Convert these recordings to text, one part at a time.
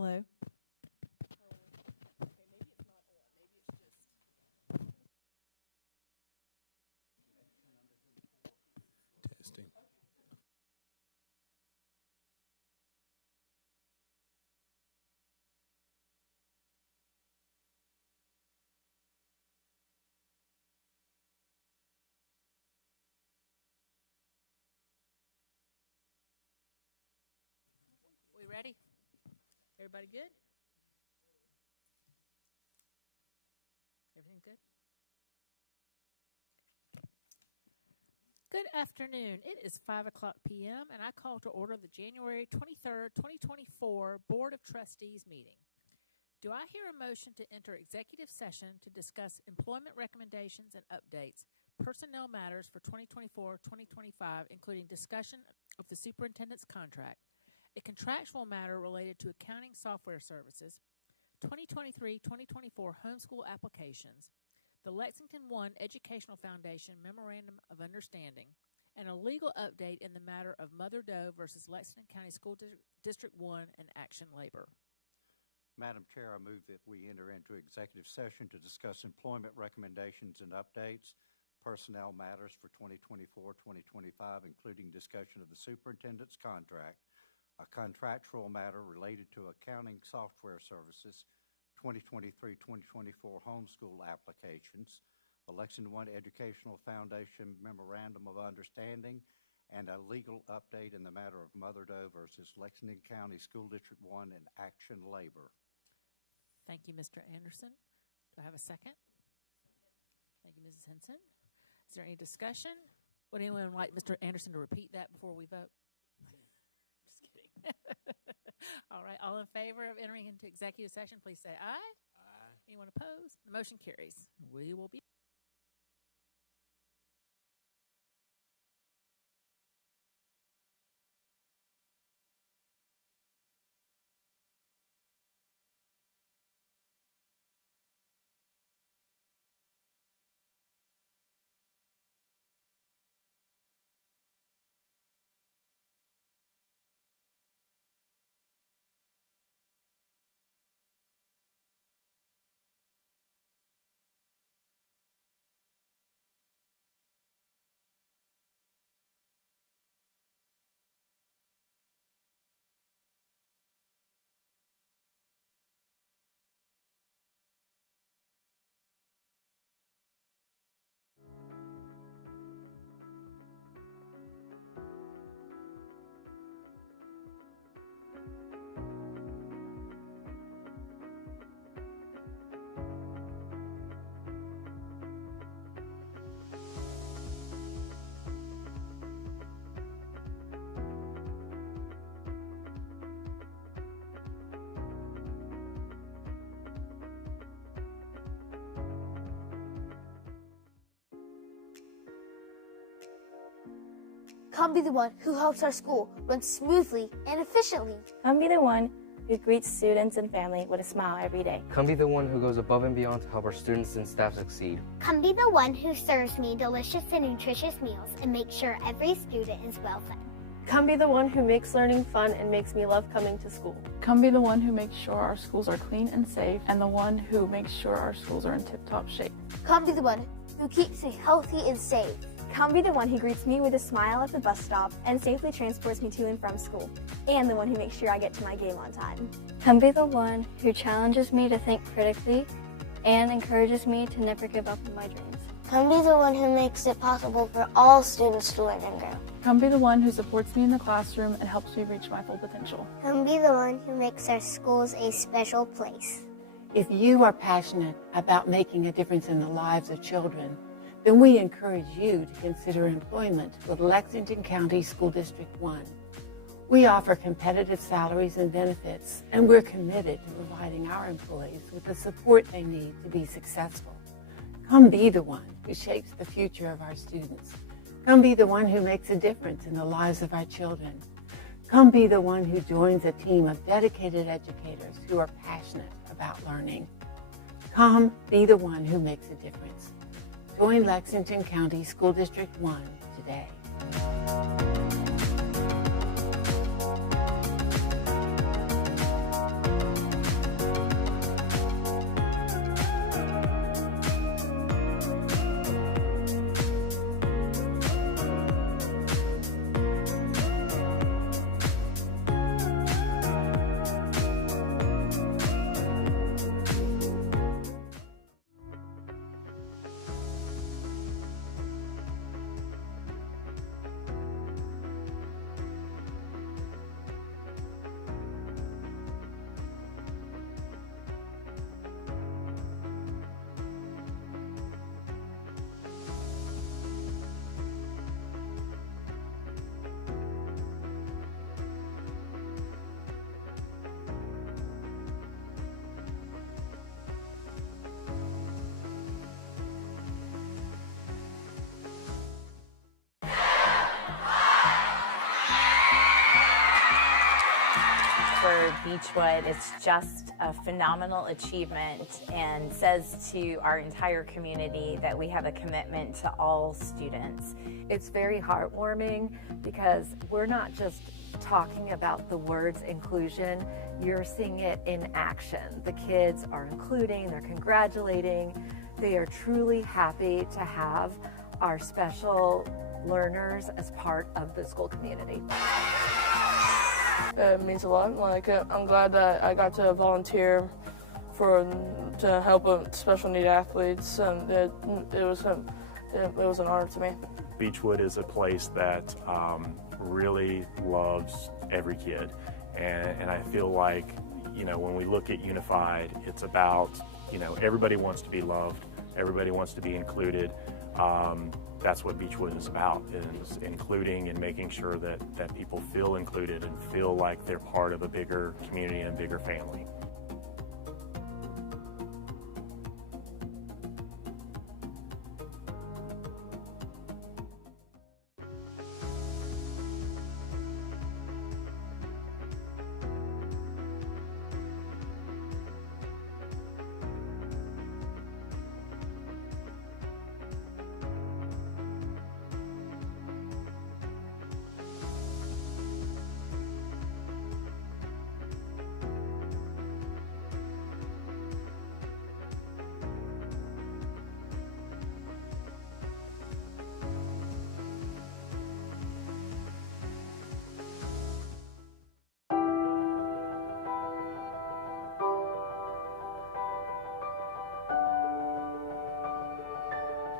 Hello. Testing. We ready? Everybody good? Everything good? Good afternoon. It is 5:00 p.m. and I call to order the January 23rd, 2024 Board of Trustees meeting. Do I hear a motion to enter executive session to discuss employment recommendations and updates, personnel matters for 2024-2025, including discussion of the superintendent's contract, a contractual matter related to accounting software services, 2023-2024 homeschool applications, the Lexington One Educational Foundation Memorandum of Understanding, and a legal update in the matter of Mother Doe versus Lexington County School District 1 and Action Labor. Madam Chair, I move that we enter into executive session to discuss employment recommendations and updates, personnel matters for 2024-2025, including discussion of the superintendent's contract, a contractual matter related to accounting software services, 2023-2024 homeschool applications, the Lexington One Educational Foundation Memorandum of Understanding, and a legal update in the matter of Mother Doe versus Lexington County School District 1 and Action Labor. Thank you, Mr. Anderson. Do I have a second? Thank you, Mrs. Henson. Is there any discussion? Would anyone like Mr. Anderson to repeat that before we vote? Just kidding. All right, all in favor of entering into executive session, please say aye. Aye. Anyone opposed? The motion carries. We will be. Come be the one who helps our school run smoothly and efficiently. Come be the one who greets students and family with a smile every day. Come be the one who goes above and beyond to help our students and staff succeed. Come be the one who serves me delicious and nutritious meals and makes sure every student is well fed. Come be the one who makes learning fun and makes me love coming to school. Come be the one who makes sure our schools are clean and safe, and the one who makes sure our schools are in tip-top shape. Come be the one who keeps me healthy and safe. Come be the one who greets me with a smile at the bus stop and safely transports me to and from school, and the one who makes sure I get to my game on time. Come be the one who challenges me to think critically and encourages me to never give up on my dreams. Come be the one who makes it possible for all students to learn and grow. Come be the one who supports me in the classroom and helps me reach my full potential. Come be the one who makes our schools a special place. If you are passionate about making a difference in the lives of children, then we encourage you to consider employment with Lexington County School District 1. We offer competitive salaries and benefits, and we're committed to providing our employees with the support they need to be successful. Come be the one who shapes the future of our students. Come be the one who makes a difference in the lives of our children. Come be the one who joins a team of dedicated educators who are passionate about learning. Come be the one who makes a difference. Join Lexington County School District 1 today. Beechwood. It's just a phenomenal achievement and says to our entire community that we have a commitment to all students. It's very heartwarming because we're not just talking about the words inclusion, you're seeing it in action. The kids are including, they're congratulating, they are truly happy to have our special learners as part of the school community. It means a lot. I'm glad that I got to volunteer to help with special need athletes, and it was an honor to me. Beechwood is a place that really loves every kid, and I feel like, when we look at Unified, it's about, everybody wants to be loved, everybody wants to be included. That's what Beechwood is about, is including and making sure that people feel included and feel like they're part of a bigger community and a bigger family.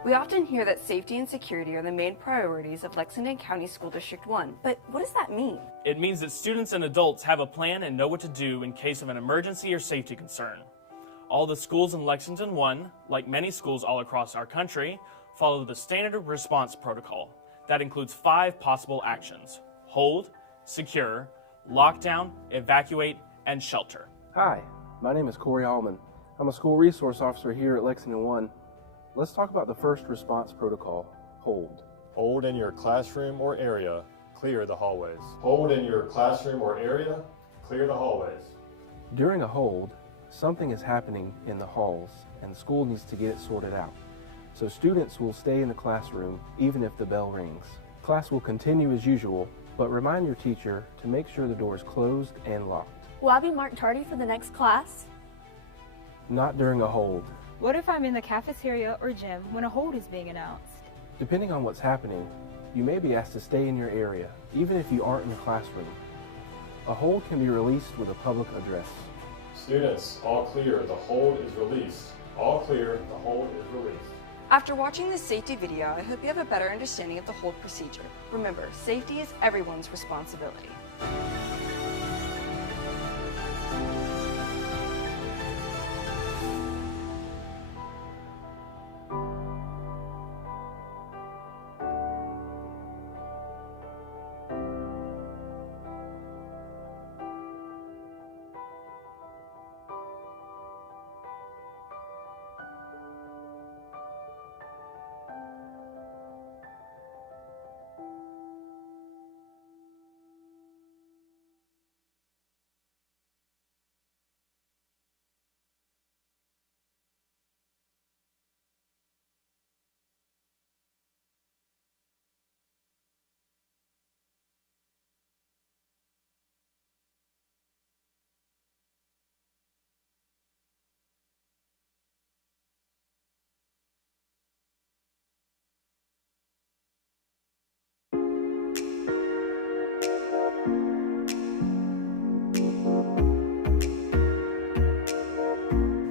We often hear that safety and security are the main priorities of Lexington County School District 1, but what does that mean? It means that students and adults have a plan and know what to do in case of an emergency or safety concern. All the schools in Lexington 1, like many schools all across our country, follow the standard response protocol. That includes 5 possible actions: hold, secure, lockdown, evacuate, and shelter. Hi, my name is Corey Allman. I'm a school resource officer here at Lexington 1. Let's talk about the first response protocol, hold. Hold in your classroom or area, clear the hallways. Hold in your classroom or area, clear the hallways. During a hold, something is happening in the halls and the school needs to get it sorted out. So students will stay in the classroom even if the bell rings. Class will continue as usual, but remind your teacher to make sure the door is closed and locked. Will I be marked tardy for the next class? Not during a hold. What if I'm in the cafeteria or gym when a hold is being announced? Depending on what's happening, you may be asked to stay in your area, even if you aren't in the classroom. A hold can be released with a public address. Students, all clear, the hold is released. All clear, the hold is released. After watching this safety video, I hope you have a better understanding of the hold procedure. Remember, safety is everyone's responsibility.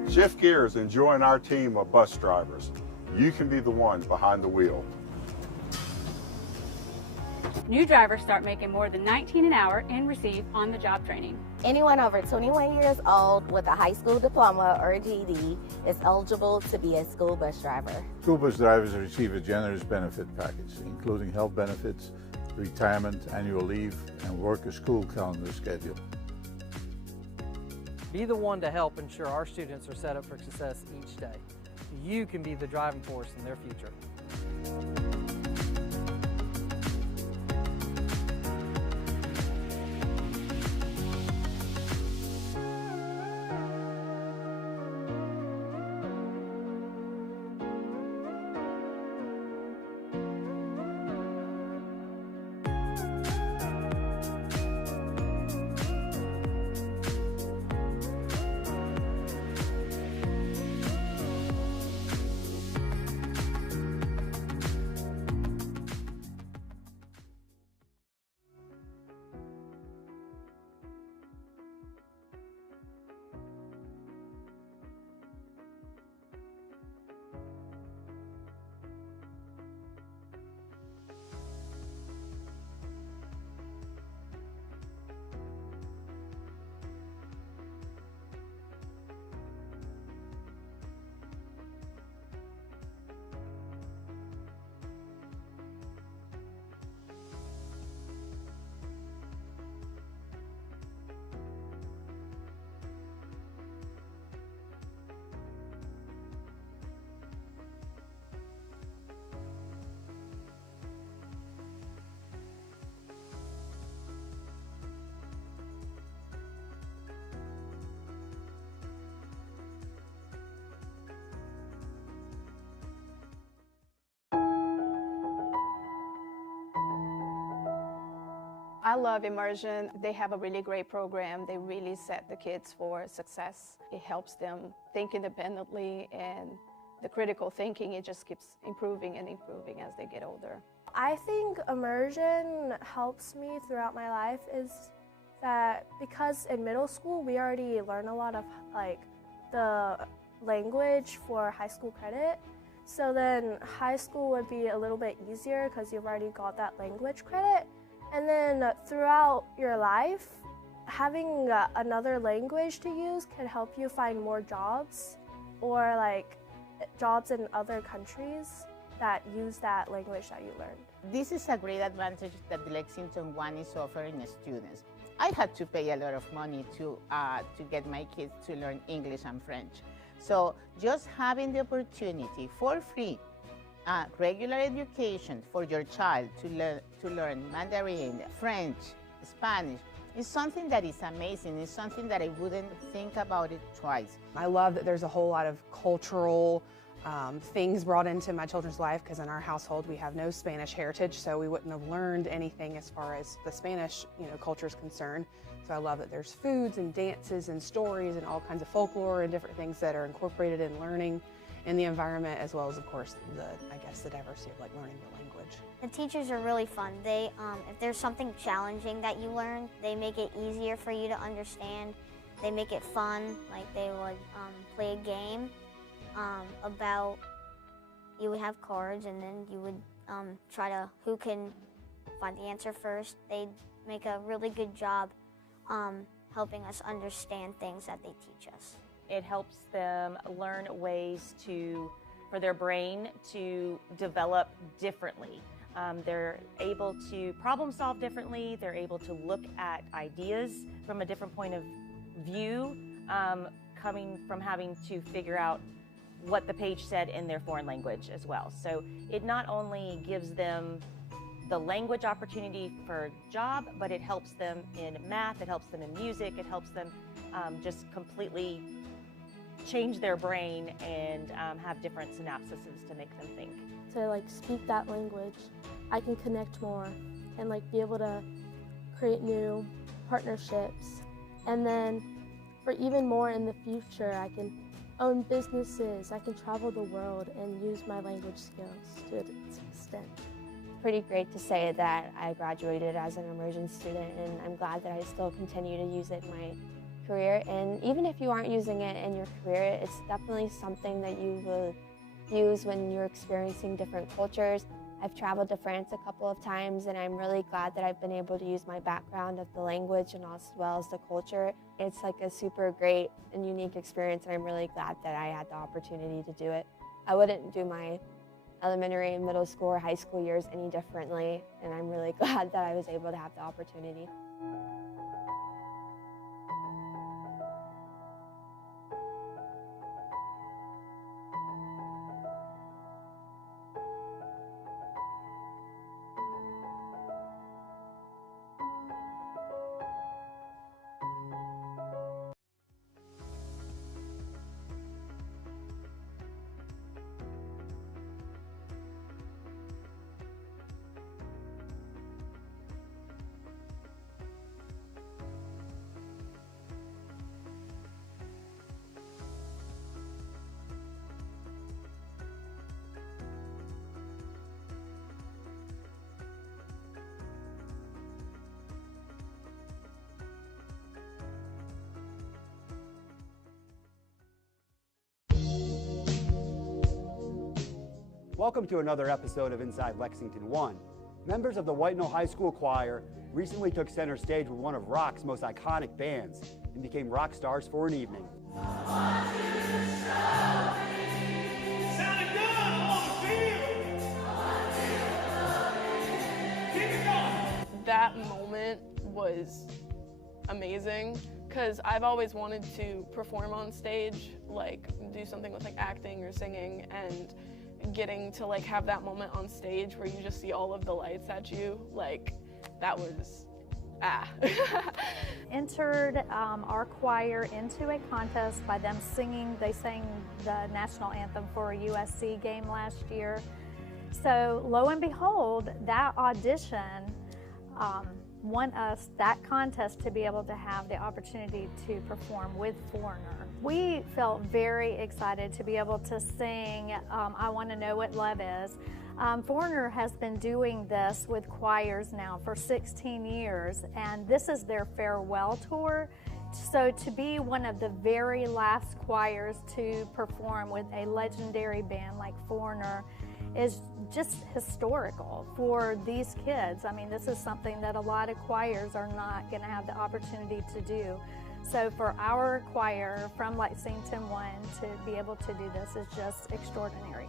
Shift gears and join our team of bus drivers. You can be the ones behind the wheel. New drivers start making more than $19 an hour and receive on-the-job training. Anyone over 21 years old with a high school diploma or a GED is eligible to be a school bus driver. School bus drivers receive a generous benefit package, including health benefits, retirement, annual leave, and work a school calendar schedule. Be the one to help ensure our students are set up for success each day. You can be the driving force in their future. love Immersion. They have a really great program. They really set the kids for success. It helps them think independently, and the critical thinking, it just keeps improving and improving as they get older. I think immersion helps me throughout my life is that because in middle school we already learn a lot of like the language for high school credit. So then high school would be a little bit easier because you've already got that language credit. And then throughout your life, having another language to use can help you find more jobs or like jobs in other countries that use that language that you learned. This is a great advantage that the Lexington One is offering students. I had to pay a lot of money to get my kids to learn English and French. So just having the opportunity for free, regular education for your child to learn Mandarin, French, Spanish, is something that is amazing. It's something that I wouldn't think about it twice. I love that there's a whole lot of cultural things brought into my children's life, because in our household we have no Spanish heritage, so we wouldn't have learned anything as far as the Spanish culture is concerned. So I love that there's foods and dances and stories and all kinds of folklore and different things that are incorporated in learning in the environment, as well as, of course, the diversity of learning the language. The teachers are really fun. They, if there's something challenging that you learn, they make it easier for you to understand. They make it fun, like they would play a game about, you would have cards and then you would try to, who can find the answer first. They make a really good job helping us understand things that they teach us. It helps them learn ways for their brain to develop differently. They're able to problem solve differently. They're able to look at ideas from a different point of view, coming from having to figure out what the page said in their foreign language as well. So it not only gives them the language opportunity for a job, but it helps them in math, it helps them in music, it helps them just completely change their brain and have different synapses to make them think. To speak that language, I can connect more and be able to create new partnerships. And then for even more in the future, I can own businesses, I can travel the world and use my language skills to its extent. Pretty great to say that I graduated as an immersion student, and I'm glad that I still continue to use it in my career. And even if you aren't using it in your career, it's definitely something that you will use when you're experiencing different cultures. I've traveled to France a couple of times, and I'm really glad that I've been able to use my background of the language and as well as the culture. It's a super great and unique experience, and I'm really glad that I had the opportunity to do it. I wouldn't do my elementary, middle school, or high school years any differently, and I'm really glad that I was able to have the opportunity. Welcome to another episode of Inside Lexington One. Members of the White Knoll High School Choir recently took center stage with one of rock's most iconic bands and became rock stars for an evening. That moment was amazing because I've always wanted to perform on stage, do something with acting or singing, and getting to have that moment on stage where you just see all of the lights at you, that was Entered our choir into a contest by them singing. They sang the national anthem for a USC game last year. So lo and behold, that audition want us, that contest, to be able to have the opportunity to perform with Foreigner. We felt very excited to be able to sing I Want to Know What Love Is. Foreigner has been doing this with choirs now for 16 years, and this is their farewell tour. So to be one of the very last choirs to perform with a legendary band like Foreigner is just historical for these kids. I mean, this is something that a lot of choirs are not going to have the opportunity to do. So for our choir from Lexington 1 to be able to do this is just extraordinary.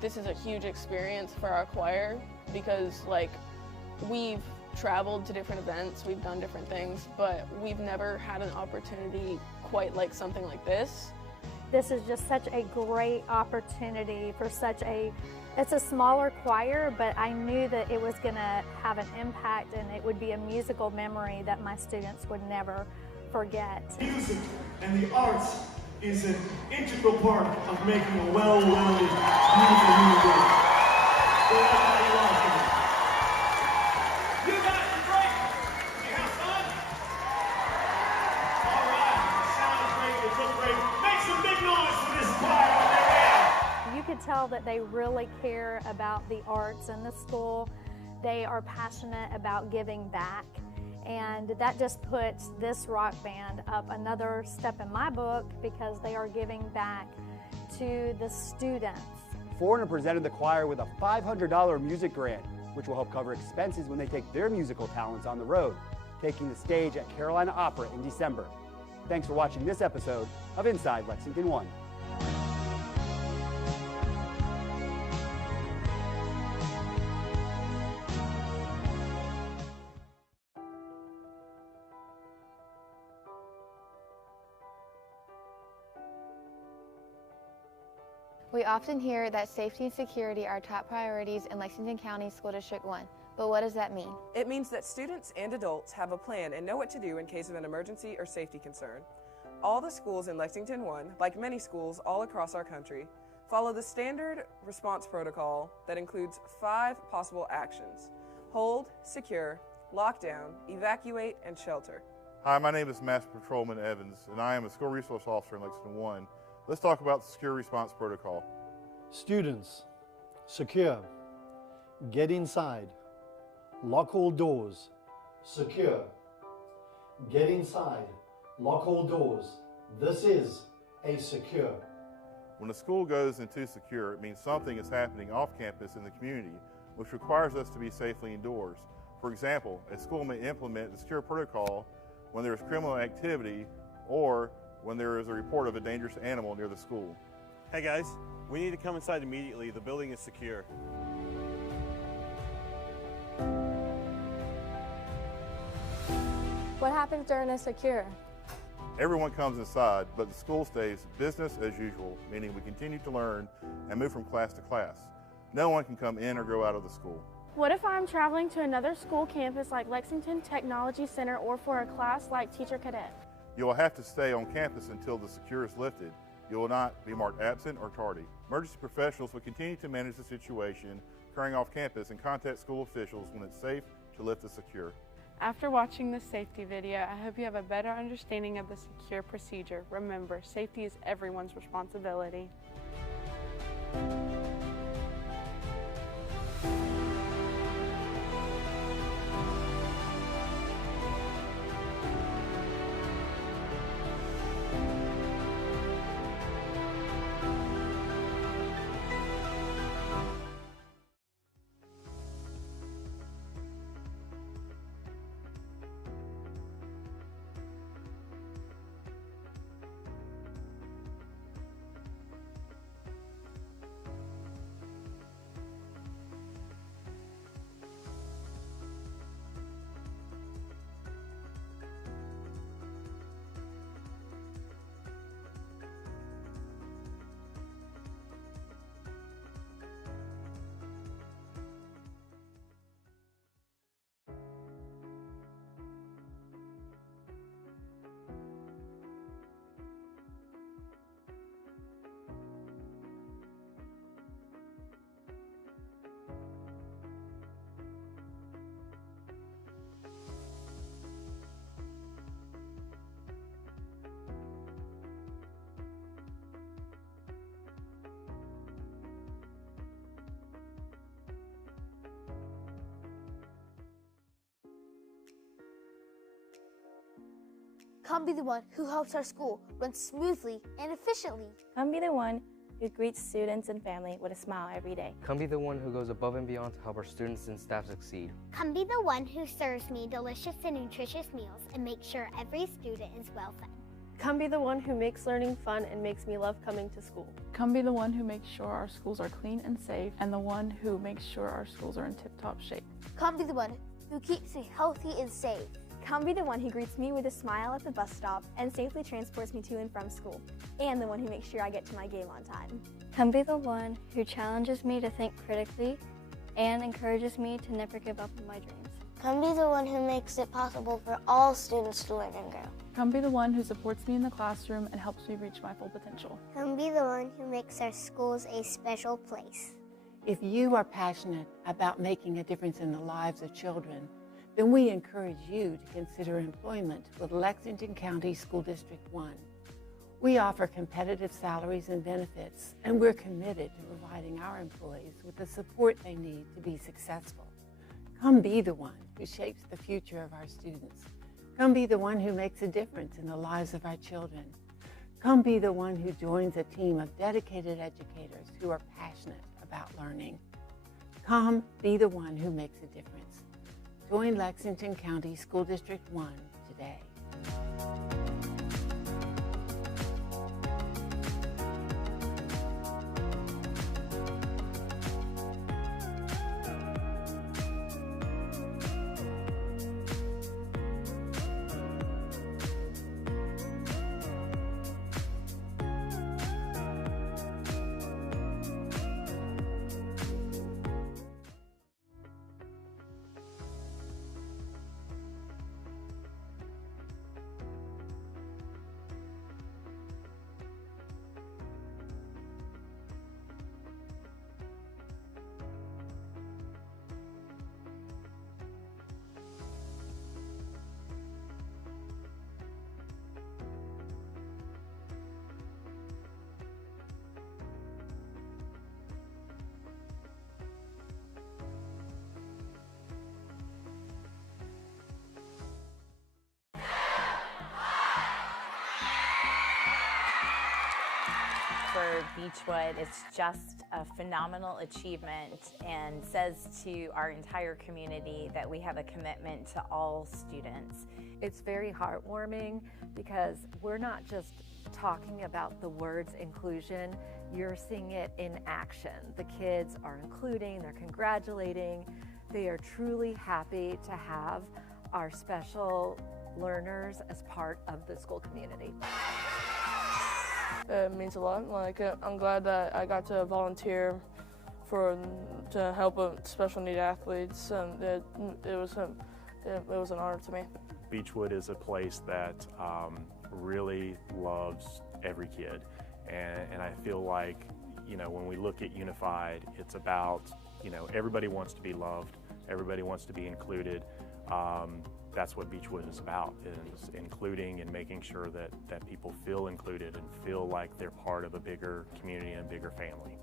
This is a huge experience for our choir because, like, we've traveled to different events, we've done different things, but we've never had an opportunity quite like something like this. This is just such a great opportunity for it's a smaller choir, but I knew that it was going to have an impact and it would be a musical memory that my students would never forget. Music and the arts is an integral part of making a well-rounded, beautiful human being. So that's how you are today. You guys are great. Did you have fun? All right. It sounds great. It looks great. Make some big noise for this choir on their way. You could tell that they really care about the arts in the school. They are passionate about giving back. And that just puts this rock band up another step in my book because they are giving back to the students. Foreigner presented the choir with a $500 music grant, which will help cover expenses when they take their musical talents on the road, taking the stage at Carolina Opera in December. Thanks for watching this episode of Inside Lexington 1. We often hear that safety and security are top priorities in Lexington County School District 1, but what does that mean? It means that students and adults have a plan and know what to do in case of an emergency or safety concern. All the schools in Lexington 1, like many schools all across our country, follow the standard response protocol that includes 5 possible actions: hold, secure, lock down, evacuate, and shelter. Hi, my name is Master Patrolman Evans, and I am a school resource officer in Lexington 1. Let's talk about the secure response protocol. Students, secure, get inside, lock all doors, secure, get inside, lock all doors. This is a secure. When a school goes into secure, it means something is happening off campus in the community, which requires us to be safely indoors. For example, a school may implement the secure protocol when there is criminal activity or when there is a report of a dangerous animal near the school. Hey guys, we need to come inside immediately. The building is secure. What happens during a secure? Everyone comes inside, but the school stays business as usual, meaning we continue to learn and move from class to class. No one can come in or go out of the school. What if I'm traveling to another school campus like Lexington Technology Center or for a class like Teacher Cadet? You will have to stay on campus until the secure is lifted. You will not be marked absent or tardy. Emergency professionals will continue to manage the situation occurring off campus and contact school officials when it's safe to lift the secure. After watching this safety video, I hope you have a better understanding of the secure procedure. Remember, safety is everyone's responsibility. Come be the one who helps our school run smoothly and efficiently. Come be the one who greets students and family with a smile every day. Come be the one who goes above and beyond to help our students and staff succeed. Come be the one who serves me delicious and nutritious meals and makes sure every student is well fed. Come be the one who makes learning fun and makes me love coming to school. Come be the one who makes sure our schools are clean and safe, and the one who makes sure our schools are in tip-top shape. Come be the one who keeps me healthy and safe. Come be the one who greets me with a smile at the bus stop and safely transports me to and from school, and the one who makes sure I get to my game on time. Come be the one who challenges me to think critically and encourages me to never give up on my dreams. Come be the one who makes it possible for all students to learn and grow. Come be the one who supports me in the classroom and helps me reach my full potential. Come be the one who makes our schools a special place. If you are passionate about making a difference in the lives of children, then we encourage you to consider employment with Lexington County School District 1. We offer competitive salaries and benefits, and we're committed to providing our employees with the support they need to be successful. Come be the one who shapes the future of our students. Come be the one who makes a difference in the lives of our children. Come be the one who joins a team of dedicated educators who are passionate about learning. Come be the one who makes a difference. Join Lexington County School District 1 today. For Beechwood, it's just a phenomenal achievement and says to our entire community that we have a commitment to all students. It's very heartwarming because we're not just talking about the words inclusion, you're seeing it in action. The kids are including, they're congratulating, they are truly happy to have our special learners as part of the school community. It means a lot. I'm glad that I got to volunteer to help special need athletes, and it was an honor to me. Beechwood is a place that really loves every kid, and I feel like, you know, when we look at Unified, it's about, you know, everybody wants to be loved, everybody wants to be included. That's what Beechwood is about, is including and making sure that people feel included and feel like they're part of a bigger community and a bigger family.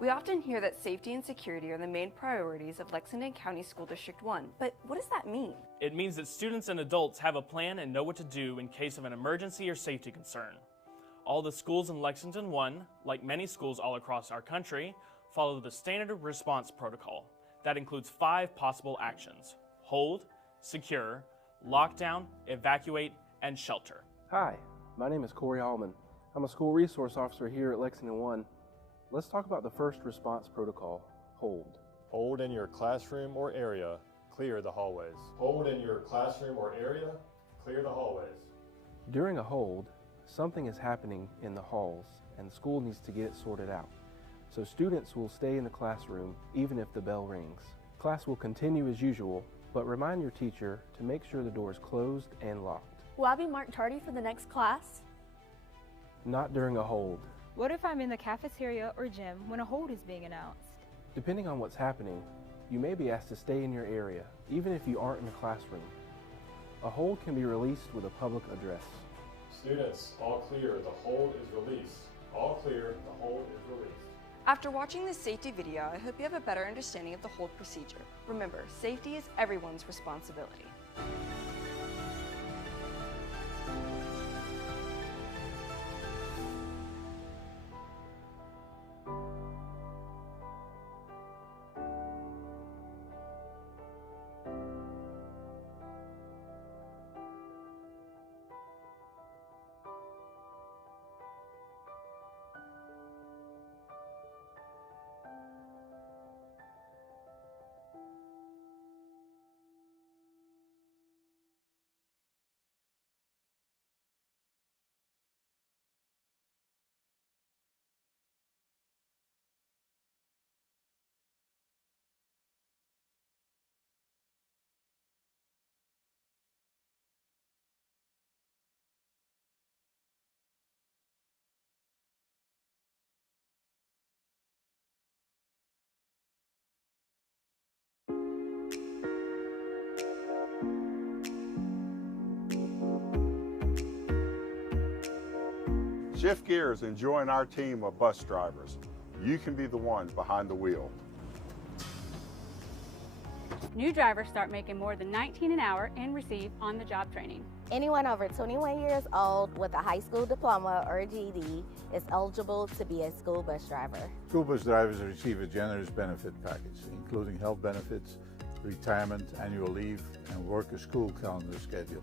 We often hear that safety and security are the main priorities of Lexington County School District 1, but what does that mean? It means that students and adults have a plan and know what to do in case of an emergency or safety concern. All the schools in Lexington 1, like many schools all across our country, follow the standard response protocol. That includes 5 possible actions: hold, secure, lockdown, evacuate, and shelter. Hi, my name is Corey Hallman. I'm a school resource officer here at Lexington 1. Let's talk about the first response protocol, hold. Hold in your classroom or area, clear the hallways. Hold in your classroom or area, clear the hallways. During a hold, something is happening in the halls and the school needs to get it sorted out. So students will stay in the classroom even if the bell rings. Class will continue as usual, but remind your teacher to make sure the door is closed and locked. Will I be marked tardy for the next class? Not during a hold. What if I'm in the cafeteria or gym when a hold is being announced? Depending on what's happening, you may be asked to stay in your area, even if you aren't in the classroom. A hold can be released with a public address. Students, all clear, the hold is released. All clear, the hold is released. After watching this safety video, I hope you have a better understanding of the hold procedure. Remember, safety is everyone's responsibility. Shift gears and join our team of bus drivers. You can be the one behind the wheel. New drivers start making more than $19 an hour and receive on-the-job training. Anyone over 21 years old with a high school diploma or a GED is eligible to be a school bus driver. School bus drivers receive a generous benefit package, including health benefits, retirement, annual leave, and work a school calendar schedule.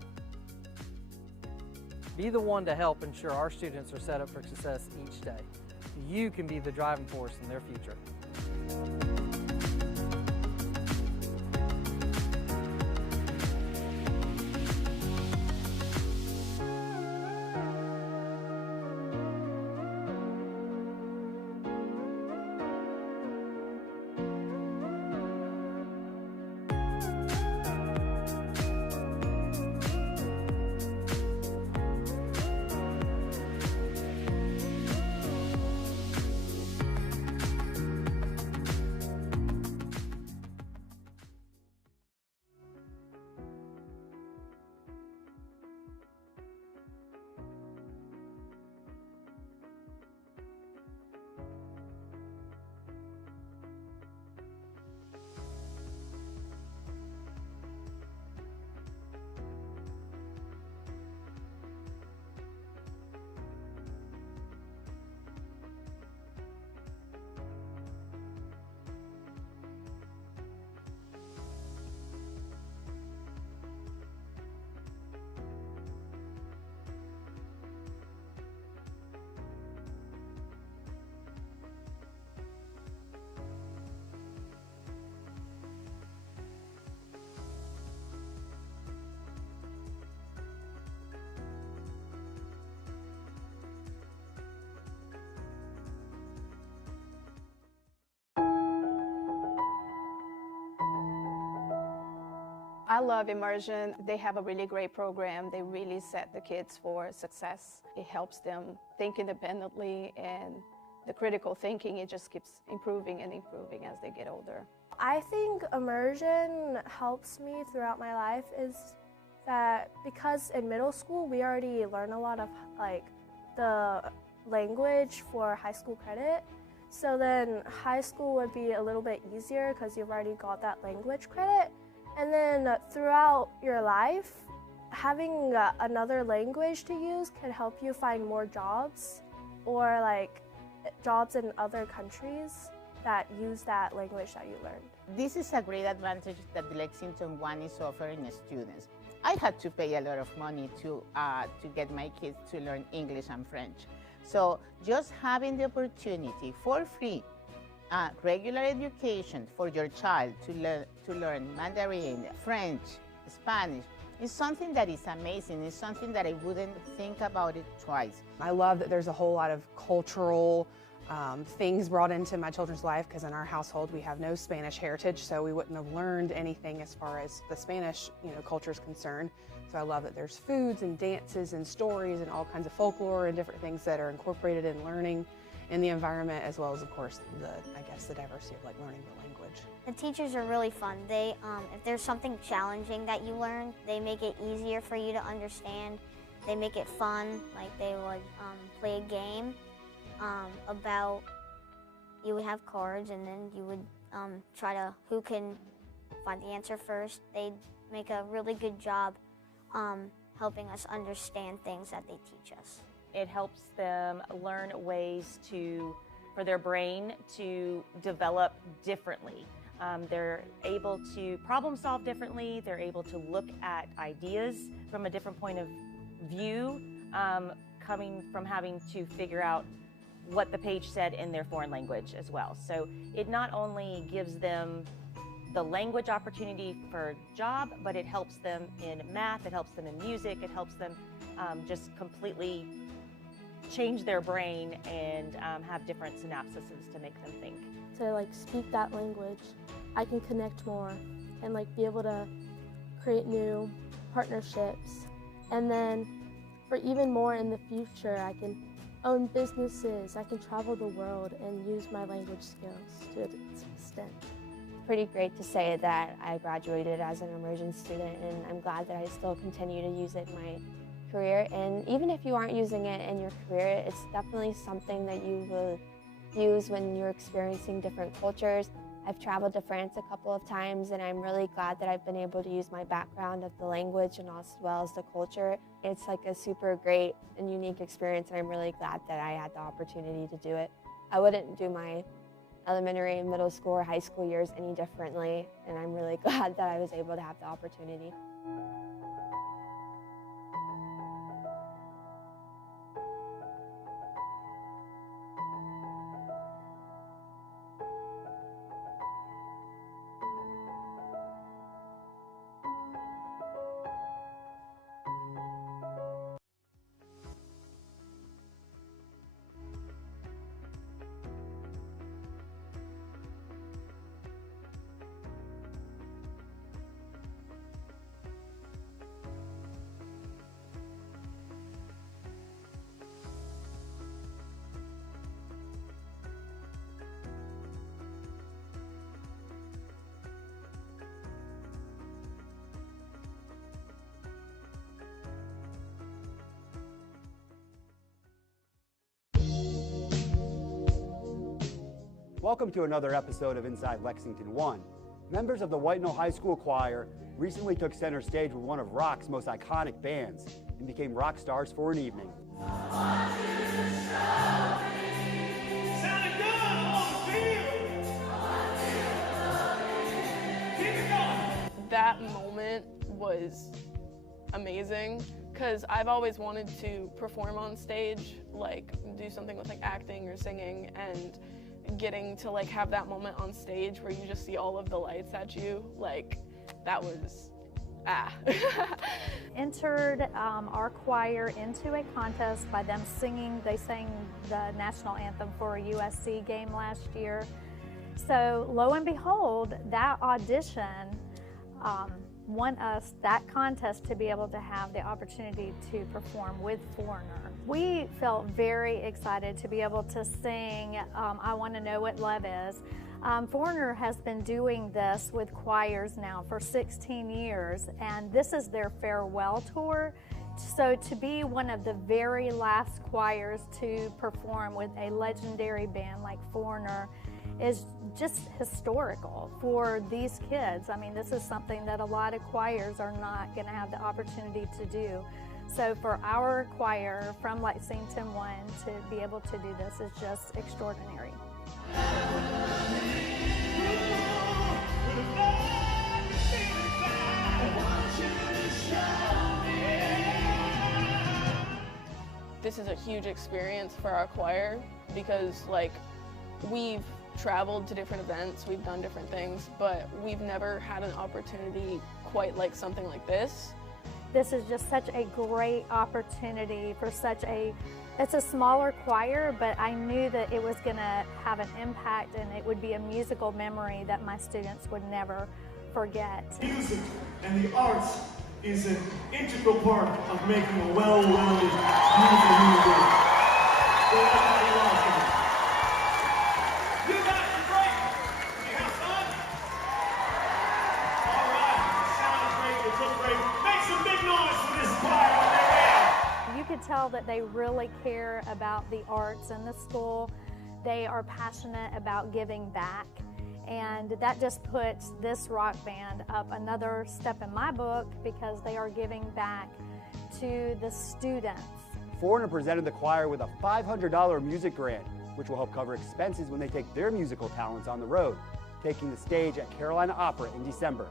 Be the one to help ensure our students are set up for success each day. You can be the driving force in their future. I love Immersion. They have a really great program. They really set the kids for success. It helps them think independently, and the critical thinking, it just keeps improving and improving as they get older. I think immersion helps me throughout my life is that because in middle school we already learn a lot of like the language for high school credit. So then high school would be a little bit easier because you've already got that language credit. And then throughout your life, having another language to use can help you find more jobs or like jobs in other countries that use that language that you learned. This is a great advantage that the Lexington One is offering students. I had to pay a lot of money to get my kids to learn English and French. So just having the opportunity for free regular education for your child to learn Mandarin, French, Spanish, is something that is amazing. It's something that I wouldn't think about it twice. I love that there's a whole lot of cultural things brought into my children's life, because in our household we have no Spanish heritage, so we wouldn't have learned anything as far as the Spanish culture is concerned. So I love that there's foods and dances and stories and all kinds of folklore and different things that are incorporated in learning in the environment, as well as, of course, the diversity of learning the language. The teachers are really fun. They, if there's something challenging that you learn, they make it easier for you to understand. They make it fun, like they would play a game about, you would have cards and then you would try to, who can find the answer first. They make a really good job helping us understand things that they teach us. It helps them learn ways for their brain to develop differently. They're able to problem solve differently. They're able to look at ideas from a different point of view, coming from having to figure out what the page said in their foreign language as well. So it not only gives them the language opportunity for a job, but it helps them in math, it helps them in music, it helps them just completely change their brain and have different synapses to make them think. To speak that language, I can connect more and be able to create new partnerships. And then for even more in the future, I can own businesses, I can travel the world and use my language skills to its extent. Pretty great to say that I graduated as an immersion student, and I'm glad that I still continue to use it in my career. And even if you aren't using it in your career, it's definitely something that you will use when you're experiencing different cultures. I've traveled to France a couple of times, and I'm really glad that I've been able to use my background of the language and as well as the culture. It's a super great and unique experience, and I'm really glad that I had the opportunity to do it. I wouldn't do my elementary, middle school, or high school years any differently, and I'm really glad that I was able to have the opportunity. Welcome to another episode of Inside Lexington 1. Members of the White Knoll High School Choir recently took center stage with one of rock's most iconic bands and became rock stars for an evening. That moment was amazing, because I've always wanted to perform on stage, do something with acting or singing, and getting to have that moment on stage where you just see all of the lights at you, that was Entered our choir into a contest by them singing. They sang the national anthem for a USC game last year. So lo and behold, that audition won us that contest to be able to have the opportunity to perform with Foreigner. We felt very excited to be able to sing I Want to Know What Love Is. Foreigner has been doing this with choirs now for 16 years, and this is their farewell tour. So to be one of the very last choirs to perform with a legendary band like Foreigner is just historical for these kids. I mean, this is something that a lot of choirs are not going to have the opportunity to do. So for our choir from Lexington 1 to be able to do this is just extraordinary. This is a huge experience for our choir, because we've traveled to different events, we've done different things, but we've never had an opportunity quite like something like this. This is just such a great opportunity for it's a smaller choir, but I knew that it was gonna have an impact and it would be a musical memory that my students would never forget. Music and the arts is an integral part of making a well-rounded, beautiful human being. So everybody welcome. You guys are great. Did you have fun? All right. It sounds great. It looks great. Make some big noise for this choir on their way out. You could tell that they really care about the arts in the school. They are passionate about giving back. And that just puts this rock band up another step in my book because they are giving back to the students. Foreigner presented the choir with a $500 music grant, which will help cover expenses when they take their musical talents on the road, taking the stage at Carolina Opera in December.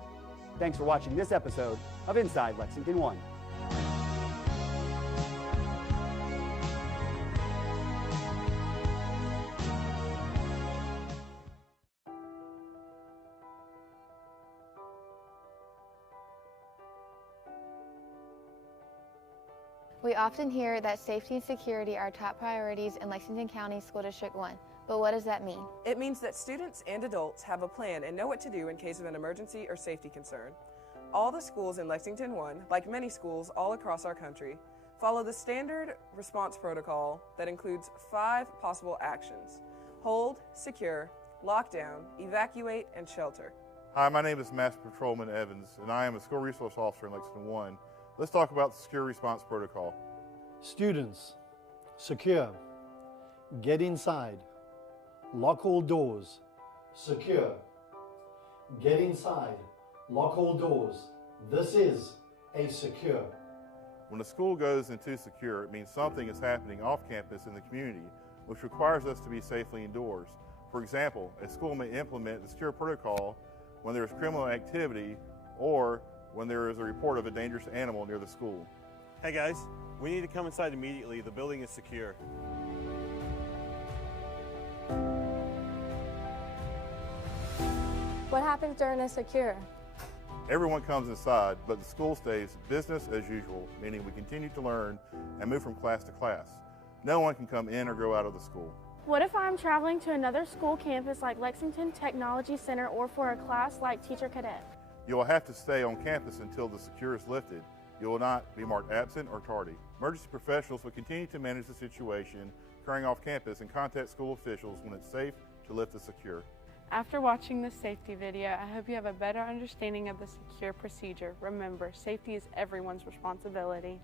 Thanks for watching this episode of Inside Lexington 1. We often hear that safety and security are top priorities in Lexington County School District 1, but what does that mean? It means that students and adults have a plan and know what to do in case of an emergency or safety concern. All the schools in Lexington 1, like many schools all across our country, follow the standard response protocol that includes 5 possible actions: hold, secure, lock down, evacuate, and shelter. Hi, my name is Master Patrolman Evans, and I am a school resource officer in Lexington 1. Let's talk about the secure response protocol. Students, secure, get inside, lock all doors, secure, get inside, lock all doors. This is a secure. When a school goes into secure, it means something is happening off campus in the community, which requires us to be safely indoors. For example, a school may implement the secure protocol when there is criminal activity or when there is a report of a dangerous animal near the school. Hey guys, we need to come inside immediately. The building is secure. What happens during a secure? Everyone comes inside, but the school stays business as usual, meaning we continue to learn and move from class to class. No one can come in or go out of the school. What if I'm traveling to another school campus like Lexington Technology Center or for a class like Teacher Cadet? You will have to stay on campus until the secure is lifted. You will not be marked absent or tardy. Emergency professionals will continue to manage the situation occurring off campus and contact school officials when it's safe to lift the secure. After watching this safety video, I hope you have a better understanding of the secure procedure. Remember, safety is everyone's responsibility.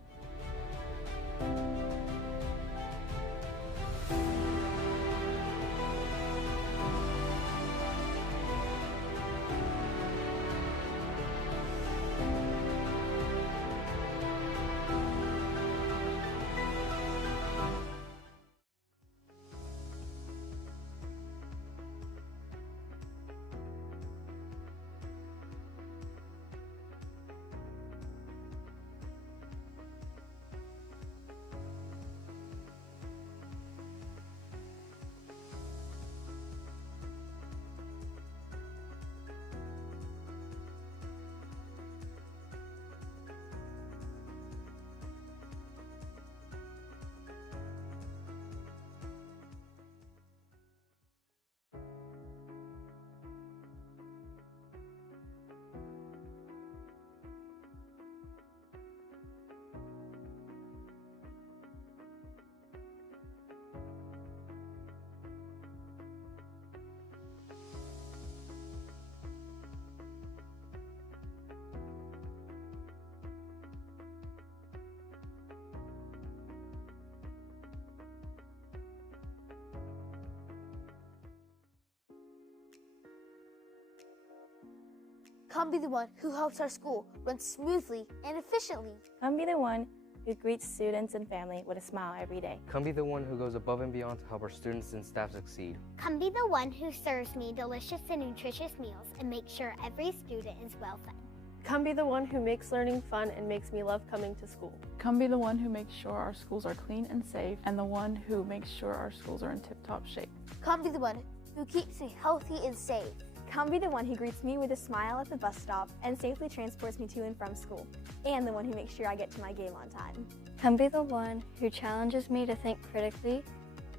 Come be the one who helps our school run smoothly and efficiently. Come be the one who greets students and family with a smile every day. Come be the one who goes above and beyond to help our students and staff succeed. Come be the one who serves me delicious and nutritious meals and makes sure every student is well fed. Come be the one who makes learning fun and makes me love coming to school. Come be the one who makes sure our schools are clean and safe, and the one who makes sure our schools are in tip-top shape. Come be the one who keeps me healthy and safe. Come be the one who greets me with a smile at the bus stop and safely transports me to and from school, and the one who makes sure I get to my game on time. Come be the one who challenges me to think critically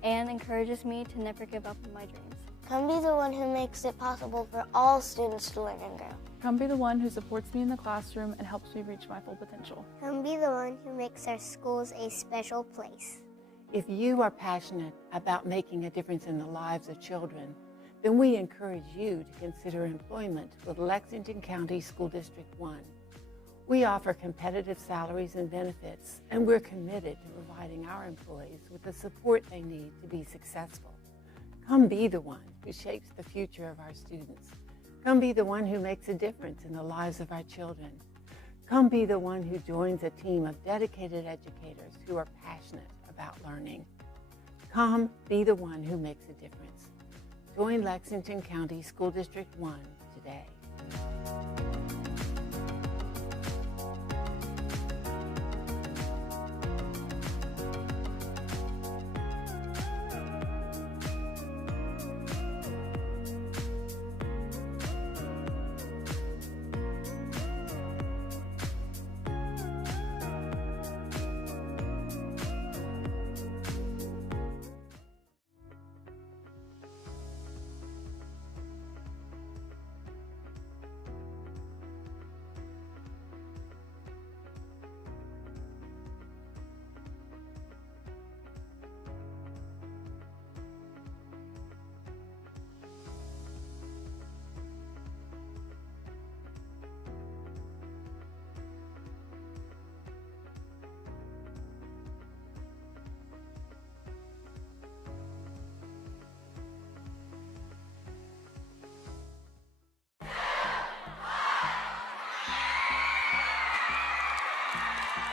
and encourages me to never give up on my dreams. Come be the one who makes it possible for all students to learn and grow. Come be the one who supports me in the classroom and helps me reach my full potential. Come be the one who makes our schools a special place. If you are passionate about making a difference in the lives of children, then we encourage you to consider employment with Lexington County School District 1. We offer competitive salaries and benefits, and we're committed to providing our employees with the support they need to be successful. Come be the one who shapes the future of our students. Come be the one who makes a difference in the lives of our children. Come be the one who joins a team of dedicated educators who are passionate about learning. Come be the one who makes a difference. Join Lexington County School District 1 today.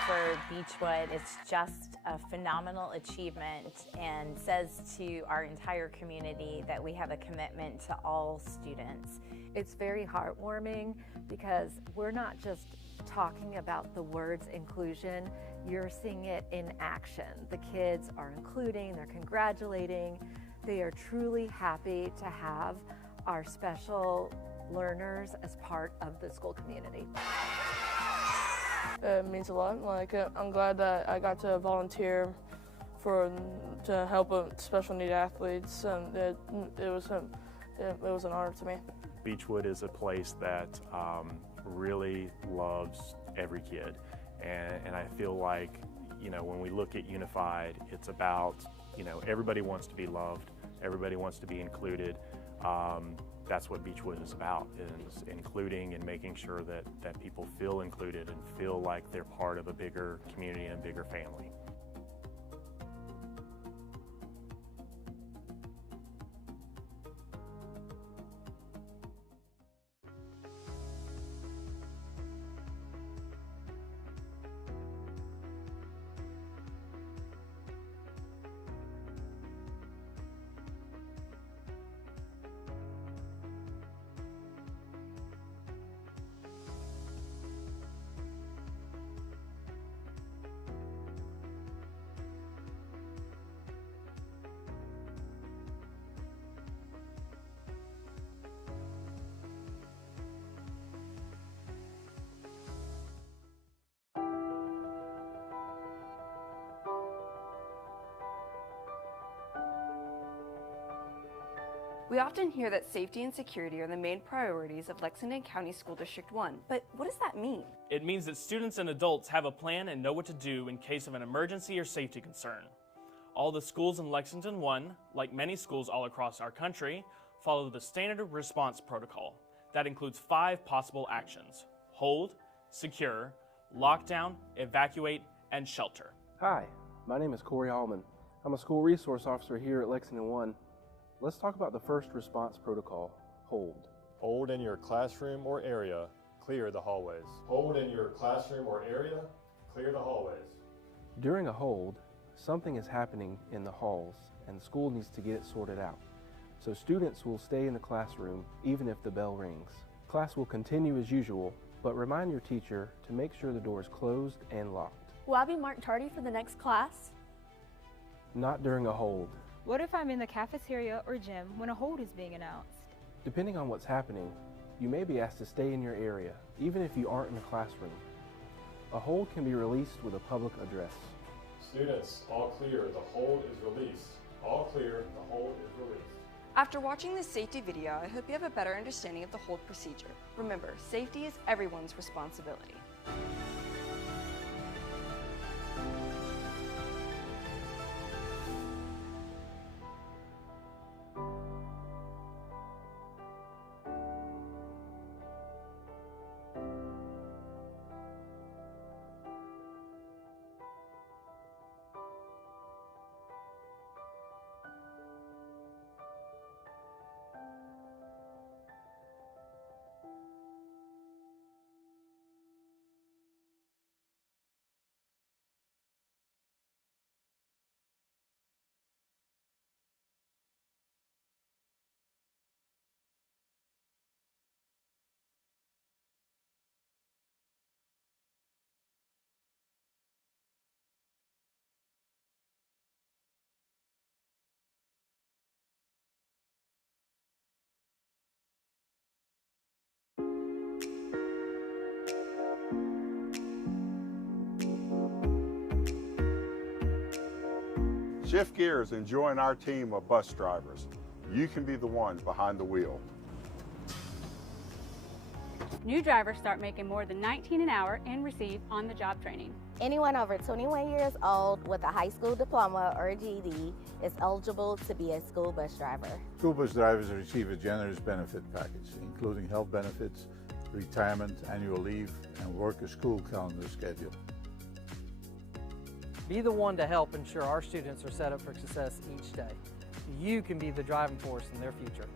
For Beechwood, it's just a phenomenal achievement and says to our entire community that we have a commitment to all students. It's very heartwarming because we're not just talking about the words inclusion, you're seeing it in action. The kids are including, they're congratulating, they are truly happy to have our special learners as part of the school community. It means a lot. I'm glad that I got to volunteer to help special need athletes, and it was an honor to me. Beechwood is a place that really loves every kid, and I feel like, you know, when we look at Unified, it's about, you know, everybody wants to be loved, everybody wants to be included. That's what Beechwood is about, is including and making sure that people feel included and feel like they're part of a bigger community and a bigger family. We often hear that safety and security are the main priorities of Lexington County School District 1, but what does that mean? It means that students and adults have a plan and know what to do in case of an emergency or safety concern. All the schools in Lexington 1, like many schools all across our country, follow the standard response protocol. That includes 5 possible actions: hold, secure, lockdown, evacuate, and shelter. Hi, my name is Corey Hallman. I'm a school resource officer here at Lexington 1. Let's talk about the first response protocol, hold. Hold in your classroom or area, clear the hallways. Hold in your classroom or area, clear the hallways. During a hold, something is happening in the halls and the school needs to get it sorted out. So students will stay in the classroom even if the bell rings. Class will continue as usual, but remind your teacher to make sure the door is closed and locked. Will I be marked tardy for the next class? Not during a hold. What if I'm in the cafeteria or gym when a hold is being announced? Depending on what's happening, you may be asked to stay in your area, even if you aren't in a classroom. A hold can be released with a public address. Students, all clear, the hold is released. All clear, the hold is released. After watching this safety video, I hope you have a better understanding of the hold procedure. Remember, safety is everyone's responsibility. Shift gears and join our team of bus drivers. You can be the one behind the wheel. New drivers start making more than $19 an hour and receive on-the-job training. Anyone over 21 years old with a high school diploma or a GED is eligible to be a school bus driver. School bus drivers receive a generous benefit package, including health benefits, retirement, annual leave, and work a school calendar schedule. Be the one to help ensure our students are set up for success each day. You can be the driving force in their future.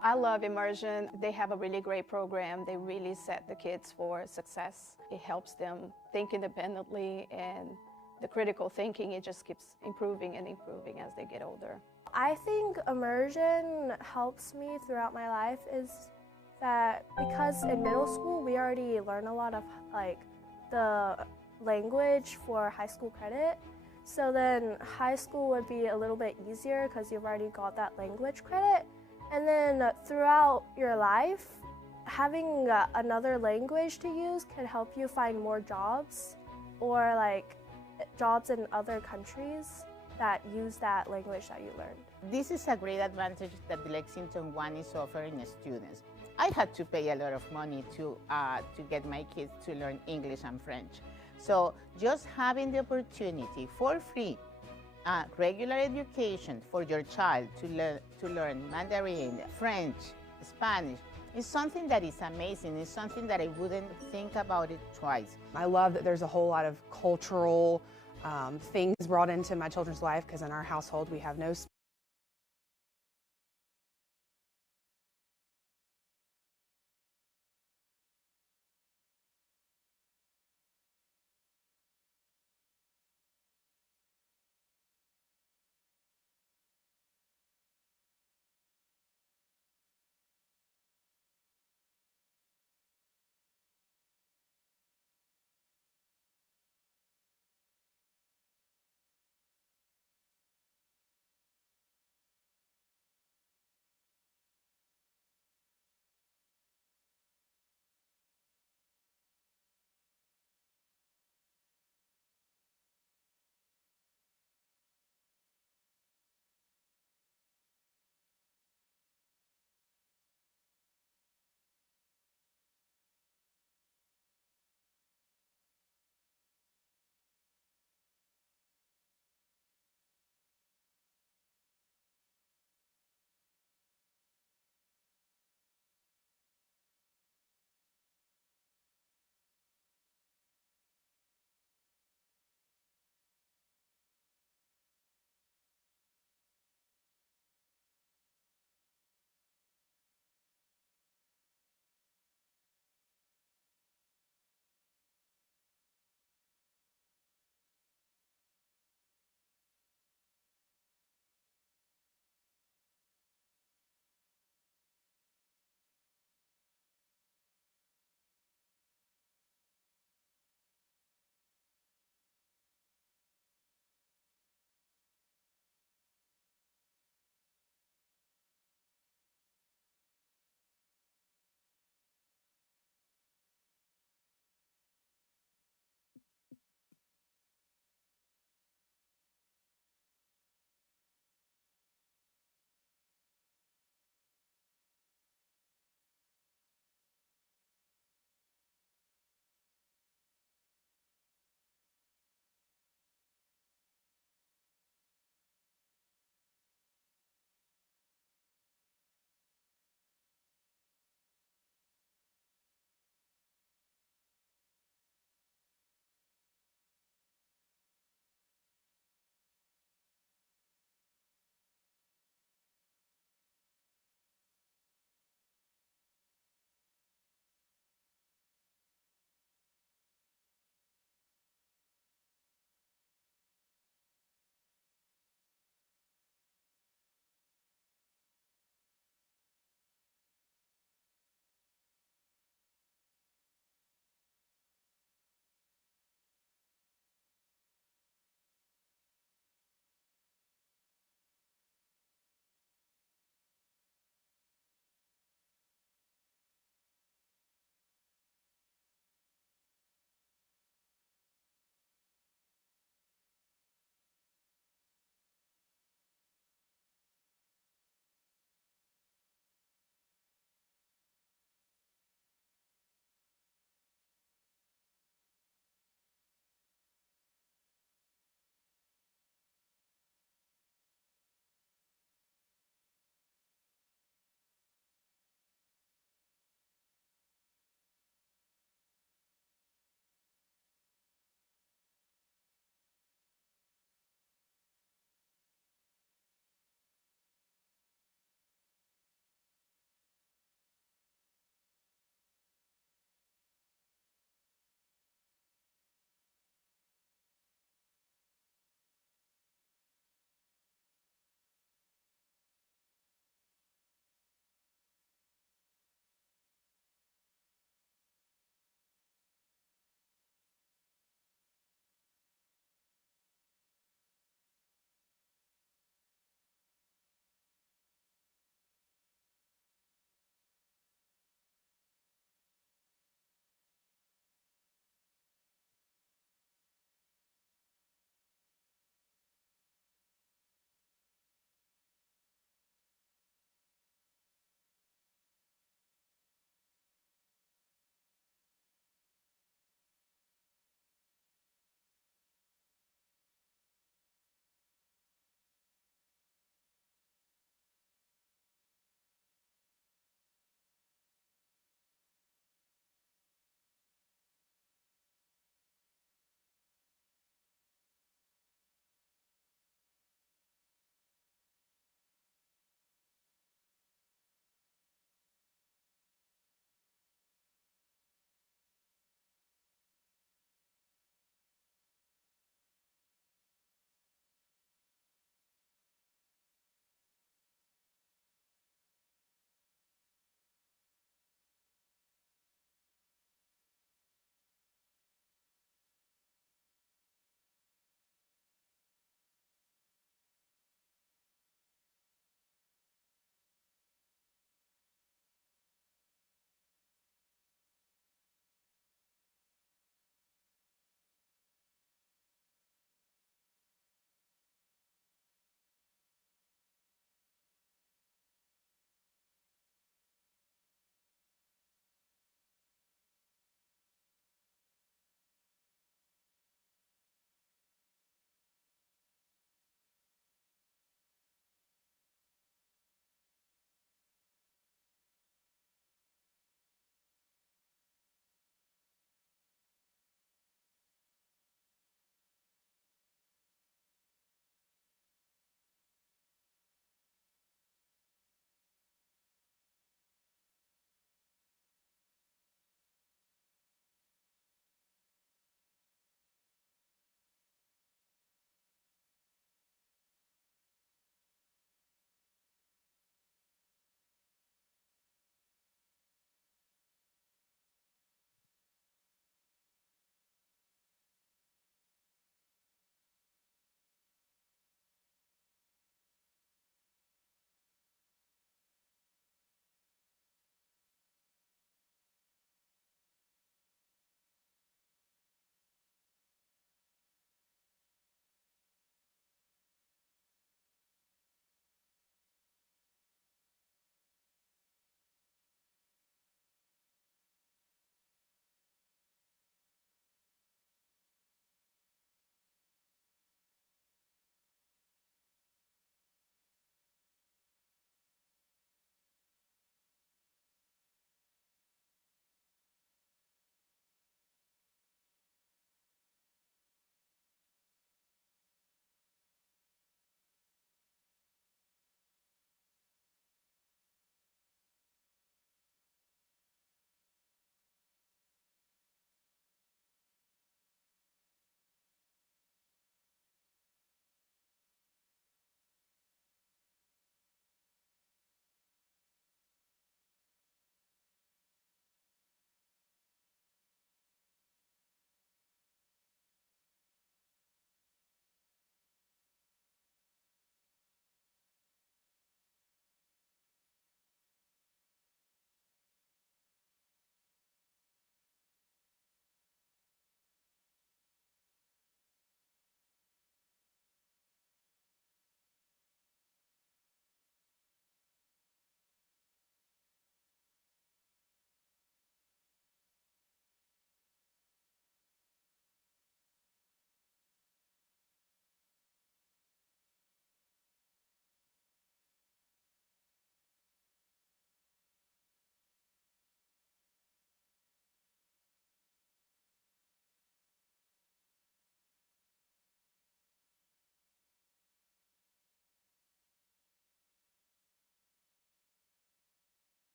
I love Immersion. They have a really great program. They really set the kids for success. It helps them think independently, and the critical thinking, it just keeps improving and improving as they get older. I think immersion helps me throughout my life is that because in middle school we already learn a lot of like the language for high school credit. So then high school would be a little bit easier because you've already got that language credit. And then throughout your life, having another language to use can help you find more jobs or like jobs in other countries that use that language that you learned. This is a great advantage that the Lexington One is offering students. I had to pay a lot of money to get my kids to learn English and French. So just having the opportunity for free, regular education for your child to learn Mandarin, French, Spanish, is something that is amazing. It's something that I wouldn't think about it twice. I love that there's a whole lot of cultural things brought into my children's life because in our household we have no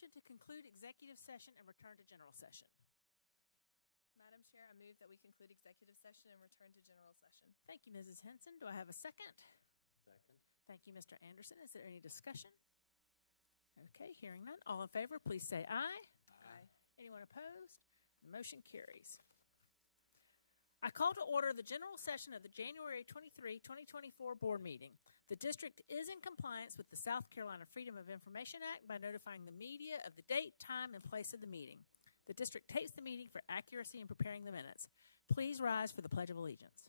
motion to conclude executive session and return to general session? Madam Chair, I move that we conclude executive session and return to general session. Thank you, Mrs. Henson. Do I have a second? Second. Thank you, Mr. Anderson. Is there any discussion? Okay, hearing none. All in favor, please say aye. Aye. Anyone opposed? The motion carries. I call to order the general session of the January 23, 2024 board meeting. The district is in compliance with the South Carolina Freedom of Information Act by notifying the media of the date, time, and place of the meeting. The district tapes the meeting for accuracy in preparing the minutes. Please rise for the Pledge of Allegiance.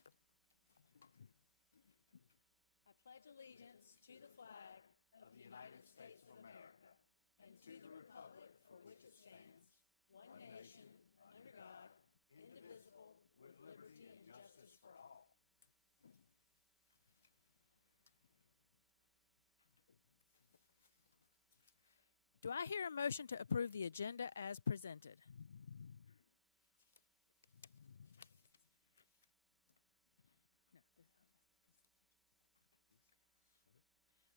I pledge allegiance to the flag of the United States of America and to the republic for which it stands, one nation, under God, indivisible, with liberty and justice for all. Do I hear a motion to approve the agenda as presented?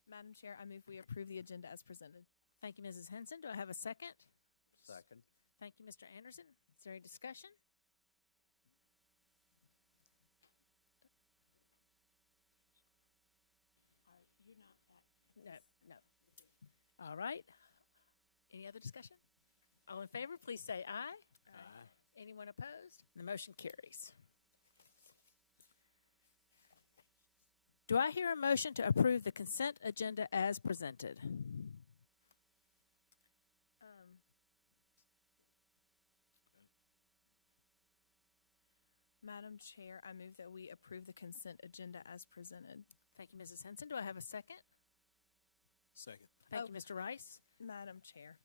Madam Chair, I move we approve the agenda as presented. Thank you, Mrs. Henson. Do I have a second? Second. Thank you, Mr. Anderson. Is there any discussion? You're not that. No. All right. Any other discussion? All in favor, please say aye. Aye. Anyone opposed? The motion carries. Do I hear a motion to approve the consent agenda as presented? Madam Chair, I move that we approve the consent agenda as presented. Thank you, Mrs. Henson. Do I have a second? Second. Thank you, Mr. Rice. Madam Chair.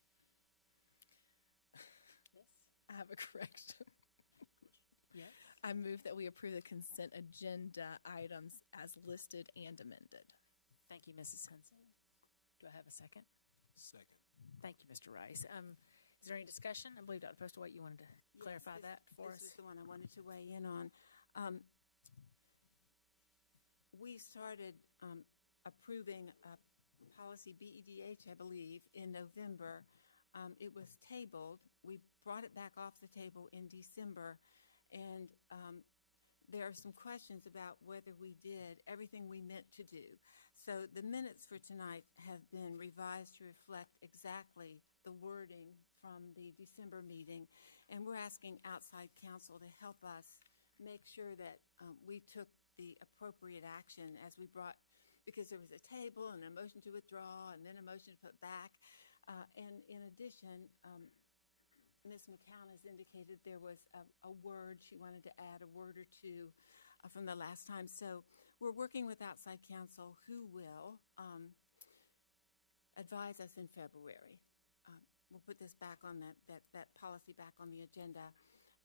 Yes. I have a correction. Yes. I move that we approve the consent agenda items as listed and amended. Thank you, Mrs. Henson. Do I have a second? Second. Thank you, Mr. Rice. Is there any discussion? I believe Dr. Postaway, you wanted to clarify that for us. This is the one I wanted to weigh in on. We started approving policy BEDH, I believe, in November. It was tabled. We brought it back off the table in December, and there are some questions about whether we did everything we meant to do. So the minutes for tonight have been revised to reflect exactly the wording from the December meeting, and we're asking outside counsel to help us make sure that we took the appropriate action as we brought, because there was a table and a motion to withdraw and then a motion to put back. And in addition, Ms. McCown has indicated there was a word, she wanted to add a word or two from the last time. So we're working with outside counsel who will advise us in February. We'll put this back on that policy back on the agenda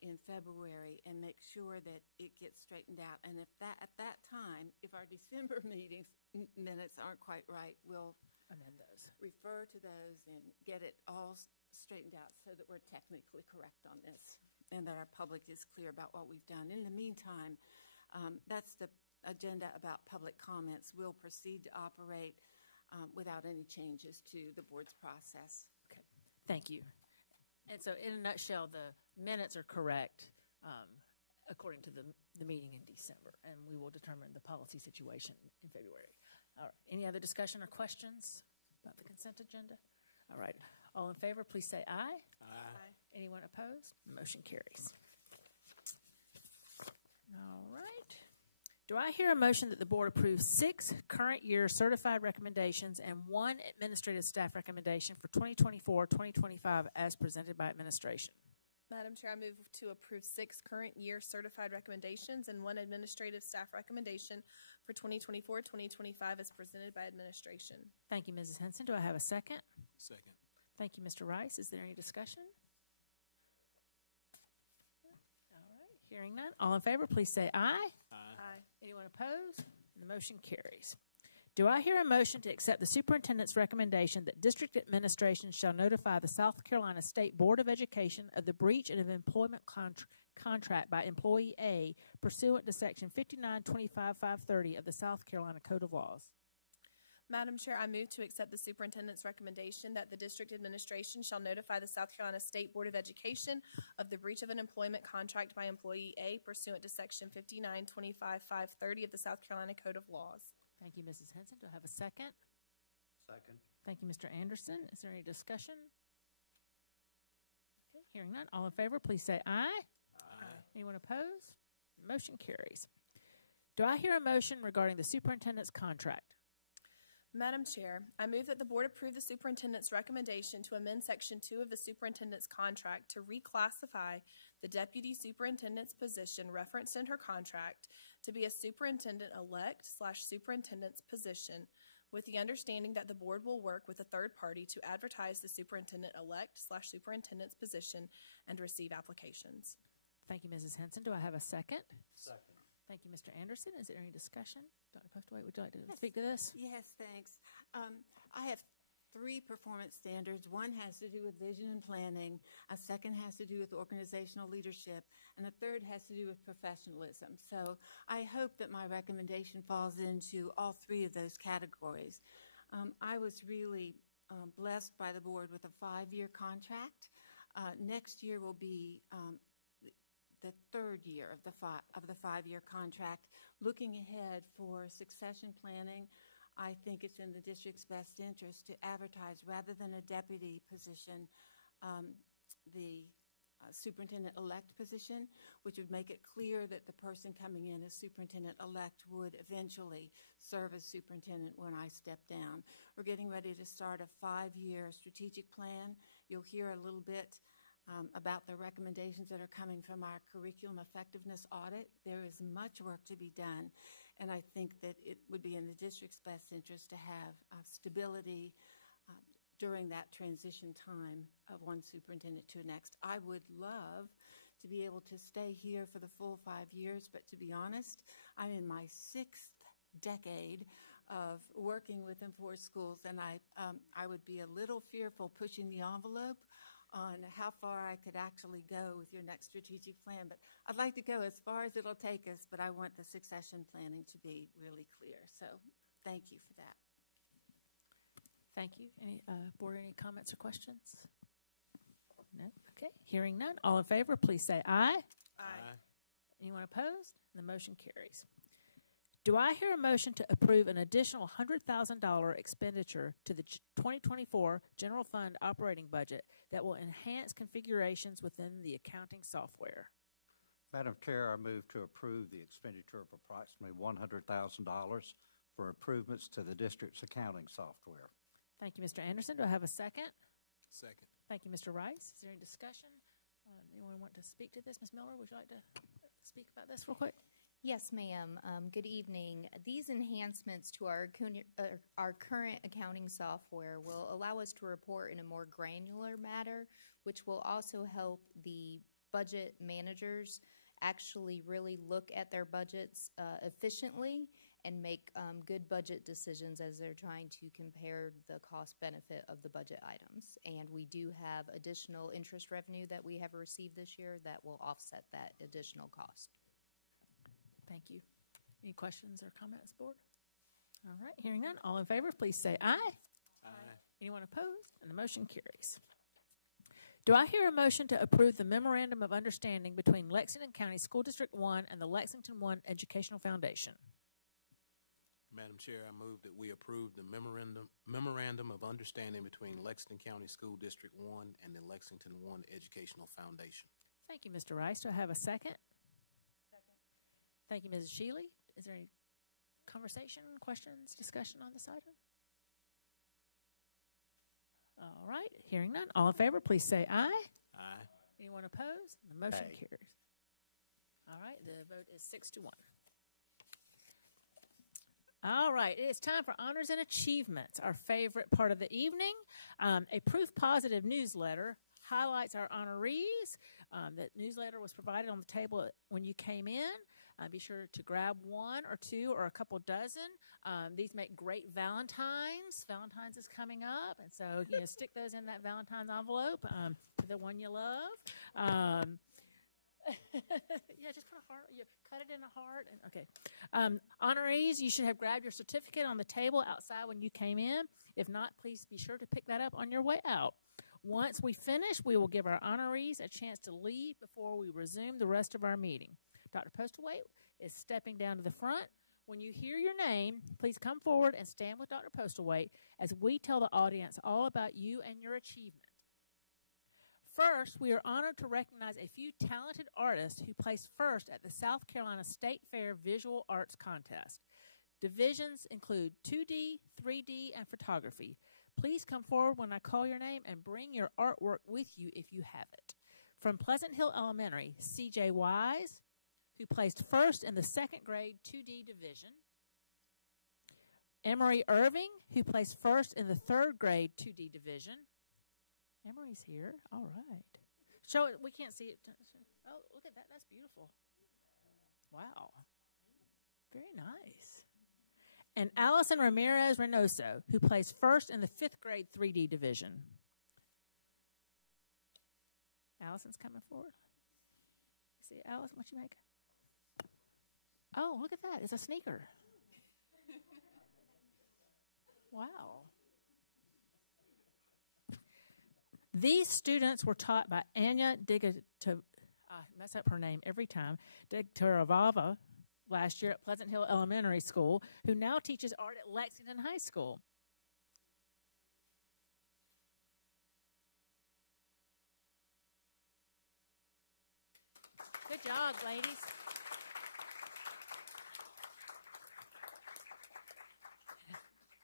in February and make sure that it gets straightened out. And if that at that time, if our December meetings minutes aren't quite right, we'll amend those, refer to those, and get it all straightened out so that we're technically correct on this and that our public is clear about what we've done. In the meantime, that's the agenda about public comments. We'll proceed to operate without any changes to the board's process. Okay. Thank you. And so in a nutshell, the minutes are correct according to the meeting in December, and we will determine the policy situation in February. All right. Any other discussion or questions about the consent agenda? All right. All in favor, please say aye. Aye. Anyone opposed? Motion carries. All right. Do I hear a motion that the board approves 6 current year certified recommendations and 1 administrative staff recommendation for 2024-2025 as presented by administration? Madam Chair, I move to approve 6 current year certified recommendations and 1 administrative staff recommendation for 2024-2025 as presented by administration. Thank you, Mrs. Henson. Do I have a second? Second. Thank you, Mr. Rice. Is there any discussion? All right. Hearing none. All in favor, please say aye. Aye. Anyone opposed? The motion carries. Do I hear a motion to accept the superintendent's recommendation that district administration shall notify the South Carolina State Board of Education of the breach of employment contract by employee A pursuant to Section 5925.530 of the South Carolina Code of Laws? Madam Chair, I move to accept the superintendent's recommendation that the district administration shall notify the South Carolina State Board of Education of the breach of an employment contract by employee A pursuant to Section 5925-530 of the South Carolina Code of Laws. Thank you, Mrs. Henson. Do I have a second? Second. Thank you, Mr. Anderson. Is there any discussion? Okay, hearing none. All in favor, please say aye. Aye. Anyone opposed? Motion carries. Do I hear a motion regarding the superintendent's contract? Madam Chair, I move that the board approve the superintendent's recommendation to amend Section 2 of the superintendent's contract to reclassify the deputy superintendent's position referenced in her contract to be a superintendent-elect/superintendent's position, with the understanding that the board will work with a third party to advertise the superintendent-elect/superintendent's position and receive applications. Thank you, Mrs. Henson. Do I have a second? Second. Thank you, Mr. Anderson. Is there any discussion? Dr. Postaway, would you like to speak to this? Yes, thanks. I have 3 performance standards. One has to do with vision and planning, a second has to do with organizational leadership, and a third has to do with professionalism. So I hope that my recommendation falls into all 3 of those categories. I was really blessed by the board with a 5-year contract. Next year will be the 3rd year of the 5-year contract. Looking ahead for succession planning, I think it's in the district's best interest to advertise, rather than a deputy position, the superintendent-elect position, which would make it clear that the person coming in as superintendent-elect would eventually serve as superintendent when I step down. We're getting ready to start a 5-year strategic plan. You'll hear a little bit about the recommendations that are coming from our curriculum effectiveness audit. There is much work to be done, and I think that it would be in the district's best interest to have stability during that transition time of one superintendent to the next. I would love to be able to stay here for the full 5 years, but to be honest, I'm in my 6th decade of working with enforced schools, and I would be a little fearful pushing the envelope on how far I could actually go with your next strategic plan. But I'd like to go as far as it'll take us, but I want the succession planning to be really clear. So thank you for that. Thank you. Any board, any comments or questions? No? Okay. Hearing none. All in favor, please say aye. Aye. Anyone opposed? The motion carries. Do I hear a motion to approve an additional $100,000 expenditure to the 2024 General Fund operating budget that will enhance configurations within the accounting software? Madam Chair, I move to approve the expenditure of approximately $100,000 for improvements to the district's accounting software. Thank you, Mr. Anderson. Do I have a second? Second. Thank you, Mr. Rice. Is there any discussion? Anyone want to speak to this? Ms. Miller, would you like to speak about this real quick? Yes, ma'am. Good evening. These enhancements to our current accounting software will allow us to report in a more granular manner, which will also help the budget managers actually really look at their budgets efficiently and make good budget decisions as they're trying to compare the cost benefit of the budget items. And we do have additional interest revenue that we have received this year that will offset that additional cost. Thank you. Any questions or comments, board? All right, hearing none. All in favor, please say aye. Aye. Anyone opposed? And the motion carries. Do I hear a motion to approve the Memorandum of Understanding between Lexington County School District 1 and the Lexington 1 Educational Foundation? Madam Chair, I move that we approve the Memorandum of Understanding between Lexington County School District 1 and the Lexington 1 Educational Foundation. Thank you, Mr. Rice. Do I have a second? Thank you, Mrs. Shealy. Is there any conversation, questions, discussion on this item? All right. Hearing none. All in favor, please say aye. Aye. Anyone opposed? The motion Aye. carries. All right. The vote is 6-1. All right. It is time for Honors and Achievements, our favorite part of the evening. A proof positive newsletter highlights our honorees. That newsletter was provided on the table when you came in. Be sure to grab 1 or 2 or a couple dozen. These make great Valentines. Valentine's is coming up, and so stick those in that Valentine's envelope to the one you love. Yeah, just put a heart. You cut it in a heart. And, okay. Honorees, you should have grabbed your certificate on the table outside when you came in. If not, please be sure to pick that up on your way out. Once we finish, we will give our honorees a chance to leave before we resume the rest of our meeting. Dr. Postlewaite is stepping down to the front. When you hear your name, please come forward and stand with Dr. Postlewaite as we tell the audience all about you and your achievement. First, we are honored to recognize a few talented artists who placed first at the South Carolina State Fair Visual Arts Contest. Divisions include 2D, 3D, and photography. Please come forward when I call your name and bring your artwork with you if you have it. From Pleasant Hill Elementary, C.J. Wise, who placed first in the second grade 2D division. Emery Irving, who placed first in the third grade 2D division. Emery's here. All right. Show it. We can't see it. Oh, look at that. That's beautiful. Wow. Very nice. And Allison Ramirez Reynoso, who placed first in the fifth grade 3D division. Allison's coming forward. See, Allison, what you make? Oh, look at that. It's a sneaker. Wow. These students were taught by Anya I mess up her name every time, Digtaravava last year at Pleasant Hill Elementary School, who now teaches art at Lexington High School. Good job, ladies.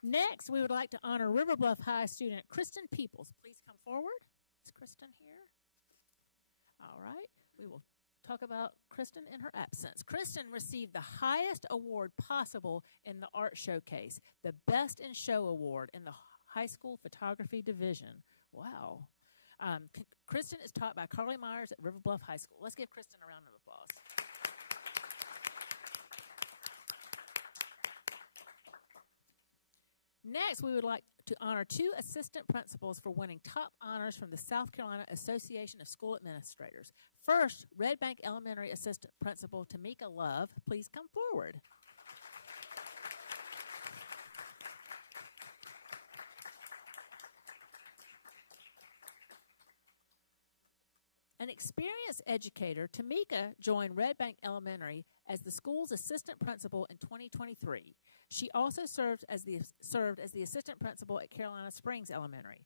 Next, we would like to honor River Bluff High student Kristen Peoples. Please come forward. Is Kristen here? All right. We will talk about Kristen in her absence. Kristen received the highest award possible in the art showcase, the Best in Show Award in the high school photography division. Wow. Kristen is taught by Carly Myers at River Bluff High School. Let's give Kristen a round of applause. Next, we would like to honor two assistant principals for winning top honors from the South Carolina Association of School Administrators. First, Red Bank Elementary Assistant Principal Tamika Love, please come forward. An experienced educator, Tamika joined Red Bank Elementary as the school's assistant principal in 2023. She also served as the assistant principal at Carolina Springs Elementary.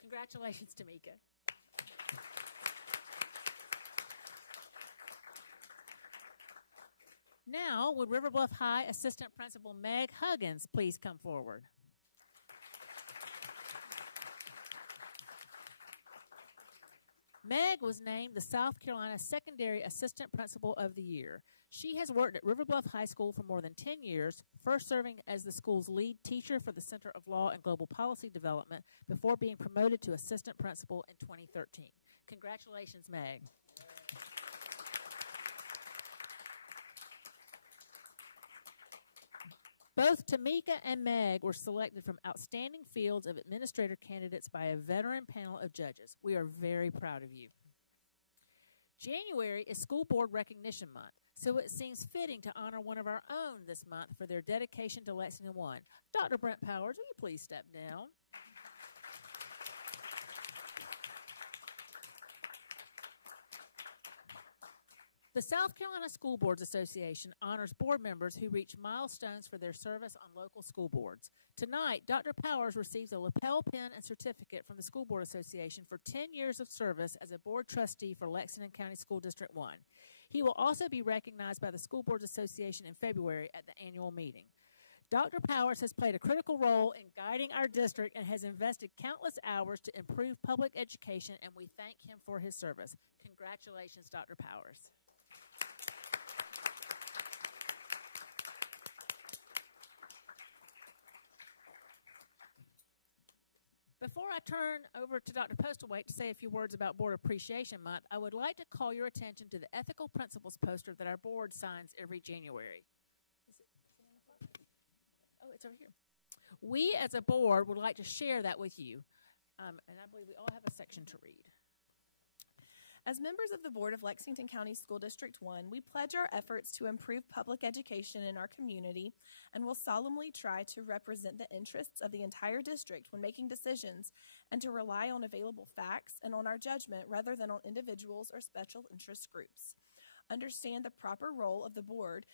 Congratulations, Tamika. Now, would River Bluff High Assistant Principal Meg Huggins please come forward? Meg was named the South Carolina Secondary Assistant Principal of the Year. She has worked at River Bluff High School for more than 10 years, first serving as the school's lead teacher for the Center of Law and Global Policy Development before being promoted to assistant principal in 2013. Congratulations, Meg. Both Tamika and Meg were selected from outstanding fields of administrator candidates by a veteran panel of judges. We are very proud of you. January is School Board Recognition Month, so it seems fitting to honor one of our own this month for their dedication to Lexington One. Dr. Brent Powers, will you please step down? The South Carolina School Boards Association honors board members who reach milestones for their service on local school boards. Tonight, Dr. Powers receives a lapel pin and certificate from the School Board Association for 10 years of service as a board trustee for Lexington County School District 1. He will also be recognized by the School Boards Association in February at the annual meeting. Dr. Powers has played a critical role in guiding our district and has invested countless hours to improve public education, and we thank him for his service. Congratulations, Dr. Powers. Before I turn over to Dr. Postlewaite to say a few words about Board Appreciation Month, I would like to call your attention to the Ethical Principles poster that our board signs every January. Oh, it's over here. We, as a board, would like to share that with you, and I believe we all have a section to read. As members of the Board of Lexington County School District 1, we pledge our efforts to improve public education in our community and will solemnly try to represent the interests of the entire district when making decisions and to rely on available facts and on our judgment rather than on individuals or special interest groups. Understand the proper role of the board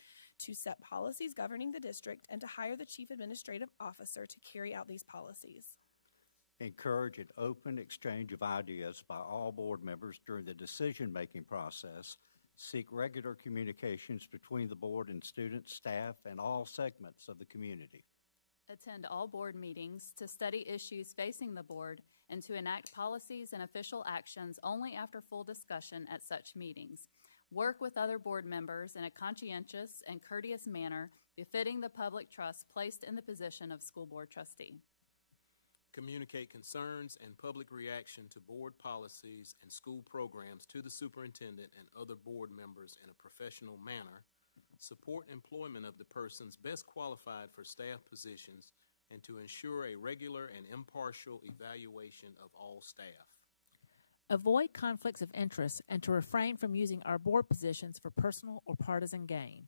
to set policies governing the district and to hire the chief administrative officer to carry out these policies. Encourage an open exchange of ideas by all board members during the decision-making process. Seek regular communications between the board and students, staff, and all segments of the community. Attend all board meetings to study issues facing the board and to enact policies and official actions only after full discussion at such meetings. Work with other board members in a conscientious and courteous manner befitting the public trust placed in the position of school board trustee. Communicate concerns and public reaction to board policies and school programs to the superintendent and other board members in a professional manner. Support employment of the persons best qualified for staff positions and to ensure a regular and impartial evaluation of all staff. Avoid conflicts of interest and to refrain from using our board positions for personal or partisan gain.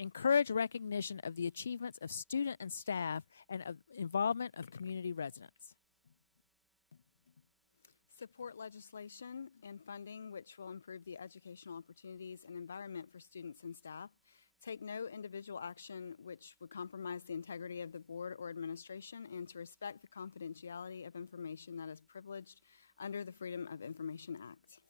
Encourage recognition of the achievements of student and staff and of involvement of community residents. Support legislation and funding which will improve the educational opportunities and environment for students and staff. Take no individual action which would compromise the integrity of the board or administration, and to respect the confidentiality of information that is privileged under the Freedom of Information Act.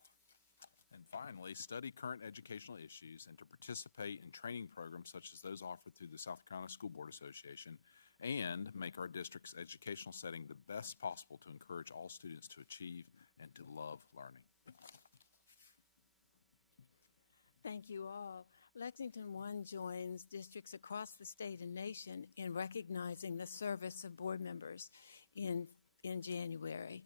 And finally, study current educational issues and to participate in training programs such as those offered through the South Carolina School Board Association, and make our district's educational setting the best possible to encourage all students to achieve and to love learning. Thank you all. Lexington 1 joins districts across the state and nation in recognizing the service of board members in January.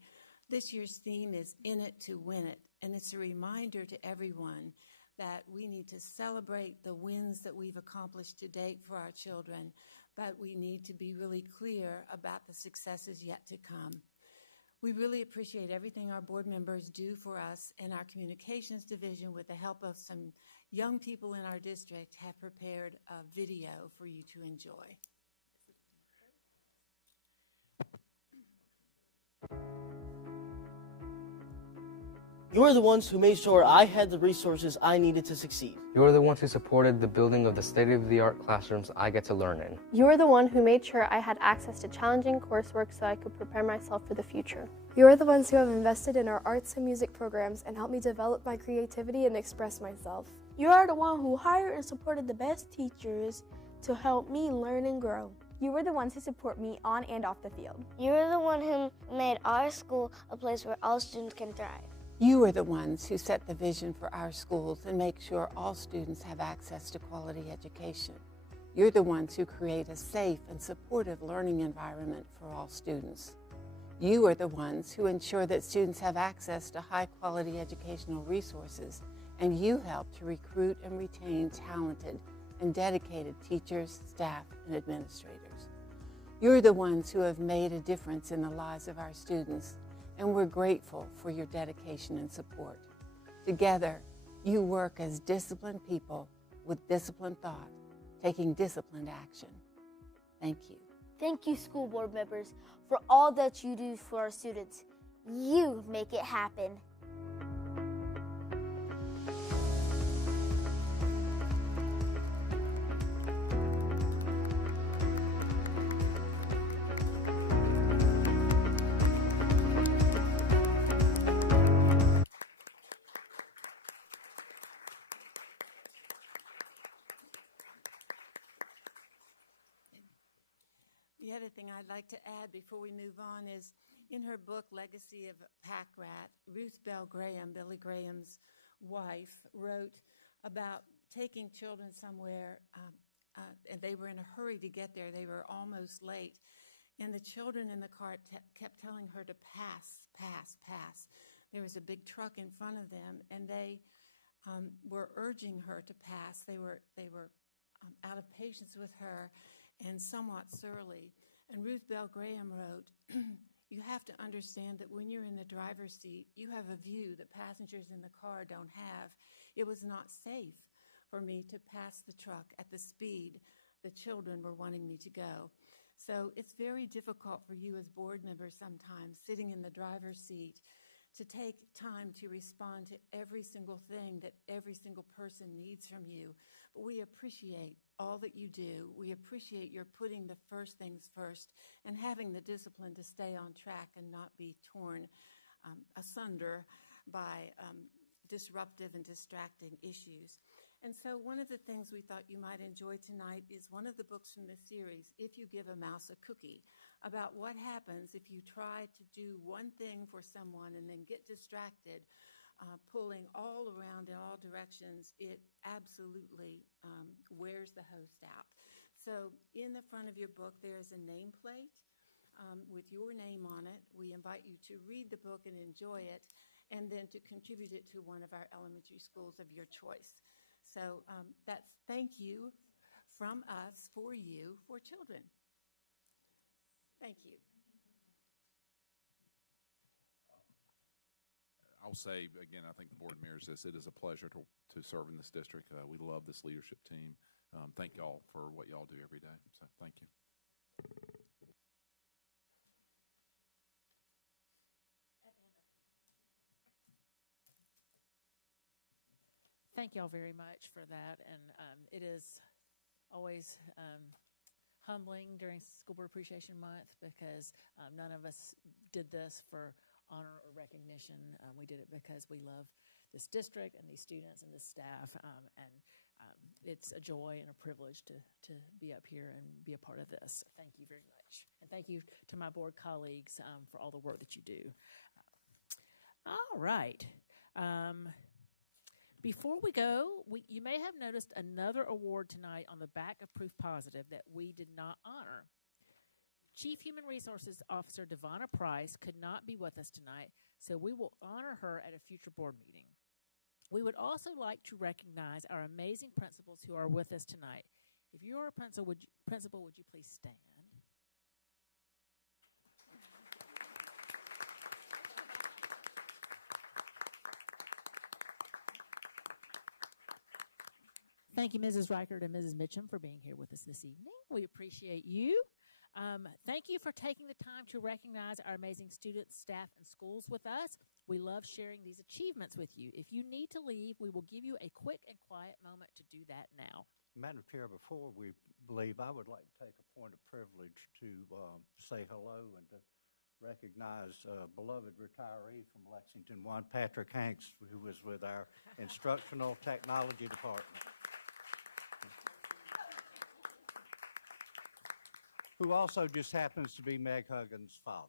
This year's theme is In It to Win It, and it's a reminder to everyone that we need to celebrate the wins that we've accomplished to date for our children, but we need to be really clear about the successes yet to come. We really appreciate everything our board members do for us, and our communications division, with the help of some young people in our district, have prepared a video for you to enjoy. You're the ones who made sure I had the resources I needed to succeed. You're the ones who supported the building of the state-of-the-art classrooms I get to learn in. You're the one who made sure I had access to challenging coursework so I could prepare myself for the future. You're the ones who have invested in our arts and music programs and helped me develop my creativity and express myself. You are the one who hired and supported the best teachers to help me learn and grow. You were the ones who support me on and off the field. You were the one who made our school a place where all students can thrive. You are the ones who set the vision for our schools and make sure all students have access to quality education. You're the ones who create a safe and supportive learning environment for all students. You are the ones who ensure that students have access to high-quality educational resources, and you help to recruit and retain talented and dedicated teachers, staff, and administrators. You're the ones who have made a difference in the lives of our students, and we're grateful for your dedication and support. Together, you work as disciplined people with disciplined thought, taking disciplined action. Thank you. Thank you, school board members, for all that you do for our students. You make it happen. The other thing I'd like to add before we move on is, in her book, Legacy of a Pack Rat, Ruth Bell Graham, Billy Graham's wife, wrote about taking children somewhere, and they were in a hurry to get there. They were almost late. And the children in the car kept telling her to pass, pass, pass. There was a big truck in front of them, and they were urging her to pass. They were out of patience with her and somewhat surly. And Ruth Bell Graham wrote, You have to understand that when you're in the driver's seat, you have a view that passengers in the car don't have. It was not safe for me to pass the truck at the speed the children were wanting me to go. So it's very difficult for you as board members sometimes, sitting in the driver's seat, to take time to respond to every single thing that every single person needs from you. But we appreciate all that you do. We appreciate your putting the first things first and having the discipline to stay on track and not be torn asunder by disruptive and distracting issues. And so one of the things we thought you might enjoy tonight is one of the books from the series, If You Give a Mouse a Cookie, about what happens if you try to do one thing for someone and then get distracted, pulling all around in all directions. It absolutely wears the host out. So in the front of your book, there's a nameplate with your name on it. We invite you to read the book and enjoy it, and then to contribute it to one of our elementary schools of your choice. So that's thank you from us for you for children. Thank you. I'll say, again, I think the board mirrors this. It is a pleasure to serve in this district. We love this leadership team. Thank y'all for what y'all do every day. So thank you. Thank y'all very much for that. And it is always humbling during School Board Appreciation Month because none of us did this for honor or recognition. We did it because we love this district and these students and this staff, and it's a joy and a privilege to be up here and be a part of this. Thank you very much. And thank you to my board colleagues for all the work that you do. All right. Before we go, you may have noticed another award tonight on the back of Proof Positive that we did not honor. Chief Human Resources Officer Devonna Price could not be with us tonight, so we will honor her at a future board meeting. We would also like to recognize our amazing principals who are with us tonight. If you are a principal, would you please stand? Thank you, Mrs. Reichert and Mrs. Mitchum, for being here with us this evening. We appreciate you. Thank you for taking the time to recognize our amazing students, staff, and schools with us. We love sharing these achievements with you. If you need to leave, we will give you a quick and quiet moment to do that now. Madam Chair, before we leave, I would like to take a point of privilege to say hello and to recognize a beloved retiree from Lexington 1, Patrick Hanks, who was with our Instructional Technology Department. Who also just happens to be Meg Huggins' father.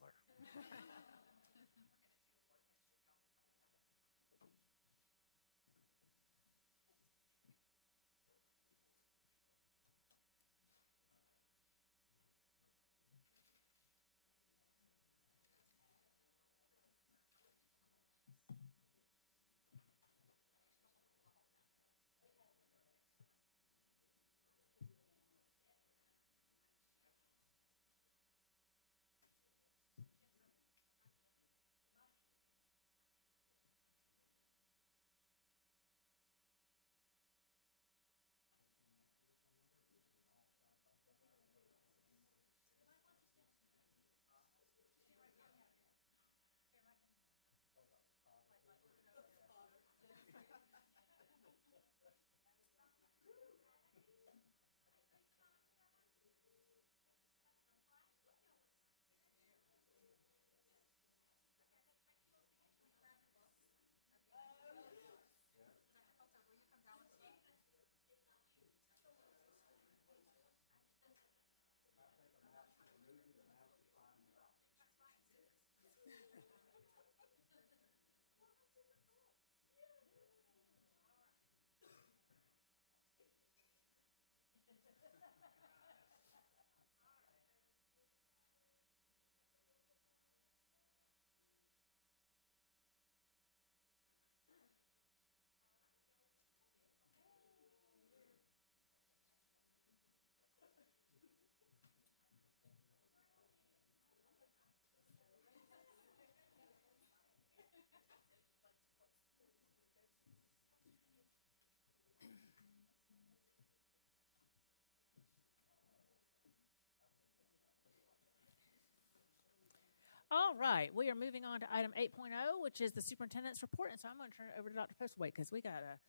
All right, we are moving on to item 8.0, which is the superintendent's report. And so I'm going to turn it over to Dr. Postwaite because we got a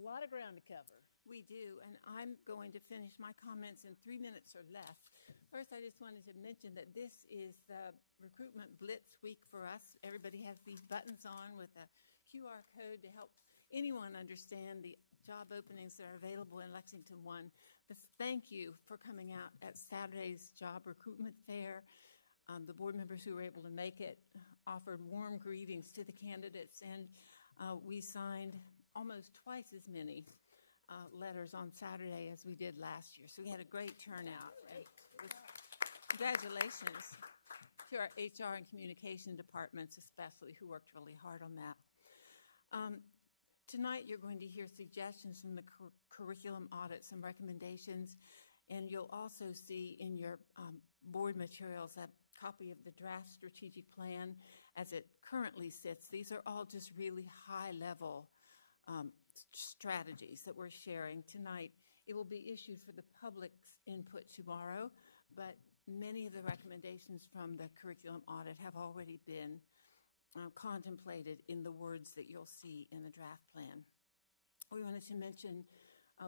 lot of ground to cover. We do, and I'm going to finish my comments in 3 minutes or less. First, I just wanted to mention that this is the Recruitment Blitz week for us. Everybody has these buttons on with a QR code to help anyone understand the job openings that are available in Lexington 1. Thank you for coming out at Saturday's job recruitment fair. The board members who were able to make it offered warm greetings to the candidates, and we signed almost twice as many letters on Saturday as we did last year. So we had a great turnout. Congratulations to our HR and communication departments especially, who worked really hard on that. Tonight you're going to hear suggestions from the curriculum audit, some recommendations, and you'll also see in your board materials a copy of the draft strategic plan as it currently sits. These are all just really high-level strategies that we're sharing tonight. It will be issued for the public's input tomorrow, but many of the recommendations from the curriculum audit have already been contemplated in the words that you'll see in the draft plan. We wanted to mention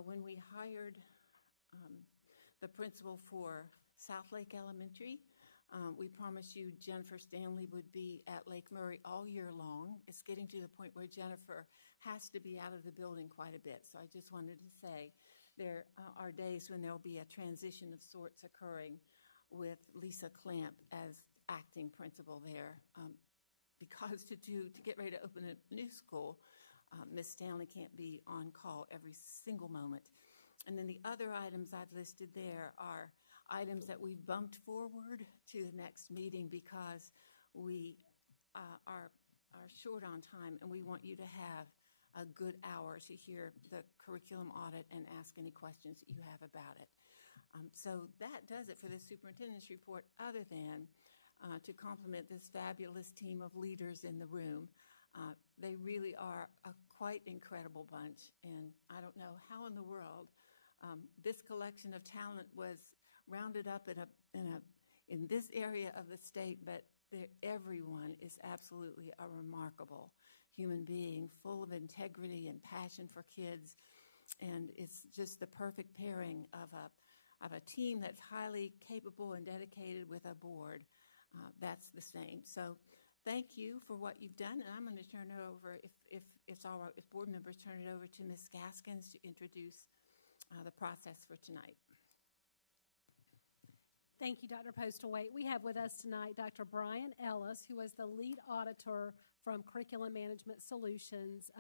when we hired the principal for South Lake Elementary, we promised you Jennifer Stanley would be at Lake Murray all year long. It's getting to the point where Jennifer has to be out of the building quite a bit. So I just wanted to say there are days when there will be a transition of sorts occurring with Lisa Clamp as acting principal there. Because to get ready to open a new school, Ms. Stanley can't be on call every single moment. And then the other items I've listed there are items that we've bumped forward to the next meeting because we are short on time, and we want you to have a good hour to hear the curriculum audit and ask any questions that you have about it. So that does it for the superintendent's report, other than to compliment this fabulous team of leaders in the room. They really are a quite incredible bunch, and I don't know how in the world this collection of talent was rounded up in this area of the state, but everyone is absolutely a remarkable human being, full of integrity and passion for kids, and it's just the perfect pairing of a team that's highly capable and dedicated with a board that's the same. So thank you for what you've done, and I'm going to turn it over, if it's all right, if board members turn it over to Ms. Gaskins to introduce the process for tonight. Thank you, Dr. Postlewaite. We have with us tonight Dr. Brian Ellis, who is the lead auditor from Curriculum Management Solutions.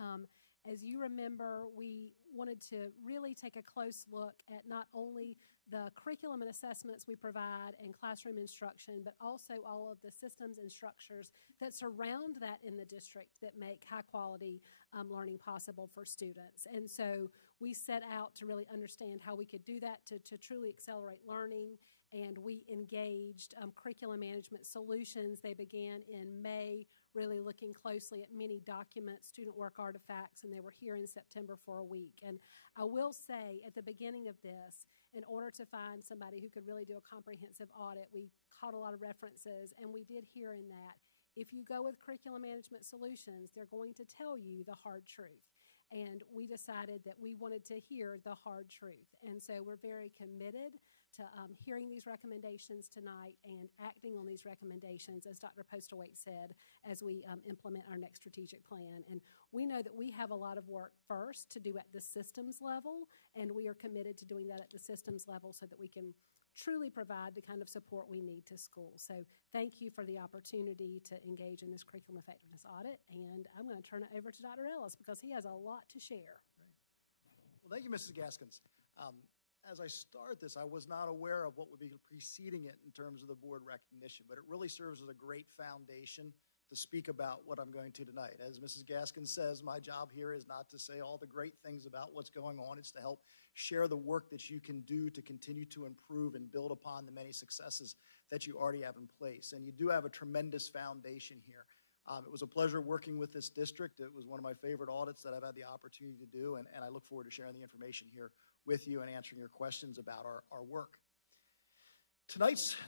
As you remember, we wanted to really take a close look at not only the curriculum and assessments we provide and classroom instruction, but also all of the systems and structures that surround that in the district that make high-quality learning possible for students. And so we set out to really understand how we could do that to truly accelerate learning, and we engaged Curriculum Management Solutions. They began in May, really looking closely at many documents, student work artifacts, and they were here in September for a week. And I will say, at the beginning of this, in order to find somebody who could really do a comprehensive audit, we caught a lot of references, and we did hear in that, if you go with Curriculum Management Solutions, they're going to tell you the hard truth. And we decided that we wanted to hear the hard truth. And so we're very committed to hearing these recommendations tonight and acting on these recommendations, as Dr. Postlewaite said, as we implement our next strategic plan. And we know that we have a lot of work first to do at the systems level, and we are committed to doing that at the systems level so that we can truly provide the kind of support we need to schools. So thank you for the opportunity to engage in this curriculum effectiveness audit, and I'm going to turn it over to Dr. Ellis because he has a lot to share. Well, thank you, Mrs. Gaskins. As I start this, I was not aware of what would be preceding it in terms of the board recognition, but it really serves as a great foundation to speak about what I'm going to tonight. As Mrs. Gaskins says, my job here is not to say all the great things about what's going on. It's to help share the work that you can do to continue to improve and build upon the many successes that you already have in place. And you do have a tremendous foundation here. It was a pleasure working with this district. It was one of my favorite audits that I've had the opportunity to do, and I look forward to sharing the information here with you and answering your questions about our work.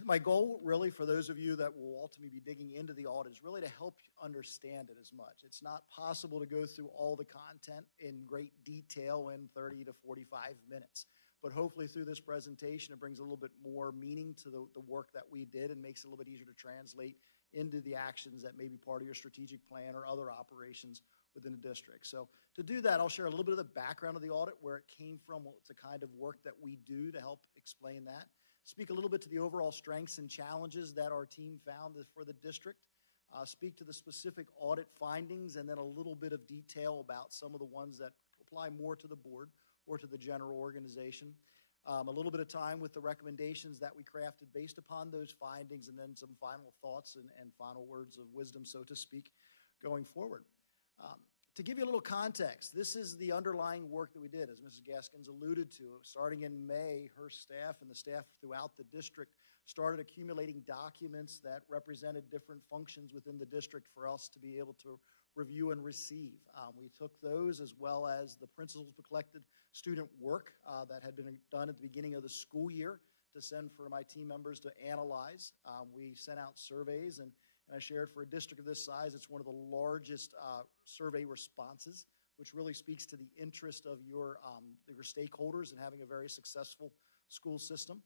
My goal really for those of you that will ultimately be digging into the audit is really to help you understand it as much. It's not possible to go through all the content in great detail in 30 to 45 minutes. But hopefully through this presentation, it brings a little bit more meaning to the work that we did and makes it a little bit easier to translate into the actions that may be part of your strategic plan or other operations within the district. So to do that, I'll share a little bit of the background of the audit, where it came from, what's the kind of work that we do to help explain that. Speak a little bit to the overall strengths and challenges that our team found for the district. Speak to the specific audit findings, and then a little bit of detail about some of the ones that apply more to the board or to the general organization. A little bit of time with the recommendations that we crafted based upon those findings, and then some final thoughts and final words of wisdom, so to speak, going forward. To give you a little context, this is the underlying work that we did, as Mrs. Gaskins alluded to. Starting in May, her staff and the staff throughout the district started accumulating documents that represented different functions within the district for us to be able to review and receive. We took those, as well as the principals collected student work that had been done at the beginning of the school year, to send for my team members to analyze. We sent out surveys, and I shared, for a district of this size, it's one of the largest survey responses, which really speaks to the interest of your stakeholders in having a very successful school system.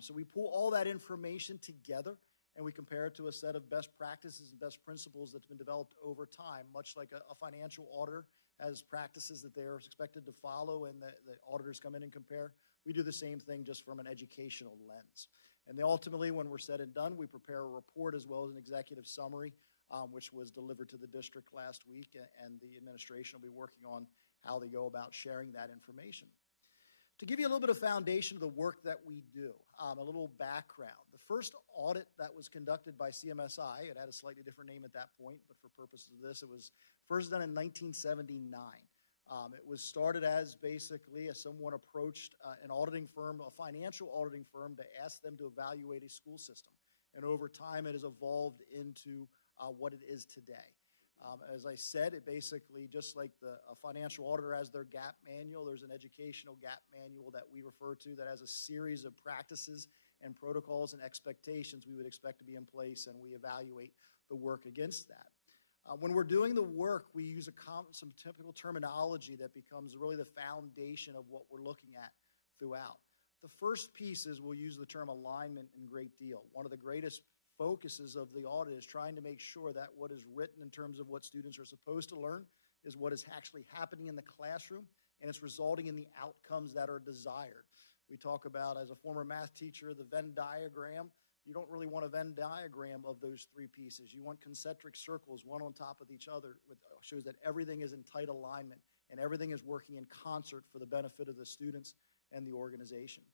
So we pull all that information together, and we compare it to a set of best practices and best principles that's been developed over time, much like a financial auditor has practices that they're expected to follow, and the auditors come in and compare. We do the same thing, just from an educational lens. And then ultimately, when we're said and done, we prepare a report as well as an executive summary, which was delivered to the district last week, and the administration will be working on how they go about sharing that information. To give you a little bit of foundation of the work that we do, a little background. The first audit that was conducted by CMSI, it had a slightly different name at that point, but for purposes of this, it was first done in 1979. It was started as basically someone approached an auditing firm, a financial auditing firm, to ask them to evaluate a school system. And over time, it has evolved into what it is today. As I said, it basically, just like a financial auditor has their gap manual, there's an educational gap manual that we refer to that has a series of practices and protocols and expectations we would expect to be in place, and we evaluate the work against that. When we're doing the work, we use some typical terminology that becomes really the foundation of what we're looking at throughout. The first piece is we'll use the term alignment in great deal. One of the greatest focuses of the audit is trying to make sure that what is written in terms of what students are supposed to learn is what is actually happening in the classroom, and it's resulting in the outcomes that are desired. We talk about, as a former math teacher, the Venn diagram. You don't really want a Venn diagram of those three pieces. You want concentric circles, one on top of each other, which shows that everything is in tight alignment and everything is working in concert for the benefit of the students and the organization.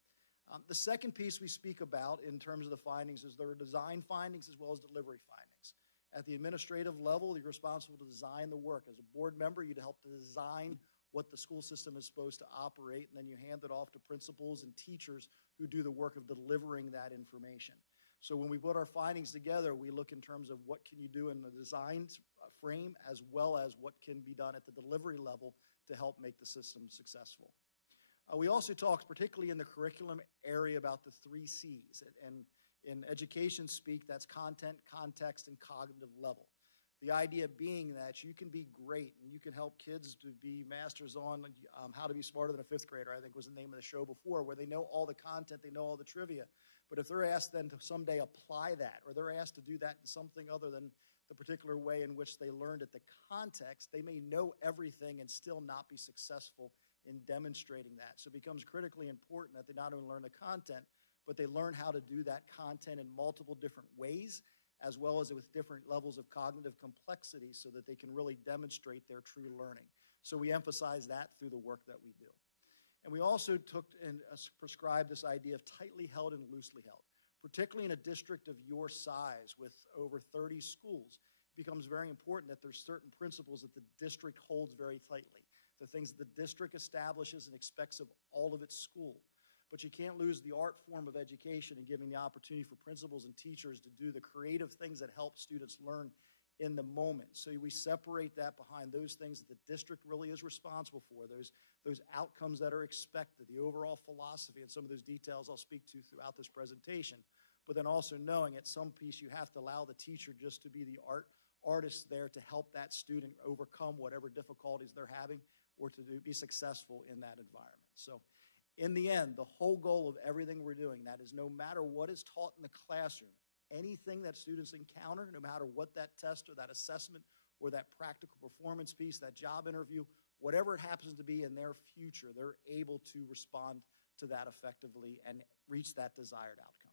The second piece we speak about in terms of the findings is there are design findings as well as delivery findings. At the administrative level, you're responsible to design the work. As a board member, you'd help to design what the school system is supposed to operate, and then you hand it off to principals and teachers who do the work of delivering that information. So when we put our findings together, we look in terms of what can you do in the design frame, as well as what can be done at the delivery level to help make the system successful. We also talk, particularly in the curriculum area, about the 3 C's. And in education speak, that's content, context, and cognitive level. The idea being that you can be great and you can help kids to be masters on how to be smarter than a 5th grader, I think was the name of the show before, where they know all the content, they know all the trivia. But if they're asked then to someday apply that, or they're asked to do that in something other than the particular way in which they learned it, the context, they may know everything and still not be successful in demonstrating that. So it becomes critically important that they not only learn the content, but they learn how to do that content in multiple different ways, as well as with different levels of cognitive complexity, so that they can really demonstrate their true learning. So we emphasize that through the work that we do. And we also took and prescribed this idea of tightly held and loosely held. Particularly in a district of your size with over 30 schools, it becomes very important that there's certain principles that the district holds very tightly. The things that the district establishes and expects of all of its schools. But you can't lose the art form of education and giving the opportunity for principals and teachers to do the creative things that help students learn in the moment. So we separate that behind those things that the district really is responsible for, those those outcomes that are expected, the overall philosophy, and some of those details I'll speak to throughout this presentation. But then also knowing at some piece you have to allow the teacher just to be the artist there to help that student overcome whatever difficulties they're having or to be successful in that environment. So in the end, the whole goal of everything we're doing, that is no matter what is taught in the classroom, anything that students encounter, no matter what that test or that assessment or that practical performance piece, that job interview, whatever it happens to be in their future, they're able to respond to that effectively and reach that desired outcome.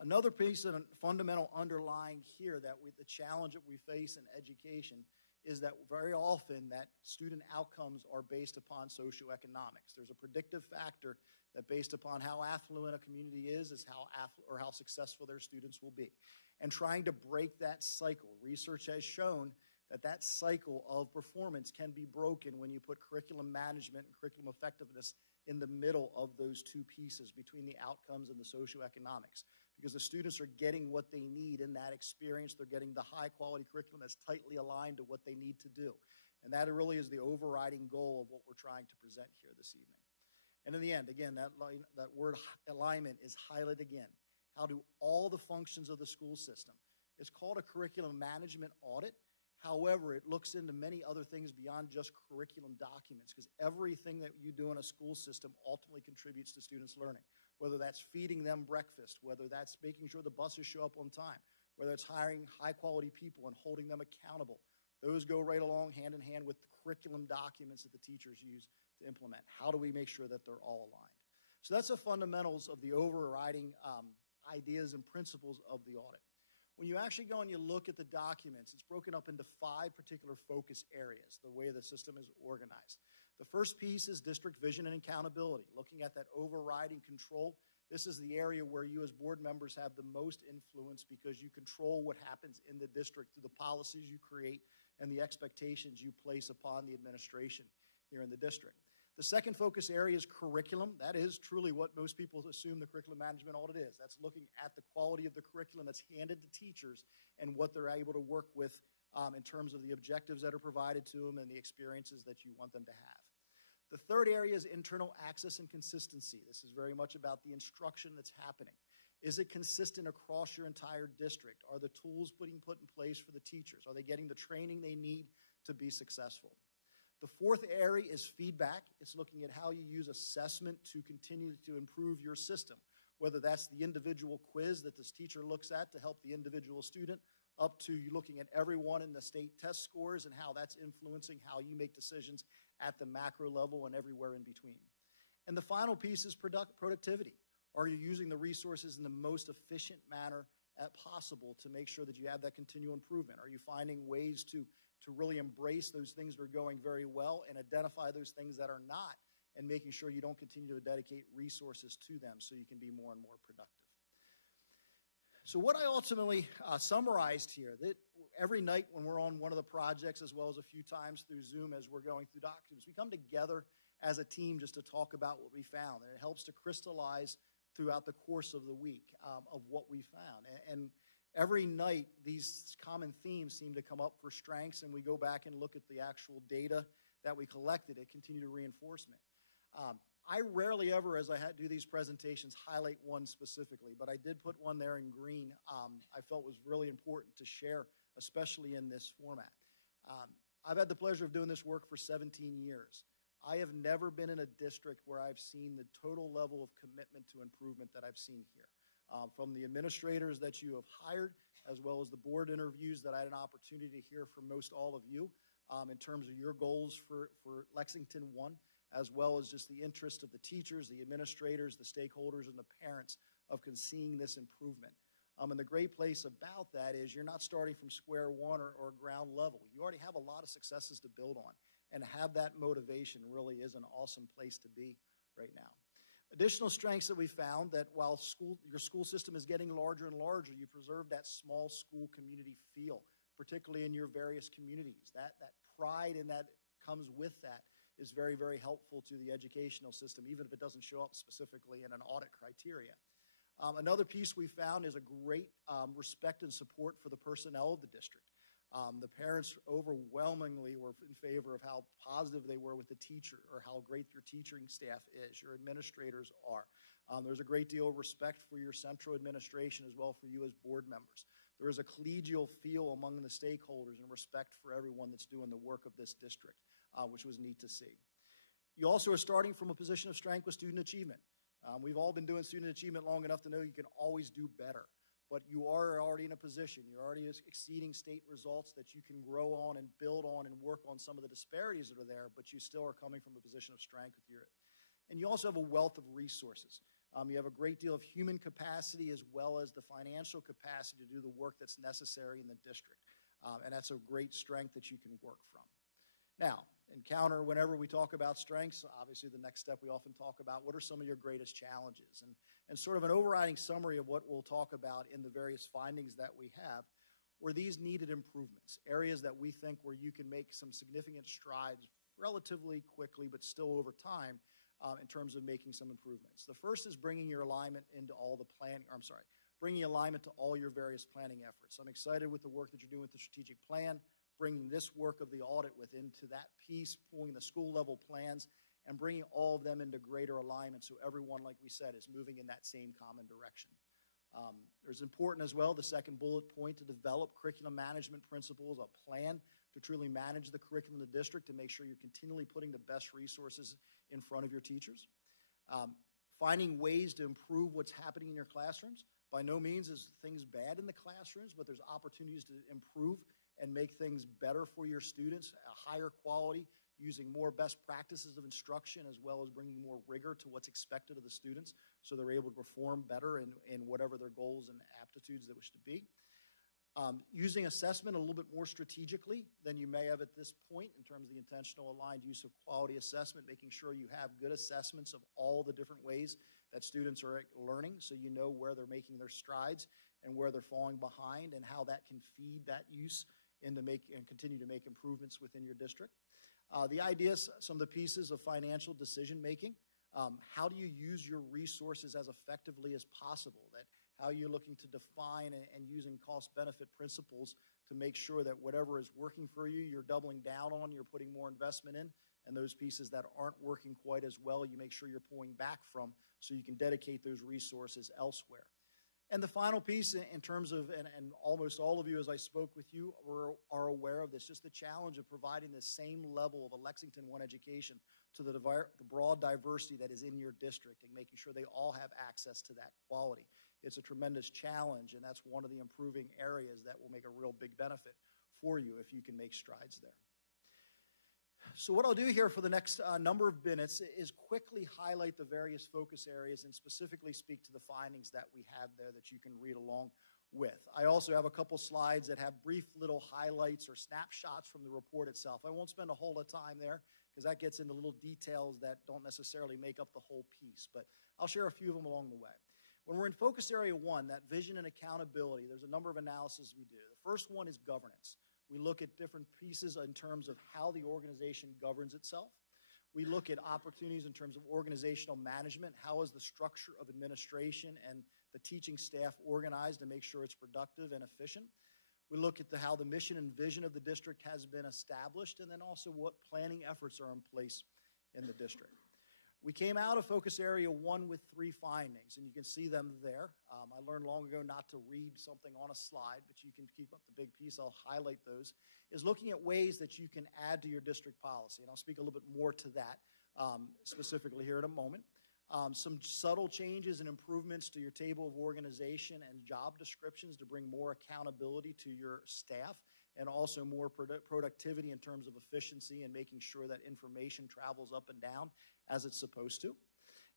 Another piece of fundamental underlying here the challenge that we face in education is that very often that student outcomes are based upon socioeconomics. There's a predictive factor that based upon how affluent a community is how successful their students will be. And trying to break that cycle. Research has shown that cycle of performance can be broken when you put curriculum management and curriculum effectiveness in the middle of those two pieces between the outcomes and the socioeconomics. Because the students are getting what they need in that experience. They're getting the high-quality curriculum that's tightly aligned to what they need to do. And that really is the overriding goal of what we're trying to present here this evening. And in the end, again, that word alignment is highlighted again. How do all the functions of the school system? It's called a curriculum management audit. However, it looks into many other things beyond just curriculum documents, because everything that you do in a school system ultimately contributes to students' learning, whether that's feeding them breakfast, whether that's making sure the buses show up on time, whether it's hiring high-quality people and holding them accountable. Those go right along hand in hand with the curriculum documents that the teachers use to implement. How do we make sure that they're all aligned? So that's the fundamentals of the overriding ideas and principles of the audit. When you actually go and you look at the documents, it's broken up into 5 particular focus areas, the way the system is organized. The first piece is district vision and accountability, looking at that overriding control. This is the area where you as board members have the most influence because you control what happens in the district through the policies you create and the expectations you place upon the administration here in the district. The second focus area is curriculum. That is truly what most people assume the curriculum management audit is. That's looking at the quality of the curriculum that's handed to teachers and what they're able to work with in terms of the objectives that are provided to them and the experiences that you want them to have. The third area is internal access and consistency. This is very much about the instruction that's happening. Is it consistent across your entire district? Are the tools being put in place for the teachers? Are they getting the training they need to be successful? The fourth area is feedback. It's looking at how you use assessment to continue to improve your system, whether that's the individual quiz that this teacher looks at to help the individual student, up to you looking at everyone in the state test scores and how that's influencing how you make decisions at the macro level and everywhere in between. And the final piece is productivity. Are you using the resources in the most efficient manner possible to make sure that you have that continual improvement? Are you finding ways to really embrace those things that are going very well and identify those things that are not and making sure you don't continue to dedicate resources to them so you can be more and more productive? So what I ultimately summarized here, that every night when we're on one of the projects as well as a few times through Zoom as we're going through documents, we come together as a team just to talk about what we found. And it helps to crystallize throughout the course of the week of what we found. And every night, these common themes seem to come up for strengths, and we go back and look at the actual data that we collected at continued reinforcement. I rarely ever, as I do these presentations, highlight one specifically, but I did put one there in green I felt was really important to share, especially in this format. I've had the pleasure of doing this work for 17 years. I have never been in a district where I've seen the total level of commitment to improvement that I've seen here. From the administrators that you have hired, as well as the board interviews that I had an opportunity to hear from most all of you in terms of your goals for Lexington 1, as well as just the interest of the teachers, the administrators, the stakeholders, and the parents of seeing this improvement. And the great place about that is you're not starting from square one or ground level. You already have a lot of successes to build on. And to have that motivation really is an awesome place to be right now. Additional strengths that we found that while your school system is getting larger and larger, you preserve that small school community feel, particularly in your various communities. That pride and that comes with that is very, very helpful to the educational system, even if it doesn't show up specifically in an audit criteria. Another piece we found is a great respect and support for the personnel of the district. The parents overwhelmingly were in favor of how positive they were with the teacher or how great your teaching staff is, your administrators are. There's a great deal of respect for your central administration as well for you as board members. There is a collegial feel among the stakeholders and respect for everyone that's doing the work of this district, which was neat to see. You also are starting from a position of strength with student achievement. We've all been doing student achievement long enough to know you can always do better. But you are already in a position, you're already exceeding state results that you can grow on and build on and work on some of the disparities that are there, but you still are coming from a position of strength with your. And you also have a wealth of resources. You have a great deal of human capacity as well as the financial capacity to do the work that's necessary in the district. And that's a great strength that you can work from. Now, whenever we talk about strengths, obviously the next step we often talk about, what are some of your greatest challenges? And sort of an overriding summary of what we'll talk about in the various findings that we have were these needed improvements, areas that we think where you can make some significant strides relatively quickly, but still over time in terms of making some improvements. The first is bringing your alignment into all the bringing alignment to all your various planning efforts. I'm excited with the work that you're doing with the strategic plan, bringing this work of the audit into that piece, pulling the school level plans, and bringing all of them into greater alignment so everyone, like we said, is moving in that same common direction. There's important as well, the second bullet point, to develop curriculum management principles, a plan to truly manage the curriculum of the district to make sure you're continually putting the best resources in front of your teachers. Finding ways to improve what's happening in your classrooms. By no means is things bad in the classrooms, but there's opportunities to improve and make things better for your students, a higher quality, using more best practices of instruction as well as bringing more rigor to what's expected of the students so they're able to perform better in whatever their goals and aptitudes they wish to be. Using assessment a little bit more strategically than you may have at this point in terms of the intentional aligned use of quality assessment, making sure you have good assessments of all the different ways that students are learning so you know where they're making their strides and where they're falling behind and how that can feed that use and continue to make improvements within your district. The ideas, some of the pieces of financial decision making. How do you use your resources as effectively as possible? How are you looking to define and using cost-benefit principles to make sure that whatever is working for you, you're doubling down on, you're putting more investment in, and those pieces that aren't working quite as well, you make sure you're pulling back from so you can dedicate those resources elsewhere. And the final piece in terms of, and almost all of you as I spoke with you are aware of this, just the challenge of providing the same level of a Lexington One education to the broad diversity that is in your district and making sure they all have access to that quality. It's a tremendous challenge, and that's one of the improving areas that will make a real big benefit for you if you can make strides there. So what I'll do here for the next number of minutes is quickly highlight the various focus areas and specifically speak to the findings that we have there that you can read along with. I also have a couple slides that have brief little highlights or snapshots from the report itself. I won't spend a whole lot of time there because that gets into little details that don't necessarily make up the whole piece, but I'll share a few of them along the way. When we're in focus area 1, that vision and accountability, there's a number of analyses we do. The first one is governance. We look at different pieces in terms of how the organization governs itself. We look at opportunities in terms of organizational management. How is the structure of administration and the teaching staff organized to make sure it's productive and efficient? We look at how the mission and vision of the district has been established, and then also what planning efforts are in place in the district. We came out of focus area 1 with 3 findings, and you can see them there. I learned long ago not to read something on a slide, but you can keep up the big piece. I'll highlight those. Is looking at ways that you can add to your district policy, and I'll speak a little bit more to that specifically here in a moment. Some subtle changes and improvements to your table of organization and job descriptions to bring more accountability to your staff and also more productivity in terms of efficiency and making sure that information travels up and down as it's supposed to.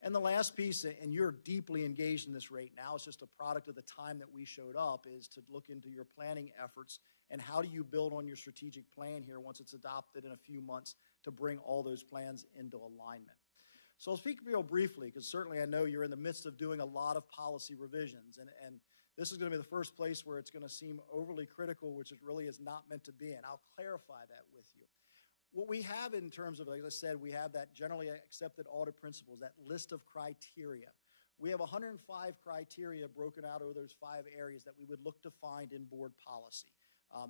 And the last piece, and you're deeply engaged in this right now, it's just a product of the time that we showed up, is to look into your planning efforts and how do you build on your strategic plan here once it's adopted in a few months to bring all those plans into alignment. So I'll speak real briefly because certainly I know you're in the midst of doing a lot of policy revisions, and this is going to be the first place where it's going to seem overly critical, which it really is not meant to be, and I'll clarify that with you. What we have in terms of, like I said, we have that generally accepted audit principles, that list of criteria. We have 105 criteria broken out over those 5 areas that we would look to find in board policy.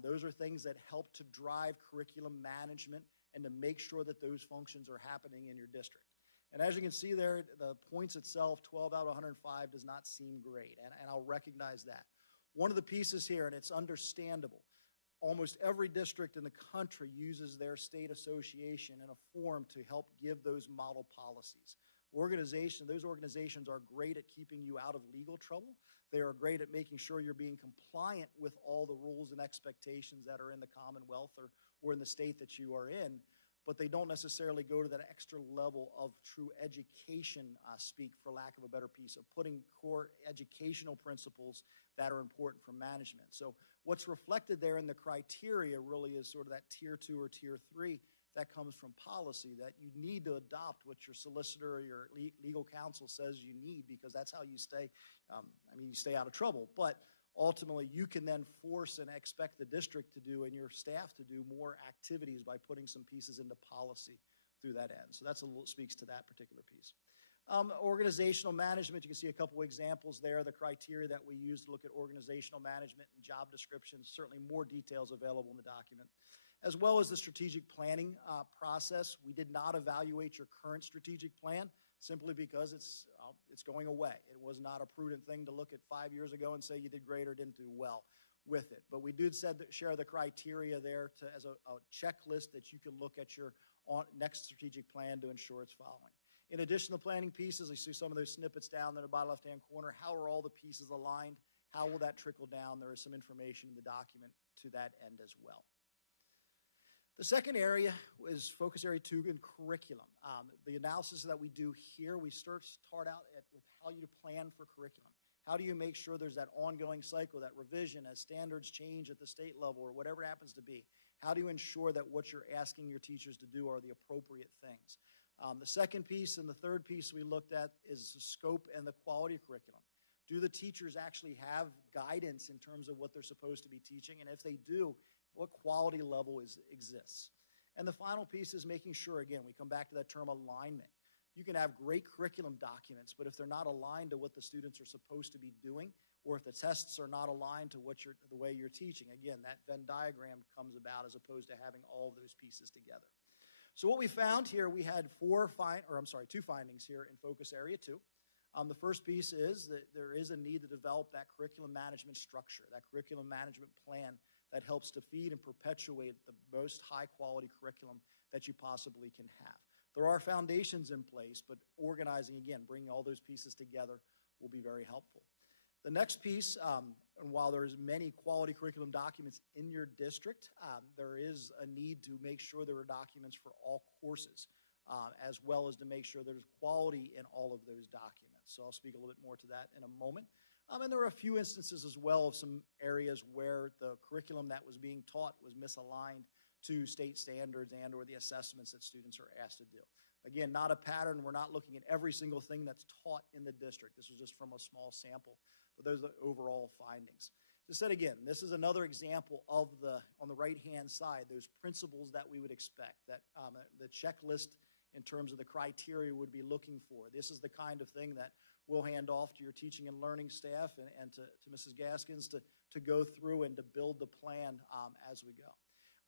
Those are things that help to drive curriculum management and to make sure that those functions are happening in your district. And as you can see there, the points itself, 12 out of 105, does not seem great, and I'll recognize that. One of the pieces here, and it's understandable, almost every district in the country uses their state association in a form to help give those model policies. Those organizations are great at keeping you out of legal trouble. They are great at making sure you're being compliant with all the rules and expectations that are in the Commonwealth or in the state that you are in, but they don't necessarily go to that extra level of true education speak, for lack of a better piece, of putting core educational principles that are important for management. So what's reflected there in the criteria really is sort of that tier 2 or tier 3 that comes from policy, that you need to adopt what your solicitor or your legal counsel says you need, because that's how you stay, you stay out of trouble. But ultimately, you can then force and expect the district to do and your staff to do more activities by putting some pieces into policy through that end. So that's speaks to that particular piece. Organizational management, you can see a couple examples there, the criteria that we use to look at organizational management and job descriptions, certainly more details available in the document, as well as the strategic planning process. We did not evaluate your current strategic plan simply because it's going away. It was not a prudent thing to look at 5 years ago and say you did great or didn't do well with it. But we did share the criteria there as a checklist that you can look at your next strategic plan to ensure it's following. In addition to planning pieces, you see some of those snippets down there in the bottom left-hand corner. How are all the pieces aligned? How will that trickle down? There is some information in the document to that end as well. The second area is focus area 2 in curriculum. The analysis that we do here, we start out with how you plan for curriculum. How do you make sure there's that ongoing cycle, that revision as standards change at the state level or whatever it happens to be? How do you ensure that what you're asking your teachers to do are the appropriate things? The second piece and the third piece we looked at is the scope and the quality of curriculum. Do the teachers actually have guidance in terms of what they're supposed to be teaching? And if they do, what quality level exists? And the final piece is making sure, again, we come back to that term alignment. You can have great curriculum documents, but if they're not aligned to what the students are supposed to be doing, or if the tests are not aligned to the way you're teaching, again, that Venn diagram comes about as opposed to having all of those pieces together. So what we found here, we had two findings here in focus area 2. The first piece is that there is a need to develop that curriculum management structure, that curriculum management plan that helps to feed and perpetuate the most high-quality curriculum that you possibly can have. There are foundations in place, but organizing, again, bringing all those pieces together will be very helpful. The next piece, and while there's many quality curriculum documents in your district, there is a need to make sure there are documents for all courses, as well as to make sure there's quality in all of those documents. So I'll speak a little bit more to that in a moment. And there were a few instances as well of some areas where the curriculum that was being taught was misaligned to state standards and or the assessments that students are asked to do. Again, not a pattern. We're not looking at every single thing that's taught in the district. This was just from a small sample, but those are the overall findings. Just said again, this is another example of on the right-hand side, those principles that we would expect, that the checklist in terms of the criteria would be looking for. This is the kind of thing that we'll hand off to your teaching and learning staff and to Mrs. Gaskins to go through and to build the plan as we go.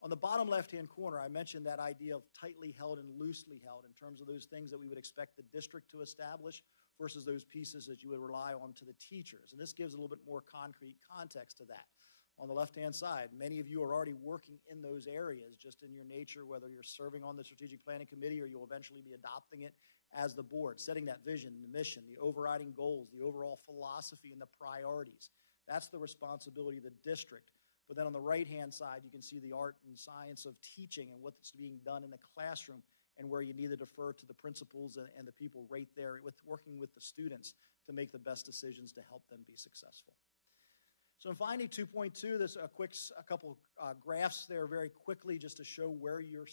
On the bottom left-hand corner, I mentioned that idea of tightly held and loosely held in terms of those things that we would expect the district to establish versus those pieces that you would rely on to the teachers. And this gives a little bit more concrete context to that. On the left-hand side, many of you are already working in those areas just in your nature, whether you're serving on the Strategic Planning Committee or you'll eventually be adopting it as the board, setting that vision, the mission, the overriding goals, the overall philosophy, and the priorities. That's the responsibility of the district. But then on the right-hand side, you can see the art and science of teaching and what's being done in the classroom and where you need to defer to the principals and the people right there working with the students to make the best decisions to help them be successful. So in finding 2.2, there's a couple graphs there very quickly just to show where your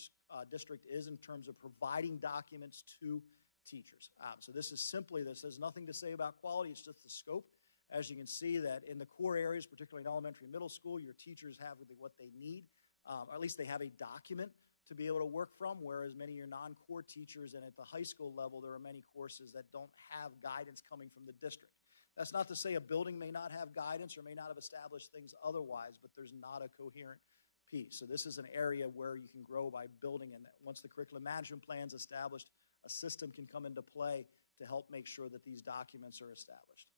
district is in terms of providing documents to teachers. So this is simply, this has nothing to say about quality, it's just the scope. As you can see that in the core areas, particularly in elementary and middle school, your teachers have what they need, or at least they have a document to be able to work from, whereas many of your non-core teachers and at the high school level, there are many courses that don't have guidance coming from the district. That's not to say a building may not have guidance or may not have established things otherwise, but there's not a coherent piece. So this is an area where you can grow by building, and once the curriculum management plan's established, a system can come into play to help make sure that these documents are established.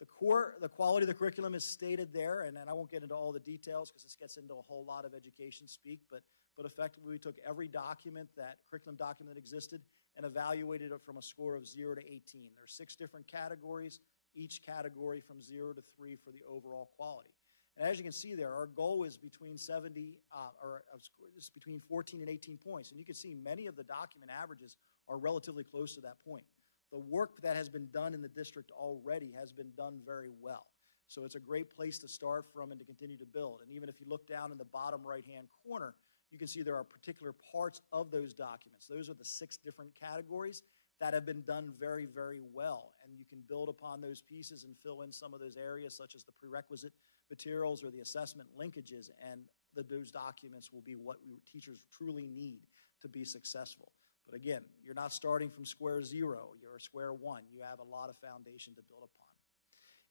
The quality of the curriculum is stated there, and I won't get into all the details because this gets into a whole lot of education speak, but effectively we took every curriculum document that existed and evaluated it from a score of 0 to 18. There's 6 different categories, each category from 0 to 3 for the overall quality. And as you can see there, our goal is between between 14 and 18 points, and you can see many of the document averages are relatively close to that point. The work that has been done in the district already has been done very well. So it's a great place to start from and to continue to build. And even if you look down in the bottom right-hand corner, you can see there are particular parts of those documents. Those are the 6 different categories that have been done very, very well. And you can build upon those pieces and fill in some of those areas, such as the prerequisite materials or the assessment linkages, and those documents will be what teachers truly need to be successful. But again, you're not starting from square 0, you're square 1. You have a lot of foundation to build upon.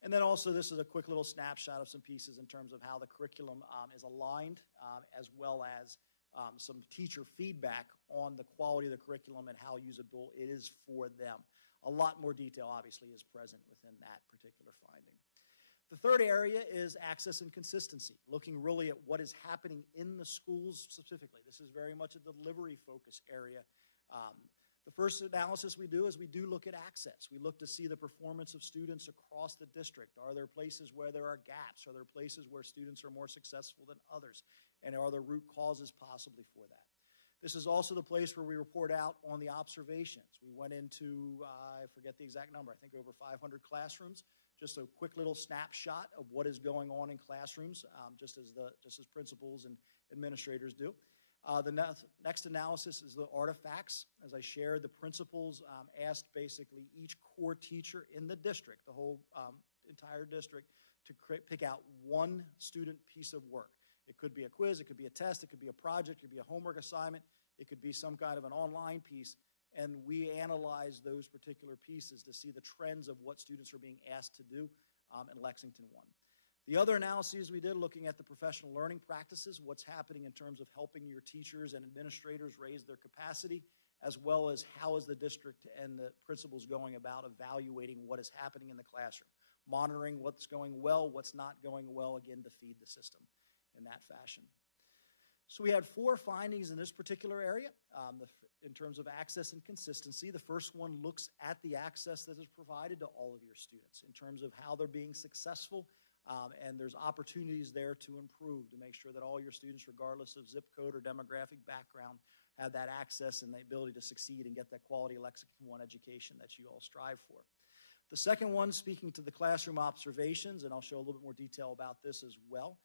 And then also this is a quick little snapshot of some pieces in terms of how the curriculum is aligned, as well as some teacher feedback on the quality of the curriculum and how usable it is for them. A lot more detail obviously is present within that particular finding. The third area is access and consistency, looking really at what is happening in the schools specifically. This is very much a delivery focus area. The first analysis we do is we do look at access. We look to see the performance of students across the district. Are there places where there are gaps? Are there places where students are more successful than others? And are there root causes possibly for that? This is also the place where we report out on the observations. We went into, I forget the exact number, I think over 500 classrooms. Just a quick little snapshot of what is going on in classrooms, just as principals and administrators do. The next analysis is the artifacts. As I shared, the principals asked basically each core teacher in the district, the whole entire district, to pick out one student piece of work. It could be a quiz, it could be a test, it could be a project, it could be a homework assignment, it could be some kind of an online piece, and we analyze those particular pieces to see the trends of what students are being asked to do in Lexington 1. The other analyses we did, looking at the professional learning practices, what's happening in terms of helping your teachers and administrators raise their capacity, as well as how is the district and the principals going about evaluating what is happening in the classroom, monitoring what's going well, what's not going well, again, to feed the system in that fashion. So we had 4 findings in this particular area in terms of access and consistency. The first one looks at the access that is provided to all of your students in terms of how they're being successful. And there's opportunities there to improve, to make sure that all your students, regardless of zip code or demographic background, have that access and the ability to succeed and get that quality Lexington 1 education that you all strive for. The second one, speaking to the classroom observations, and I'll show a little bit more detail about this as well.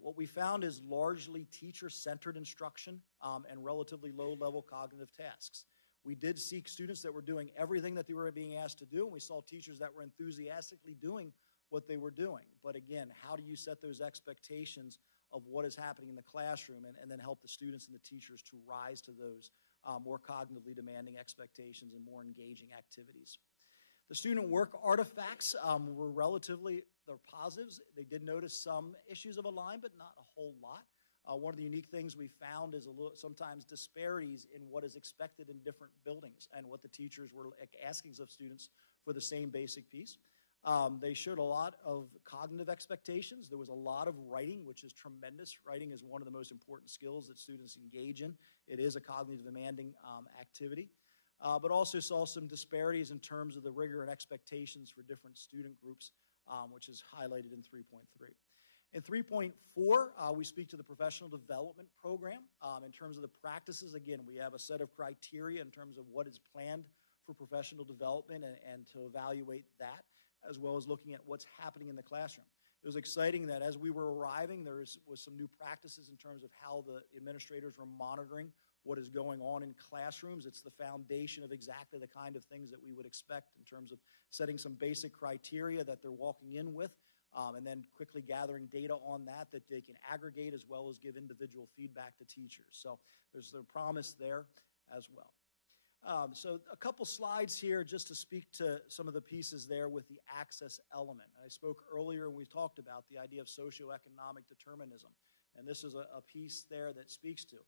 What we found is largely teacher-centered instruction and relatively low-level cognitive tasks. We did seek students that were doing everything that they were being asked to do, and we saw teachers that were enthusiastically doing what they were doing. But again, how do you set those expectations of what is happening in the classroom and then help the students and the teachers to rise to those more cognitively demanding expectations and more engaging activities? The student work artifacts were they're positives. They did notice some issues of alignment, but not a whole lot. One of the unique things we found is sometimes disparities in what is expected in different buildings and what the teachers were asking of students for the same basic piece. They showed a lot of cognitive expectations. There was a lot of writing, which is tremendous. Writing is one of the most important skills that students engage in. It is a cognitive demanding activity. But also saw some disparities in terms of the rigor and expectations for different student groups, which is highlighted in 3.3. In 3.4, we speak to the professional development program. In terms of the practices, again, we have a set of criteria in terms of what is planned for professional development and to evaluate that, as well as looking at what's happening in the classroom. It was exciting that as we were arriving, there was some new practices in terms of how the administrators were monitoring what is going on in classrooms. It's the foundation of exactly the kind of things that we would expect in terms of setting some basic criteria that they're walking in with, and then quickly gathering data on that they can aggregate as well as give individual feedback to teachers. So there's the promise there as well. So a couple slides here just to speak to some of the pieces there with the access element. I spoke earlier and we talked about the idea of socioeconomic determinism. And this is a piece there that speaks to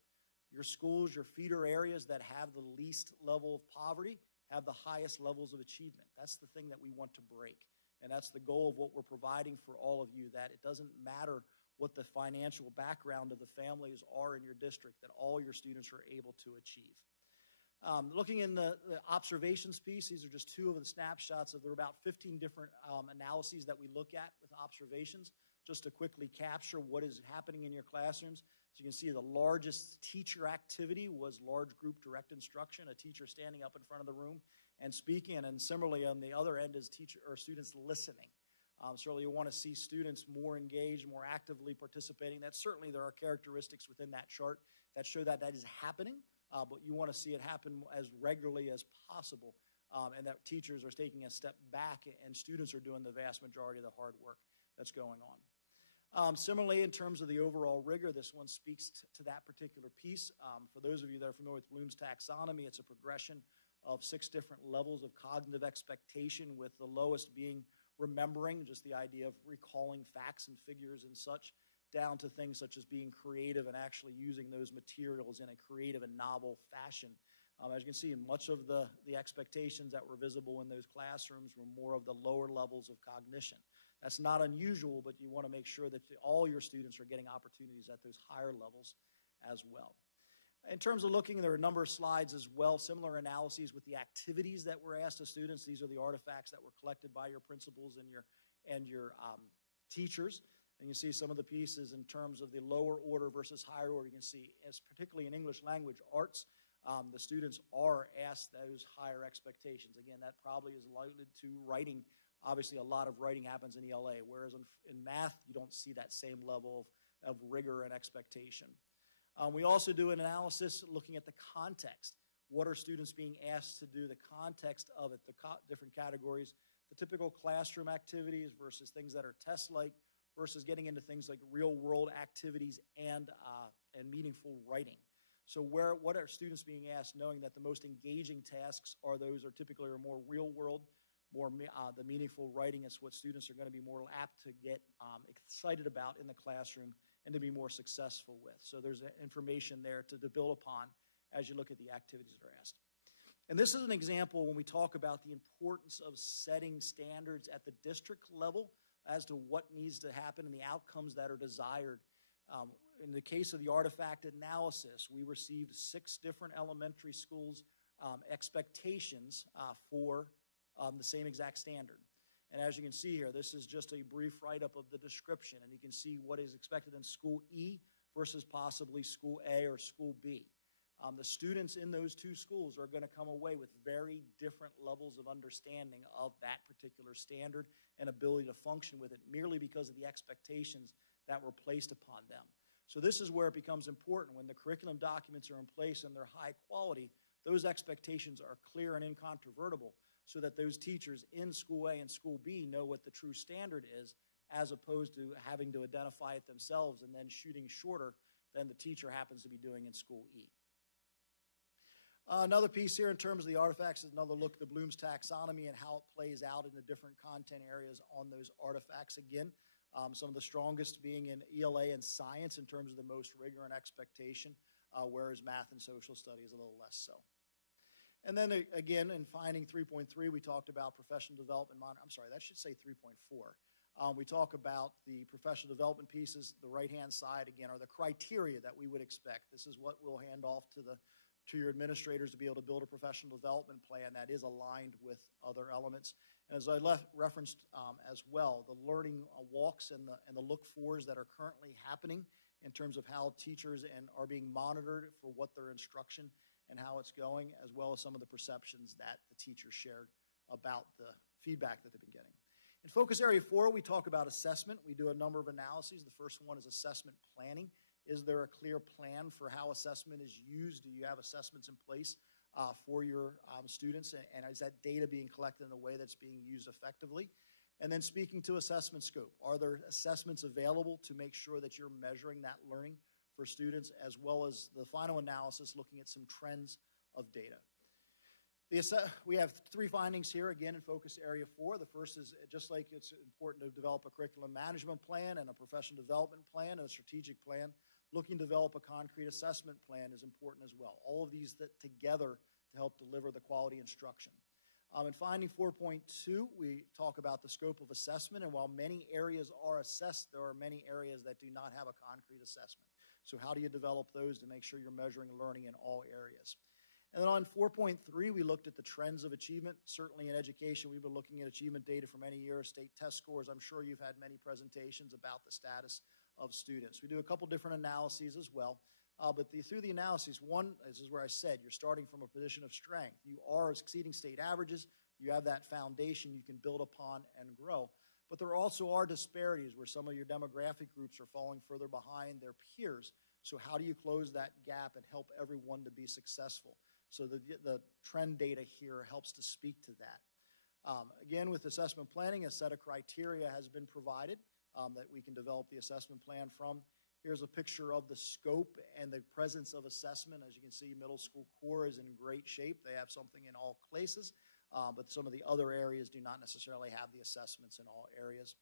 your schools, your feeder areas that have the least level of poverty have the highest levels of achievement. That's the thing that we want to break. And that's the goal of what we're providing for all of you, that it doesn't matter what the financial background of the families are in your district, that all your students are able to achieve. Looking in the observations piece, these are just two of the snapshots of there are about 15 different analyses that we look at with observations, just to quickly capture what is happening in your classrooms. As you can see, the largest teacher activity was large group direct instruction, a teacher standing up in front of the room and speaking, and similarly on the other end is students listening. Certainly you want to see students more engaged, more actively participating. Certainly there are characteristics within that chart that show that is happening, but you want to see it happen as regularly as possible, and that teachers are taking a step back and students are doing the vast majority of the hard work that's going on. Similarly, in terms of the overall rigor, this one speaks to that particular piece. For those of you that are familiar with Bloom's taxonomy, it's a progression of 6 different levels of cognitive expectation, with the lowest being remembering, just the idea of recalling facts and figures and such, down to things such as being creative and actually using those materials in a creative and novel fashion. As you can see, much of the expectations that were visible in those classrooms were more of the lower levels of cognition. That's not unusual, but you want to make sure that all your students are getting opportunities at those higher levels as well. In terms of looking, there are a number of slides as well, similar analyses with the activities that were asked of students. These are the artifacts that were collected by your principals and your teachers. And you see some of the pieces in terms of the lower order versus higher order. You can see, particularly in English language arts, the students are asked those higher expectations. Again, that probably is related to writing. Obviously, a lot of writing happens in ELA, whereas in math, you don't see that same level of rigor and expectation. We also do an analysis looking at the context. What are students being asked to do? The context of it, the different categories, the typical classroom activities versus things that are test-like versus getting into things like real-world activities and meaningful writing. So what are students being asked, knowing that the most engaging tasks are typically more real-world, more the meaningful writing is what students are going to be more apt to get excited about in the classroom and to be more successful with. So there's information there to build upon as you look at the activities that are asked. And this is an example when we talk about the importance of setting standards at the district level as to what needs to happen and the outcomes that are desired. In the case of the artifact analysis, we received 6 different elementary schools' expectations for the same exact standard. And as you can see here, this is just a brief write-up of the description, and you can see what is expected in School E versus possibly School A or School B. The students in those 2 schools are going to come away with very different levels of understanding of that particular standard and ability to function with it merely because of the expectations that were placed upon them. So this is where it becomes important. When the curriculum documents are in place and they're high quality, those expectations are clear and incontrovertible, so that those teachers in School A and School B know what the true standard is, as opposed to having to identify it themselves and then shooting shorter than the teacher happens to be doing in School E. Another piece here in terms of the artifacts is another look at the Bloom's taxonomy and how it plays out in the different content areas on those artifacts. Again, some of the strongest being in ELA and science in terms of the most rigor and expectation, whereas math and social studies a little less so. And then again, in finding 3.3, we talked about professional development. I'm sorry, that should say 3.4. We talk about the professional development pieces. The right-hand side, again, are the criteria that we would expect. This is what we'll hand off to your administrators to be able to build a professional development plan that is aligned with other elements. And as I referenced as well, the learning walks and the look-fors that are currently happening in terms of how teachers are being monitored for what their instruction and how it's going, as well as some of the perceptions that the teachers shared about the feedback that they've been getting. In Focus Area 4, we talk about assessment. We do a number of analyses. The first one is assessment planning. Is there a clear plan for how assessment is used? Do you have assessments in place for your students? And is that data being collected in a way that's being used effectively? And then speaking to assessment scope, are there assessments available to make sure that you're measuring that learning for students, as well as the final analysis looking at some trends of data? We have three findings here, again, in focus area 4. The first is, just like it's important to develop a curriculum management plan and a professional development plan and a strategic plan, looking to develop a concrete assessment plan is important as well. All of these together to help deliver the quality instruction. In finding 4.2, we talk about the scope of assessment, and while many areas are assessed, there are many areas that do not have a concrete assessment. So how do you develop those to make sure you're measuring learning in all areas? And then on 4.3, we looked at the trends of achievement. Certainly in education, we've been looking at achievement data for many years, state test scores. I'm sure you've had many presentations about the status of students. We do a couple different analyses as well. But through the analyses, one, this is where I said, you're starting from a position of strength. You are exceeding state averages. You have that foundation you can build upon and grow. But there also are disparities where some of your demographic groups are falling further behind their peers. So how do you close that gap and help everyone to be successful? So the trend data here helps to speak to that. Again, with assessment planning, a set of criteria has been provided that we can develop the assessment plan from. Here's a picture of the scope and the presence of assessment. As you can see, middle school core is in great shape. They have something in all places, but some of the other areas do not necessarily have the assessments in all areas.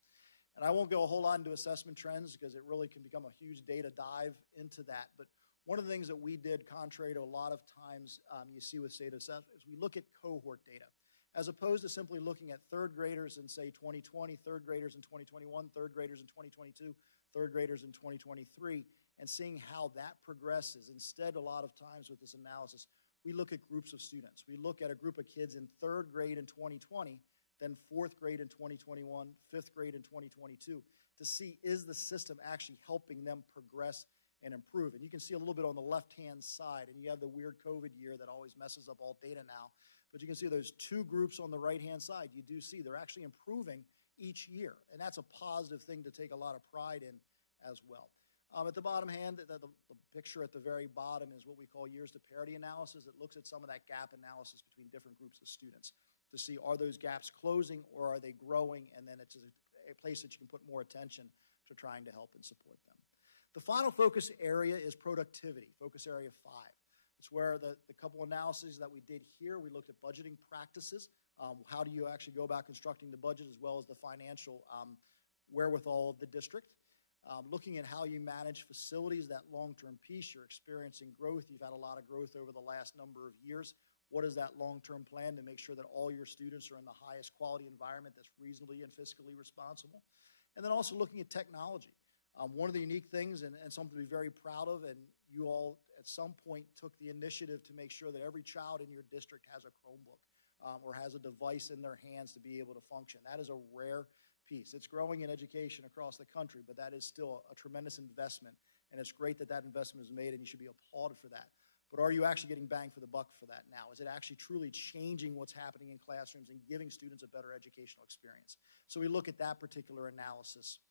And I won't go a whole lot into assessment trends because it really can become a huge data dive into that. But one of the things that we did, contrary to a lot of times you see with state assessment, is we look at cohort data. As opposed to simply looking at third graders in, say, 2020, third graders in 2021, third graders in 2022, third graders in 2023, and seeing how that progresses. Instead, a lot of times with this analysis, we look at groups of students. We look at a group of kids in third grade in 2020, then fourth grade in 2021, fifth grade in 2022, to see is the system actually helping them progress and improve. And you can see a little bit on the left-hand side, and you have the weird COVID year that always messes up all data now. But you can see those two groups on the right-hand side. You do see they're actually improving each year, and that's a positive thing to take a lot of pride in as well. At the bottom hand, the picture at the very bottom is what we call years to parity analysis. It looks at some of that gap analysis between different groups of students to see are those gaps closing or are they growing, and then it's a place that you can put more attention to trying to help and support them. The final focus area is productivity, focus area 5. It's where the couple analyses that we did here, we looked at budgeting practices. How do you actually go about constructing the budget as well as the financial wherewithal of the district? Looking at how you manage facilities, that long-term piece, you're experiencing growth. You've had a lot of growth over the last number of years. What is that long-term plan to make sure that all your students are in the highest quality environment that's reasonably and fiscally responsible? And then also looking at technology. One of the unique things and something to be very proud of, and you all at some point took the initiative to make sure that every child in your district has a Chromebook or has a device in their hands to be able to function. That is a rare piece. It's growing in education across the country, but that is still a tremendous investment, and it's great that that investment is made, and you should be applauded for that. But are you actually getting bang for the buck for that now? Is it actually truly changing what's happening in classrooms and giving students a better educational experience? So we look at that particular analysis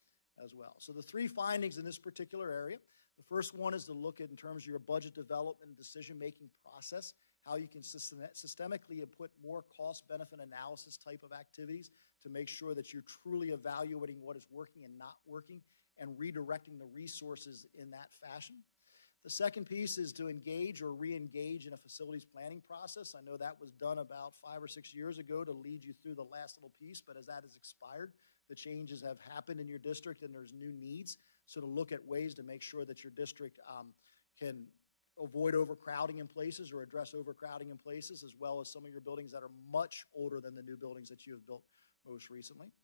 as well. So the three findings in this particular area, the first one is to look at in terms of your budget development and decision-making process, how you can systemically put more cost-benefit analysis type of activities to make sure that you're truly evaluating what is working and not working and redirecting the resources in that fashion. The second piece is to engage or re-engage in a facilities planning process. I know that was done about 5 or 6 years ago to lead you through the last little piece, but as that has expired, the changes have happened in your district and there's new needs. So to look at ways to make sure that your district can avoid overcrowding in places or address overcrowding in places, as well as some of your buildings that are much older than the new buildings that you have built most recently.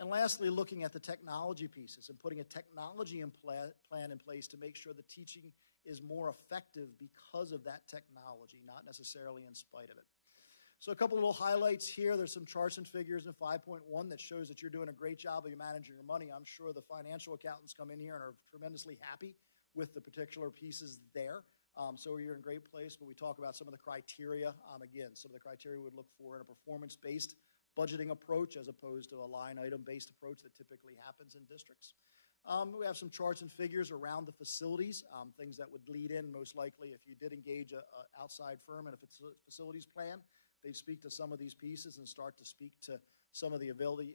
And lastly, looking at the technology pieces and putting a technology plan in place to make sure the teaching is more effective because of that technology, not necessarily in spite of it. So a couple little highlights here. There's some charts and figures in 5.1 that shows that you're doing a great job of managing your money. I'm sure the financial accountants come in here and are tremendously happy with the particular pieces there. So you're in a great place, but we talk about some of the criteria. Again, some of the criteria we would look for in a performance-based budgeting approach as opposed to a line item-based approach that typically happens in districts. We have some charts and figures around the facilities, things that would lead in most likely if you did engage an outside firm and a facilities plan. They speak to some of these pieces and start to speak to some of the ability,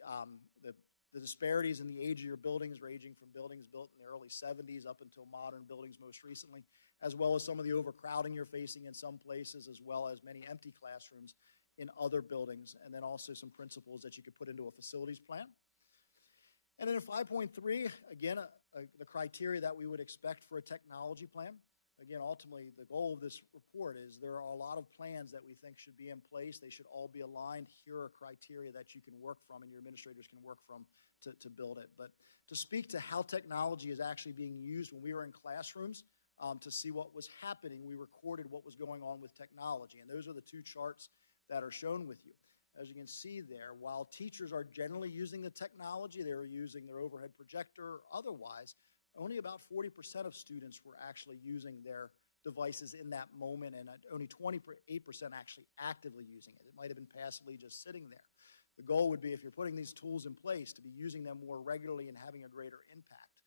the disparities in the age of your buildings, ranging from buildings built in the early 70s up until modern buildings most recently. as well as some of the overcrowding you're facing in some places, as well as many empty classrooms in other buildings, and then also some principles that you could put into a facilities plan. And then in 5.3, again, the criteria that we would expect for a technology plan. Again, ultimately, the goal of this report is there are a lot of plans that we think should be in place. They should all be aligned. Here are criteria that you can work from and your administrators can work from to build it. But to speak to how technology is actually being used when we were in classrooms, to see what was happening, we recorded what was going on with technology. And those are the two charts that are shown with you. As you can see there, while teachers are generally using the technology, they were using their overhead projector or otherwise, only about 40% of students were actually using their devices in that moment, and only 28% actually actively using it. It might have been passively just sitting there. The goal would be, if you're putting these tools in place, to be using them more regularly and having a greater impact.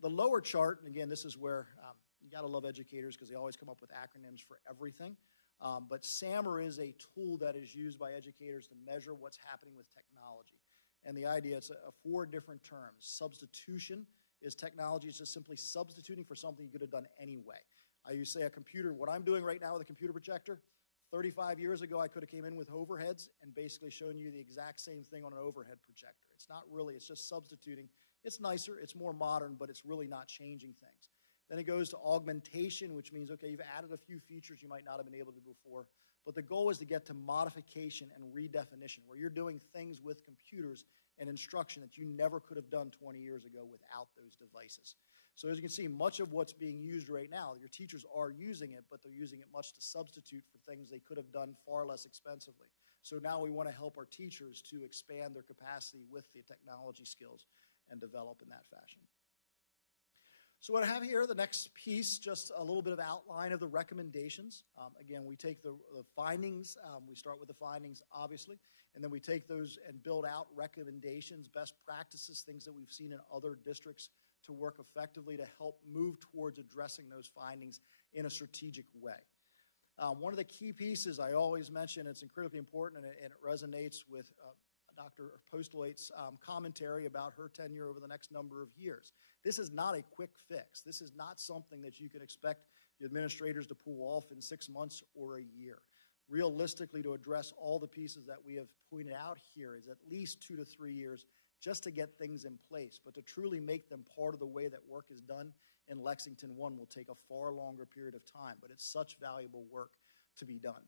The lower chart, and again, this is where you got to love educators because they always come up with acronyms for everything. But SAMR is a tool that is used by educators to measure what's happening with technology. And the idea is 4 different terms. Substitution is technology. It's just simply substituting for something you could have done anyway. You say a computer, what I'm doing right now with a computer projector, 35 years ago I could have came in with overheads and basically shown you the exact same thing on an overhead projector. It's not really, it's just substituting. It's nicer, it's more modern, but it's really not changing things. Then it goes to augmentation, which means, okay, you've added a few features you might not have been able to do before, but the goal is to get to modification and redefinition, where you're doing things with computers and instruction that you never could have done 20 years ago without those devices. So as you can see, much of what's being used right now, your teachers are using it, but they're using it much to substitute for things they could have done far less expensively. So now we want to help our teachers to expand their capacity with the technology skills and develop in that fashion. So what I have here, the next piece, just a little bit of outline of the recommendations. Again, we take the findings, we start with the findings, obviously, and then we take those and build out recommendations, best practices, things that we've seen in other districts to work effectively to help move towards addressing those findings in a strategic way. One of the key pieces I always mention, it's critically important, and it resonates with Dr. Postlewaite's commentary about her tenure over the next number of years. This is not a quick fix. This is not something that you can expect the administrators to pull off in 6 months or a year. Realistically, to address all the pieces that we have pointed out here is at least 2 to 3 years just to get things in place. But to truly make them part of the way that work is done in Lexington 1 will take a far longer period of time, but it's such valuable work to be done.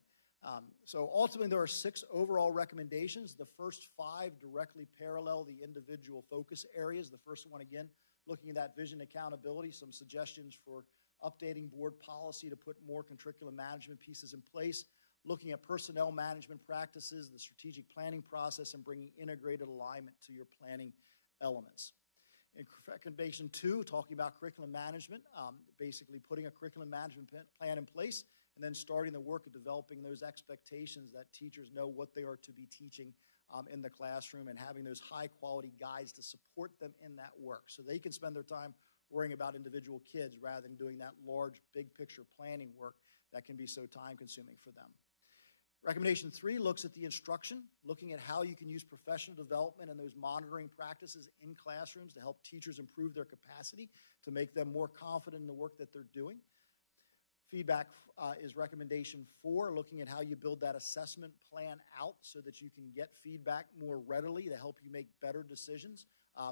So ultimately, there are 6 overall recommendations. The first 5 directly parallel the individual focus areas. The first one, again, looking at that vision accountability, some suggestions for updating board policy to put more curriculum management pieces in place, looking at personnel management practices, the strategic planning process, and bringing integrated alignment to your planning elements. In recommendation 2, talking about curriculum management, basically putting a curriculum management plan in place and then starting the work of developing those expectations that teachers know what they are to be teaching in the classroom and having those high-quality guides to support them in that work so they can spend their time worrying about individual kids rather than doing that large, big-picture planning work that can be so time-consuming for them. Recommendation 3 looks at the instruction, looking at how you can use professional development and those monitoring practices in classrooms to help teachers improve their capacity, to make them more confident in the work that they're doing. Feedback is recommendation 4, looking at how you build that assessment plan out so that you can get feedback more readily to help you make better decisions,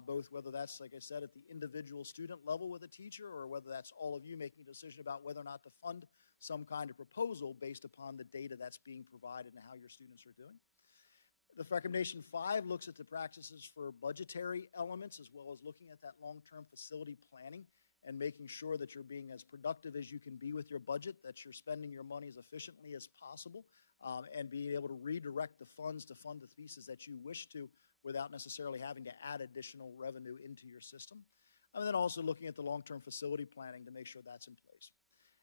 both whether that's, like I said, at the individual student level with a teacher or whether that's all of you making a decision about whether or not to fund some kind of proposal based upon the data that's being provided and how your students are doing. The recommendation 5 looks at the practices for budgetary elements as well as looking at that long-term facility planning and making sure that you're being as productive as you can be with your budget, that you're spending your money as efficiently as possible, and being able to redirect the funds to fund the pieces that you wish to without necessarily having to add additional revenue into your system. And then also looking at the long-term facility planning to make sure that's in place.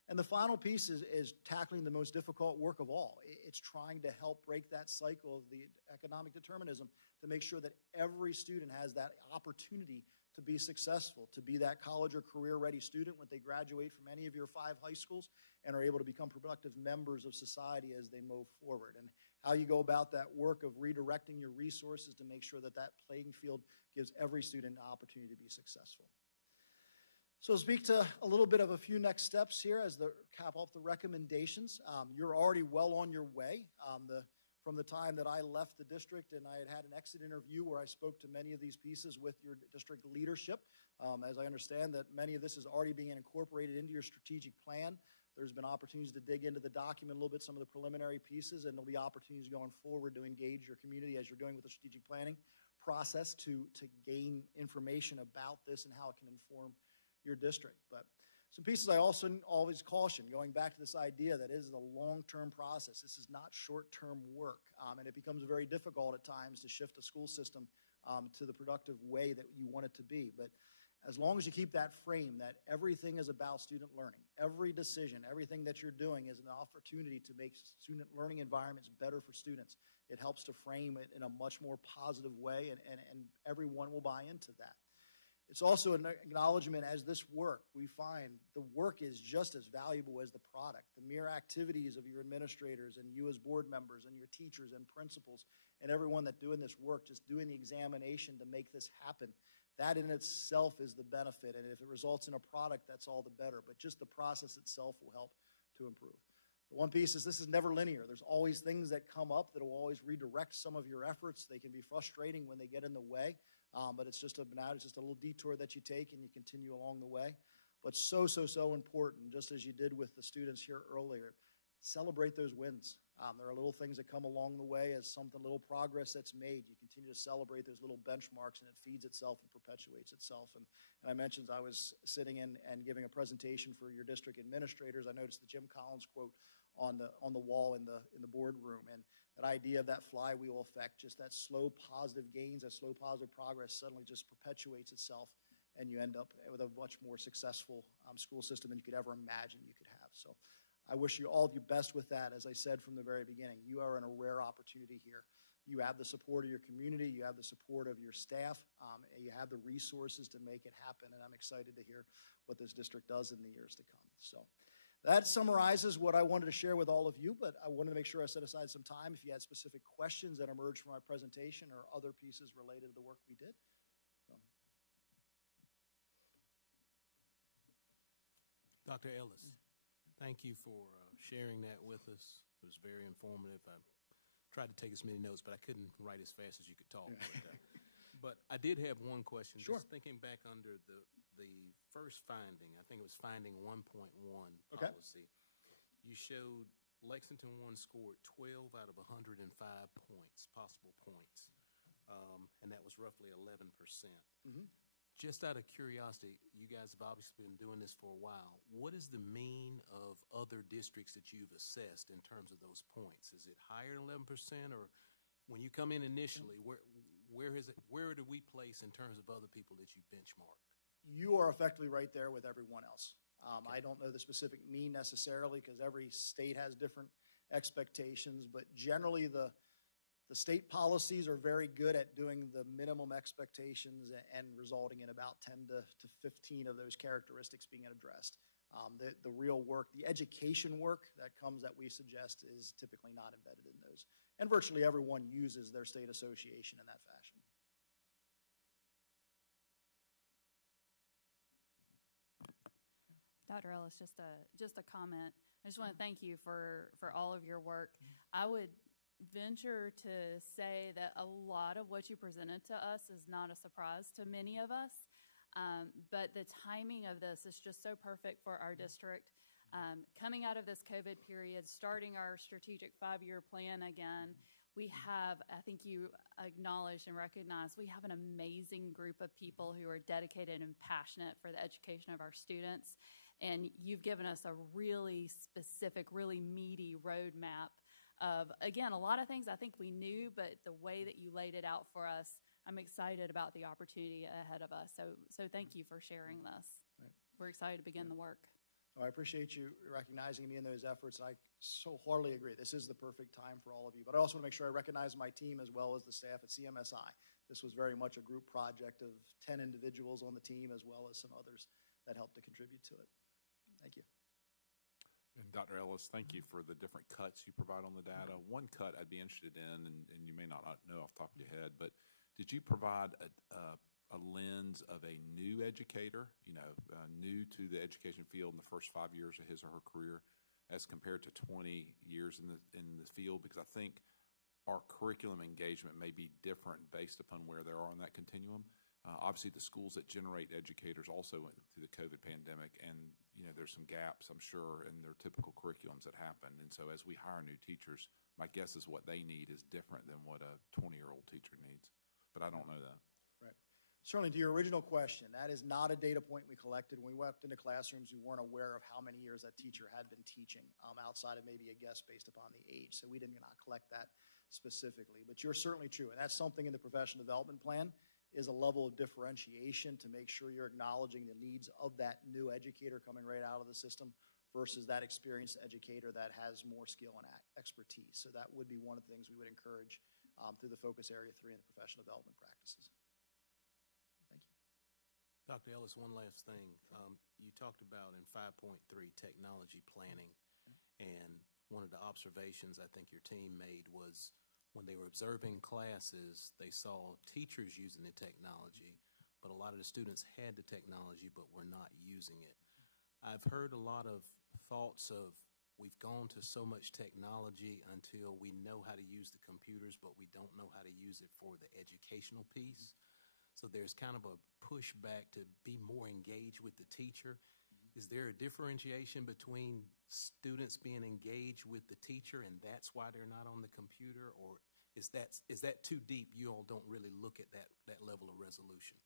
And the final piece is tackling the most difficult work of all. It's trying to help break that cycle of the economic determinism to make sure that every student has that opportunity to be successful, to be that college or career-ready student when they graduate from any of your 5 high schools and are able to become productive members of society as they move forward. And how you go about that work of redirecting your resources to make sure that that playing field gives every student an opportunity to be successful. So I'll speak to a little bit of a few next steps here as the cap off the recommendations. You're already well on your way. From the time that I left the district and I had an exit interview where I spoke to many of these pieces with your district leadership, as I understand that many of this is already being incorporated into your strategic plan. There's been opportunities to dig into the document a little bit, some of the preliminary pieces, and there'll be opportunities going forward to engage your community as you're doing with the strategic planning process to gain information about this and how it can inform your district. But some pieces I also always caution, going back to this idea that it is a long-term process. This is not short-term work, and it becomes very difficult at times to shift a school system to the productive way that you want it to be. But as long as you keep that frame that everything is about student learning, every decision, everything that you're doing is an opportunity to make student learning environments better for students, it helps to frame it in a much more positive way, and everyone will buy into that. It's also an acknowledgement as this work, we find the work is just as valuable as the product. The mere activities of your administrators and you as board members and your teachers and principals and everyone that doing this work, just doing the examination to make this happen, that in itself is the benefit. And if it results in a product, that's all the better. But just the process itself will help to improve. The one piece is this is never linear. There's always things that come up that will always redirect some of your efforts. They can be frustrating when they get in the way. But it's just a little detour that you take and you continue along the way. But so important, just as you did with the students here earlier, celebrate those wins. There are little things that come along the way as something, little progress that's made. You continue to celebrate those little benchmarks, and it feeds itself and perpetuates itself. And I mentioned I was sitting in and giving a presentation for your district administrators. I noticed the Jim Collins quote on the wall in the boardroom, and that idea of that flywheel effect, just that slow positive gains, that slow positive progress suddenly just perpetuates itself, and you end up with a much more successful school system than you could ever imagine you could have. So I wish you all the best with that. As I said from the very beginning, you are in a rare opportunity here. You have the support of your community, you have the support of your staff, and you have the resources to make it happen, and I'm excited to hear what this district does in the years to come. So that summarizes what I wanted to share with all of you, but I wanted to make sure I set aside some time if you had specific questions that emerged from my presentation or other pieces related to the work we did. Dr. Ellis, thank you for sharing that with us. It was very informative. I tried to take as many notes, but I couldn't write as fast as you could talk. But I did have one question. Sure. Just thinking back under the first finding, I think it was finding 1.1 Okay. policy. You showed Lexington 1 scored 12 out of 105 points, possible points, and that was roughly 11%. Mm-hmm. Just out of curiosity, you guys have obviously been doing this for a while. What is the mean of other districts that you've assessed in terms of those points? Is it higher than 11%, or when you come in initially, where do we place in terms of other people that you benchmarked? You are effectively right there with everyone else. I don't know the specific mean necessarily because every state has different expectations, but generally the state policies are very good at doing the minimum expectations and resulting in about 10 to 15 of those characteristics being addressed. The real work, the education work that we suggest is typically not embedded in those. And virtually everyone uses their state association in that fashion. Dr. Ellis, just a comment. I just want to thank you for all of your work. I would venture to say that a lot of what you presented to us is not a surprise to many of us, but the timing of this is just so perfect for our district. Coming out of this COVID period, starting our strategic 5-year plan again, we have, I think you acknowledged and recognized, we have an amazing group of people who are dedicated and passionate for the education of our students. And you've given us a really specific, really meaty roadmap of, again, a lot of things I think we knew, but the way that you laid it out for us, I'm excited about the opportunity ahead of us. So thank you for sharing this. Right. We're excited to begin the work. Oh, I appreciate you recognizing me in those efforts. I so heartily agree. This is the perfect time for all of you. But I also want to make sure I recognize my team as well as the staff at CMSI. This was very much a group project of 10 individuals on the team as well as some others that helped to contribute to it. Thank you. And Dr. Ellis, thank you for the different cuts you provide on the data. One cut I'd be interested in, and you may not know off the top of your head, but did you provide a a lens of a new educator, new to the education field in the first 5 years of his or her career, as compared to 20 years in the field, because I think our curriculum engagement may be different based upon where they are on that continuum. Obviously, the schools that generate educators also went through the COVID pandemic, and there's some gaps, I'm sure, in their typical curriculums that happen. And so as we hire new teachers, my guess is what they need is different than what a 20-year-old teacher needs. But I don't know that. Right. Certainly, to your original question, that is not a data point we collected. When we walked into classrooms, we weren't aware of how many years that teacher had been teaching, outside of maybe a guess based upon the age. So we did not collect that specifically. But you're certainly true, and that's something in the professional development plan, is a level of differentiation to make sure you're acknowledging the needs of that new educator coming right out of the system versus that experienced educator that has more skill and expertise. So that would be one of the things we would encourage through the focus area 3 in the professional development practices. Thank you. Dr. Ellis, one last thing. You talked about in 5.3 technology planning, and one of the observations I think your team made was when they were observing classes, they saw teachers using the technology, but a lot of the students had the technology but were not using it. I've heard a lot of thoughts of we've gone to so much technology until we know how to use the computers, but we don't know how to use it for the educational piece. So there's kind of a pushback to be more engaged with the teacher. Is there a differentiation between students being engaged with the teacher and that's why they're not on the computer, or is that too deep? You all don't really look at that level of resolution?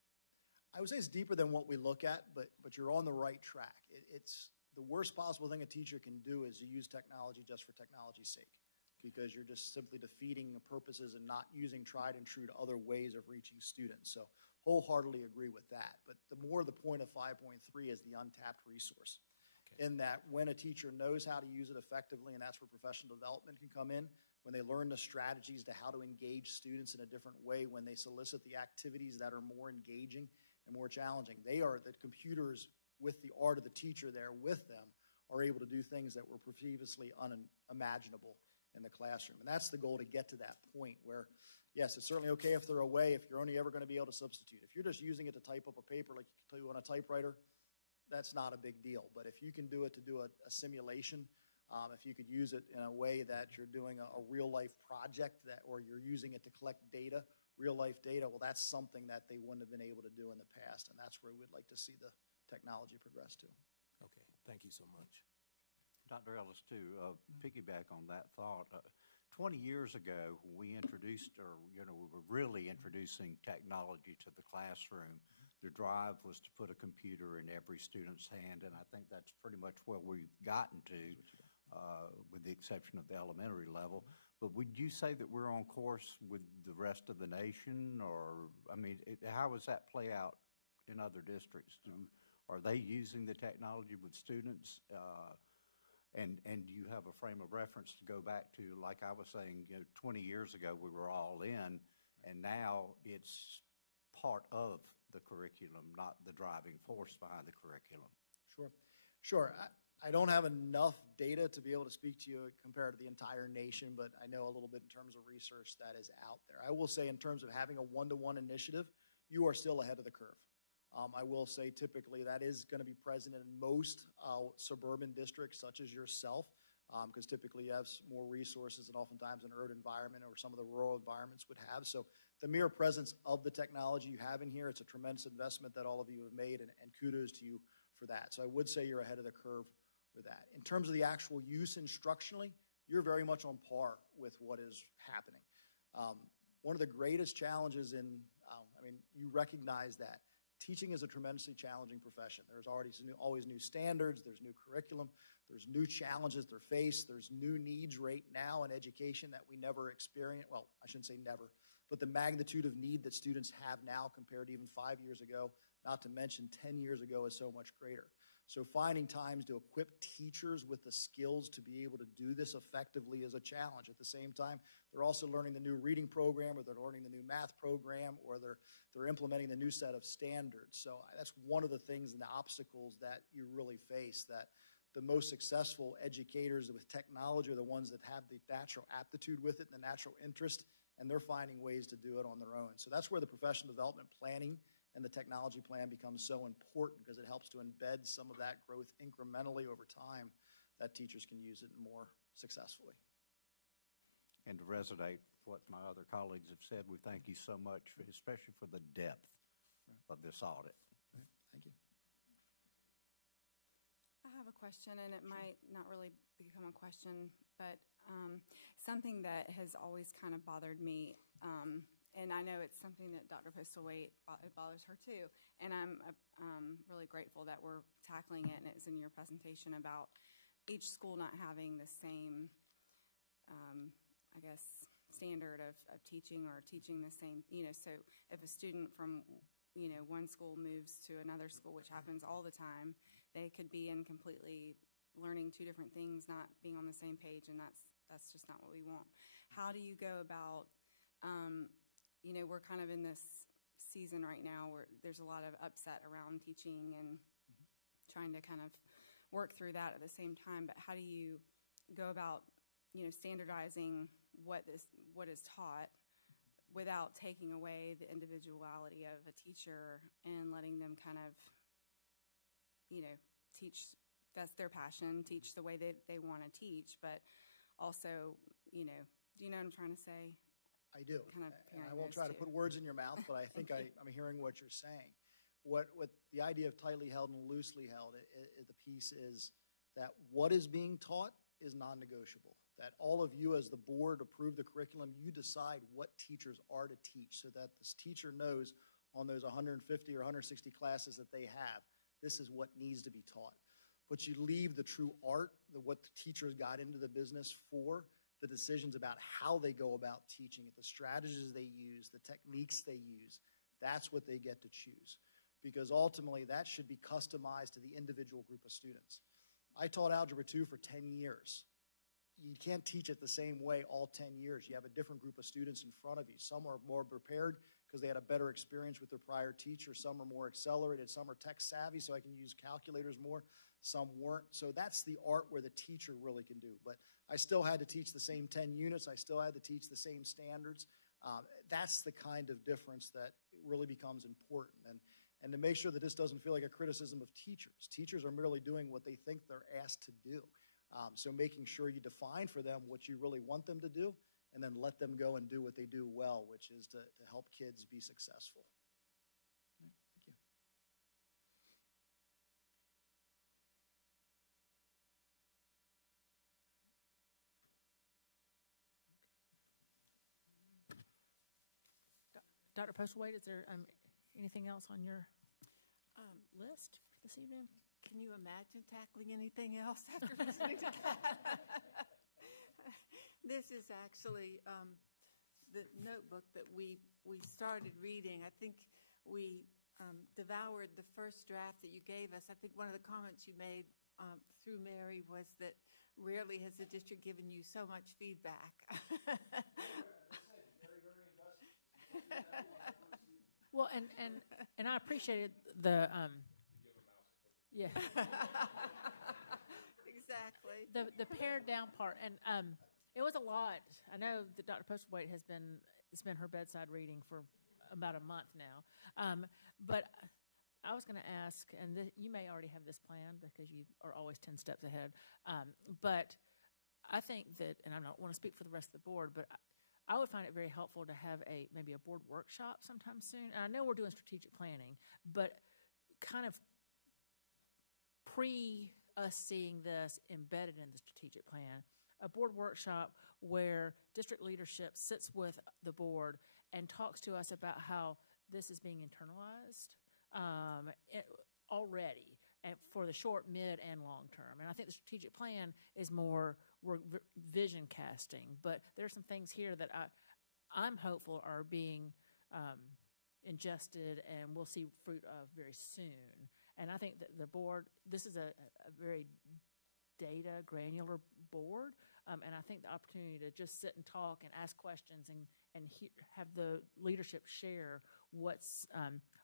I would say it's deeper than what we look at, but you're on the right track. It's the worst possible thing a teacher can do is to use technology just for technology's sake, because you're just simply defeating the purposes and not using tried and true to other ways of reaching students. So wholeheartedly agree with that. But the more the point of 5.3 is the untapped resource. Okay. In that when a teacher knows how to use it effectively, and that's where professional development can come in, when they learn the strategies to how to engage students in a different way, when they solicit the activities that are more engaging and more challenging, the computers with the art of the teacher there with them are able to do things that were previously unimaginable in the classroom. And that's the goal, to get to that point where, yes, it's certainly okay if they're away, if you're only ever going to be able to substitute. If you're just using it to type up a paper like you do on a typewriter, that's not a big deal. But if you can do it to do a simulation, if you could use it in a way that you're doing a real-life project or you're using it to collect data, real-life data, well, that's something that they wouldn't have been able to do in the past, and that's where we'd like to see the technology progress to. Okay, thank you so much. Dr. Ellis, too, piggyback on that thought. 20 years ago, we introduced, we were really introducing technology to the classroom. The drive was to put a computer in every student's hand, and I think that's pretty much where we've gotten to, with the exception of the elementary level. But would you say that we're on course with the rest of the nation, or, how does that play out in other districts? Are they using the technology with students? And do you have a frame of reference to go back to, like I was saying, 20 years ago we were all in, and now it's part of the curriculum, not the driving force behind the curriculum? Sure. I don't have enough data to be able to speak to you compared to the entire nation, but I know a little bit in terms of research that is out there. I will say in terms of having a one-to-one initiative, you are still ahead of the curve. I will say typically that is going to be present in most suburban districts such as yourself, because typically you have more resources than oftentimes an urban environment or some of the rural environments would have. So the mere presence of the technology you have in here, it's a tremendous investment that all of you have made, and kudos to you for that. So I would say you're ahead of the curve with that. In terms of the actual use instructionally, you're very much on par with what is happening. One of the greatest challenges you recognize that teaching is a tremendously challenging profession. There's always new standards, there's new curriculum, there's new challenges they're faced, there's new needs right now in education that we never experienced. Well, I shouldn't say never, but the magnitude of need that students have now compared to even 5 years ago, not to mention 10 years ago, is so much greater. So finding times to equip teachers with the skills to be able to do this effectively is a challenge. At the same time, they're also learning the new reading program, or they're learning the new math program, or they're implementing the new set of standards. So that's one of the things and the obstacles that you really face, that the most successful educators with technology are the ones that have the natural aptitude with it and the natural interest, and they're finding ways to do it on their own. So that's where the professional development planning and the technology plan becomes so important because it helps to embed some of that growth incrementally over time that teachers can use it more successfully. And to resonate what my other colleagues have said, we thank you so much, especially for the depth of this audit. Thank you. I have a question, and it might not really become a question, but something that has always kind of bothered me, and I know it's something that Dr. Postlewaite, it bothers her too, and I'm really grateful that we're tackling it, and it's in your presentation about each school not having the same, I guess, standard of teaching or teaching the same, so if a student from, one school moves to another school, which happens all the time, they could be in completely learning two different things, not being on the same page, and that's just not what we want. How do you go about, we're kind of in this season right now where there's a lot of upset around teaching and trying to kind of work through that at the same time, but how do you go about, standardizing what is taught without taking away the individuality of a teacher and letting them kind of, teach, that's their passion, teach the way that they want to teach, but also, do you know what I'm trying to say? I do. Kind of and I won't try to put words in your mouth, but I think I'm hearing what you're saying. What the idea of tightly held and loosely held, the piece is that what is being taught is non-negotiable. That all of you as the board approve the curriculum, you decide what teachers are to teach so that this teacher knows on those 150 or 160 classes that they have, this is what needs to be taught. But you leave the true art, what the teachers got into the business for, the decisions about how they go about teaching it, the strategies they use, the techniques they use, that's what they get to choose. Because ultimately, that should be customized to the individual group of students. I taught Algebra 2 for 10 years. You can't teach it the same way all 10 years. You have a different group of students in front of you. Some are more prepared because they had a better experience with their prior teacher. Some are more accelerated. Some are tech savvy, so I can use calculators more. Some weren't. So that's the art where the teacher really can do. But I still had to teach the same 10 units. I still had to teach the same standards. That's the kind of difference that really becomes important. And to make sure that this doesn't feel like a criticism of teachers. Teachers are merely doing what they think they're asked to do. So making sure you define for them what you really want them to do and then let them go and do what they do well, which is to help kids be successful. Thank you. Dr. Postlewaite, is there anything else on your list this evening? Can you imagine tackling anything else after listening to that? This is actually the notebook that we started reading. I think we devoured the first draft that you gave us. I think one of the comments you made through Mary was that rarely has the district given you so much feedback. Well, and I appreciated the yeah. Exactly. The pared down part, and it was a lot. I know that Dr. Postlewaite it's been her bedside reading for about a month now. But I was going to ask, and you may already have this planned because you are always 10 steps ahead. But I think that, and I don't want to speak for the rest of the board, but I would find it very helpful to have maybe a board workshop sometime soon. And I know we're doing strategic planning, but kind of us seeing this embedded in the strategic plan, a board workshop where district leadership sits with the board and talks to us about how this is being internalized already and for the short, mid, and long term. And I think the strategic plan is more vision casting, but there's some things here that I'm hopeful are being ingested and we'll see fruit of very soon. And I think that the board, this is a very data granular board, and I think the opportunity to just sit and talk and ask questions and have the leadership share what's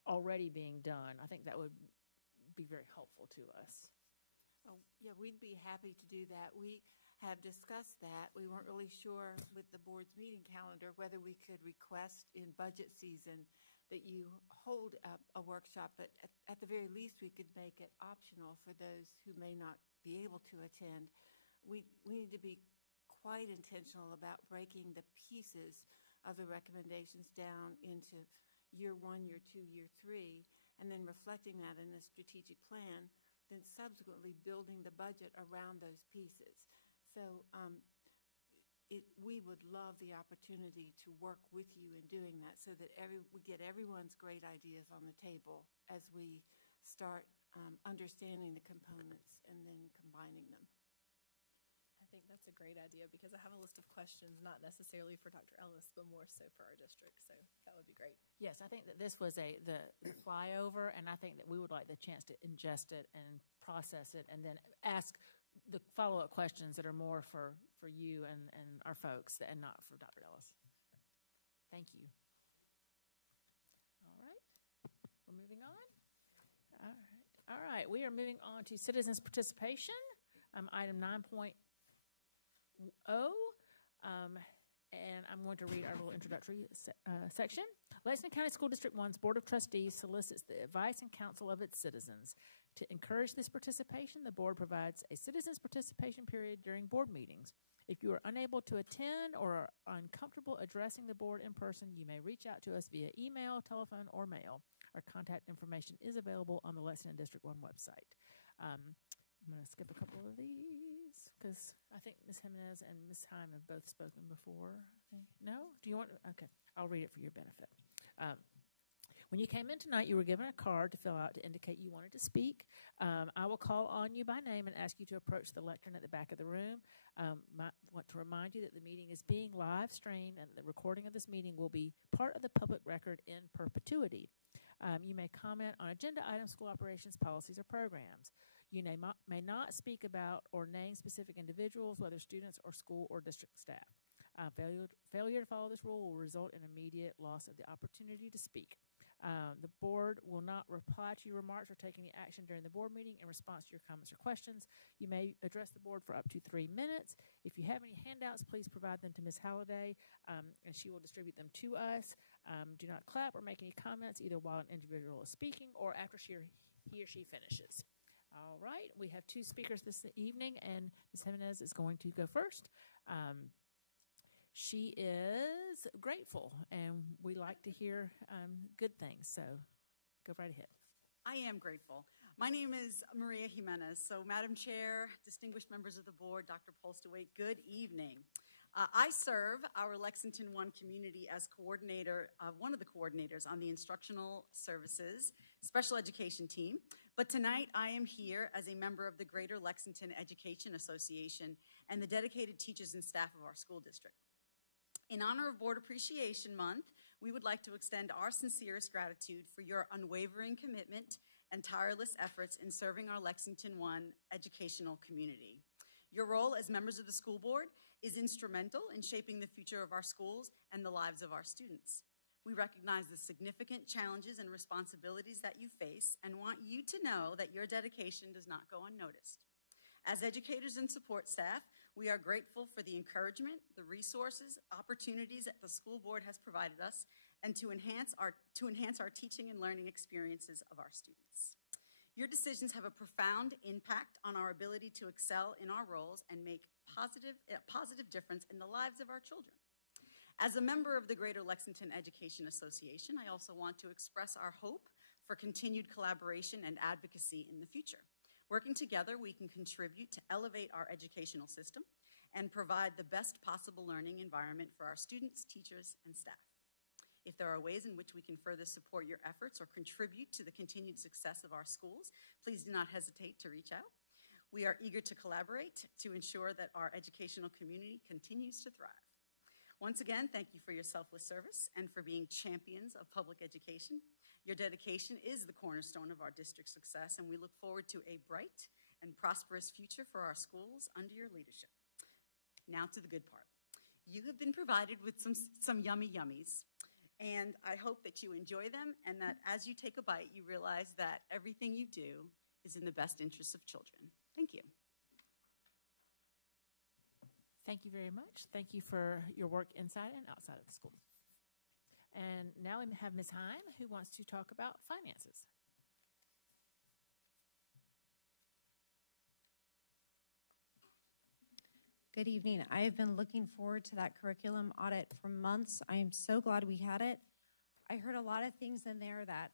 already being done, I think that would be very helpful to us. Oh, yeah, we'd be happy to do that. We have discussed that. We weren't really sure with the board's meeting calendar whether we could request in budget season that you hold a workshop, but at the very least, we could make it optional for those who may not be able to attend. We need to be quite intentional about breaking the pieces of the recommendations down into year 1, year 2, year 3, and then reflecting that in the strategic plan, then subsequently building the budget around those pieces. So we would love the opportunity to work with you in doing that so that we get everyone's great ideas on the table as we start understanding the components and then combining them. I think that's a great idea because I have a list of questions, not necessarily for Dr. Ellis, but more so for our district. So that would be great. Yes, I think that this was the flyover, and I think that we would like the chance to ingest it and process it and then ask the follow-up questions that are more for you and our folks and not for Dr. Ellis. Thank you. All right. We're moving on. All right. We are moving on to citizens' participation, item 9.0. And I'm going to read our little introductory section. Lexington County School District 1's Board of Trustees solicits the advice and counsel of its citizens. To encourage this participation, the board provides a citizens' participation period during board meetings. If you are unable to attend or are uncomfortable addressing the board in person, you may reach out to us via email, telephone, or mail. Our contact information is available on the Lexington District 1 website. I'm going to skip a couple of these because I think Ms. Jimenez and Ms. Heim have both spoken before. No? Do you want? Okay. I'll read it for your benefit. When you came in tonight, you were given a card to fill out to indicate you wanted to speak. I will call on you by name and ask you to approach the lectern at the back of the room. Want to remind you that the meeting is being live streamed and the recording of this meeting will be part of the public record in perpetuity. You may comment on agenda items, school operations, policies, or programs. You may not speak about or name specific individuals, whether students or school or district staff. Failure to follow this rule will result in immediate loss of the opportunity to speak. The board will not reply to your remarks or take any action during the board meeting in response to your comments or questions. You may address the board for up to 3 minutes. If you have any handouts, please provide them to Ms. Halliday, and she will distribute them to us. Do not clap or make any comments either while an individual is speaking or after he or she finishes. All right, we have 2 speakers this evening, and Ms. Jimenez is going to go first. She is grateful, and we like to hear good things, so go right ahead. I am grateful. My name is Maria Jimenez. So, Madam Chair, distinguished members of the board, Dr. Polstowait, good evening. I serve our Lexington 1 community as coordinator, one of the coordinators on the Instructional Services Special Education team. But tonight I am here as a member of the Greater Lexington Education Association and the dedicated teachers and staff of our school district. In honor of Board Appreciation Month, we would like to extend our sincerest gratitude for your unwavering commitment and tireless efforts in serving our Lexington 1 educational community. Your role as members of the school board is instrumental in shaping the future of our schools and the lives of our students. We recognize the significant challenges and responsibilities that you face and want you to know that your dedication does not go unnoticed. As educators and support staff, we are grateful for the encouragement, the resources, opportunities that the school board has provided us, and to enhance our teaching and learning experiences of our students. Your decisions have a profound impact on our ability to excel in our roles and make a positive difference in the lives of our children. As a member of the Greater Lexington Education Association, I also want to express our hope for continued collaboration and advocacy in the future. Working together, we can contribute to elevate our educational system and provide the best possible learning environment for our students, teachers, and staff. If there are ways in which we can further support your efforts or contribute to the continued success of our schools, please do not hesitate to reach out. We are eager to collaborate to ensure that our educational community continues to thrive. Once again, thank you for your selfless service and for being champions of public education. Your dedication is the cornerstone of our district's success, and we look forward to a bright and prosperous future for our schools under your leadership. Now to the good part. You have been provided with some yummy yummies, and I hope that you enjoy them and that as you take a bite, you realize that everything you do is in the best interest of children. Thank you. Thank you very much. Thank you for your work inside and outside of the school. And now we have Ms. Heim, who wants to talk about finances. Good evening. I have been looking forward to that curriculum audit for months. I am so glad we had it. I heard a lot of things in there that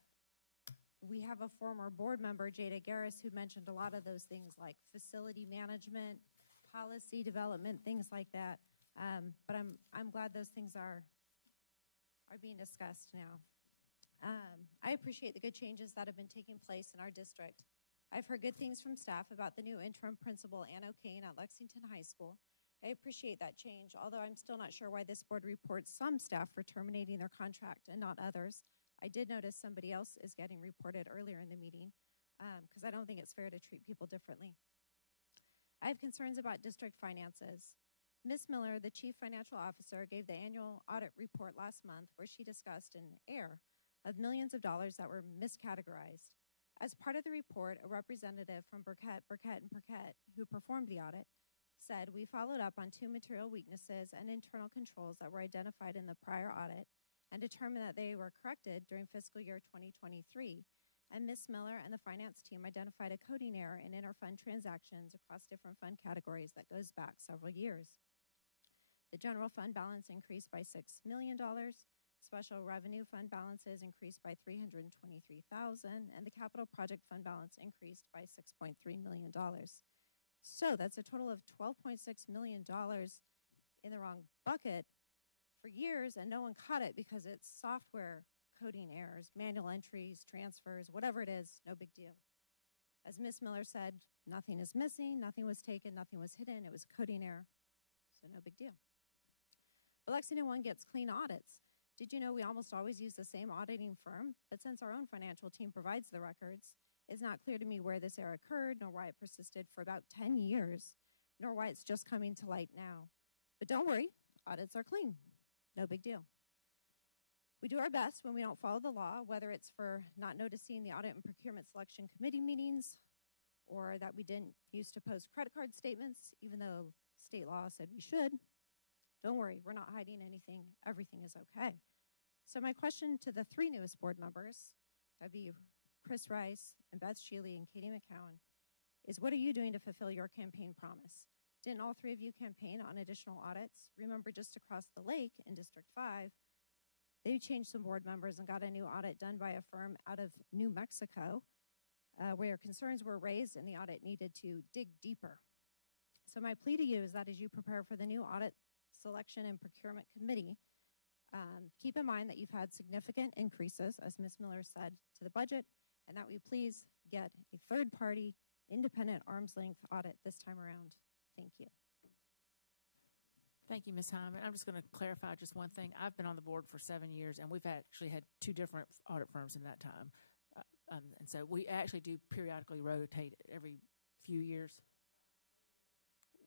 we have a former board member, Jada Garris, who mentioned a lot of those things like facility management, policy development, things like that. But I'm glad those things are being discussed now. I appreciate the good changes that have been taking place in our district. I've heard good things from staff about the new interim principal, Ann O'Kane, at Lexington High School. I appreciate that change, although I'm still not sure why this board reports some staff for terminating their contract and not others. I did notice somebody else is getting reported earlier in the meeting because I don't think it's fair to treat people differently. I have concerns about district finances. Ms. Miller, the Chief Financial Officer, gave the annual audit report last month where she discussed an error of millions of dollars that were miscategorized. As part of the report, a representative from Burkett, & Burkett, who performed the audit, said, "We followed up on 2 material weaknesses and internal controls that were identified in the prior audit and determined that they were corrected during fiscal year 2023. And Ms. Miller and the finance team identified a coding error in interfund transactions across different fund categories that goes back several years. The general fund balance increased by $6 million. Special revenue fund balances increased by $323,000, and the capital project fund balance increased by $6.3 million. So that's a total of $12.6 million in the wrong bucket for years, and no one caught it because it's software coding errors, manual entries, transfers, whatever it is, no big deal. As Ms. Miller said, nothing is missing, nothing was taken, nothing was hidden. It was a coding error, so no big deal. But Lexington One gets clean audits. Did you know we almost always use the same auditing firm? But since our own financial team provides the records, it's not clear to me where this error occurred, nor why it persisted for about 10 years, nor why it's just coming to light now. But don't worry, audits are clean. No big deal. We do our best when we don't follow the law, whether it's for not noticing the Audit and Procurement Selection Committee meetings, or that we didn't used to post credit card statements, even though state law said we should. Don't worry, we're not hiding anything. Everything is okay. So my question to the 3 newest board members, that'd be Chris Rice and Beth Shealy and Katie McCowan, is what are you doing to fulfill your campaign promise? Didn't all 3 of you campaign on additional audits? Remember, just across the lake in District 5, they changed some board members and got a new audit done by a firm out of New Mexico where concerns were raised and the audit needed to dig deeper. So my plea to you is that as you prepare for the new Audit Selection and Procurement Committee, keep in mind that you've had significant increases, as Ms. Miller said, to the budget, and that we please get a third-party, independent, arm's-length audit this time around. Thank you. Thank you, Ms. Hyman. I'm just going to clarify just one thing. I've been on the board for 7 years, and we've actually had 2 different audit firms in that time. And so we actually do periodically rotate every few years.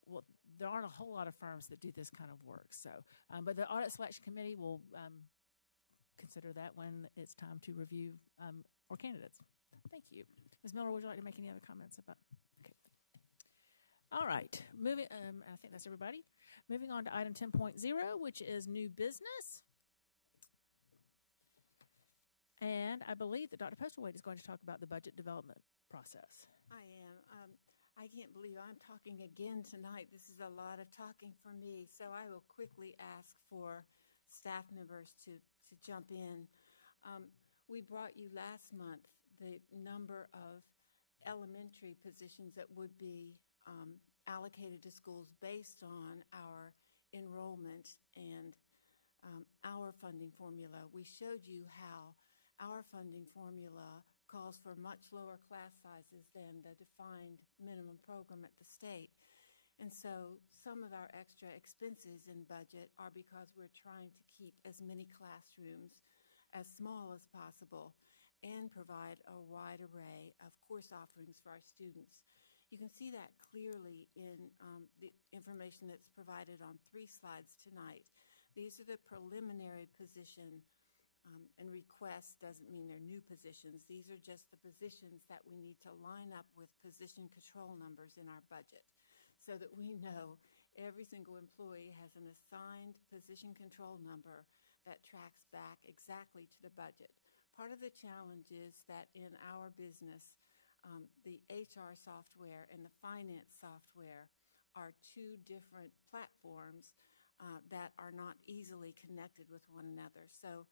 Well, there aren't a whole lot of firms that do this kind of work. So, but the Audit Selection Committee will consider that when it's time to review our candidates. Thank you. Ms. Miller, would you like to make any other comments about? Okay. All right. Moving. I think that's everybody. Moving on to item 10.0, which is new business. And I believe that Dr. Postlethwaite is going to talk about the budget development process. I am. I can't believe I'm talking again tonight. This is a lot of talking for me, so I will quickly ask for staff members to jump in. We brought you last month the number of elementary positions that would be allocated to schools based on our enrollment and our funding formula. We showed you how our funding formula calls for much lower class sizes than the defined minimum program at the state. And so some of our extra expenses in budget are because we're trying to keep as many classrooms as small as possible and provide a wide array of course offerings for our students. You can see that clearly in the information that's provided on 3 slides tonight. These are the preliminary position and requests doesn't mean they're new positions. These are just the positions that we need to line up with position control numbers in our budget so that we know every single employee has an assigned position control number that tracks back exactly to the budget. Part of the challenge is that in our business, the HR software and the finance software are two different platforms that are not easily connected with one another. So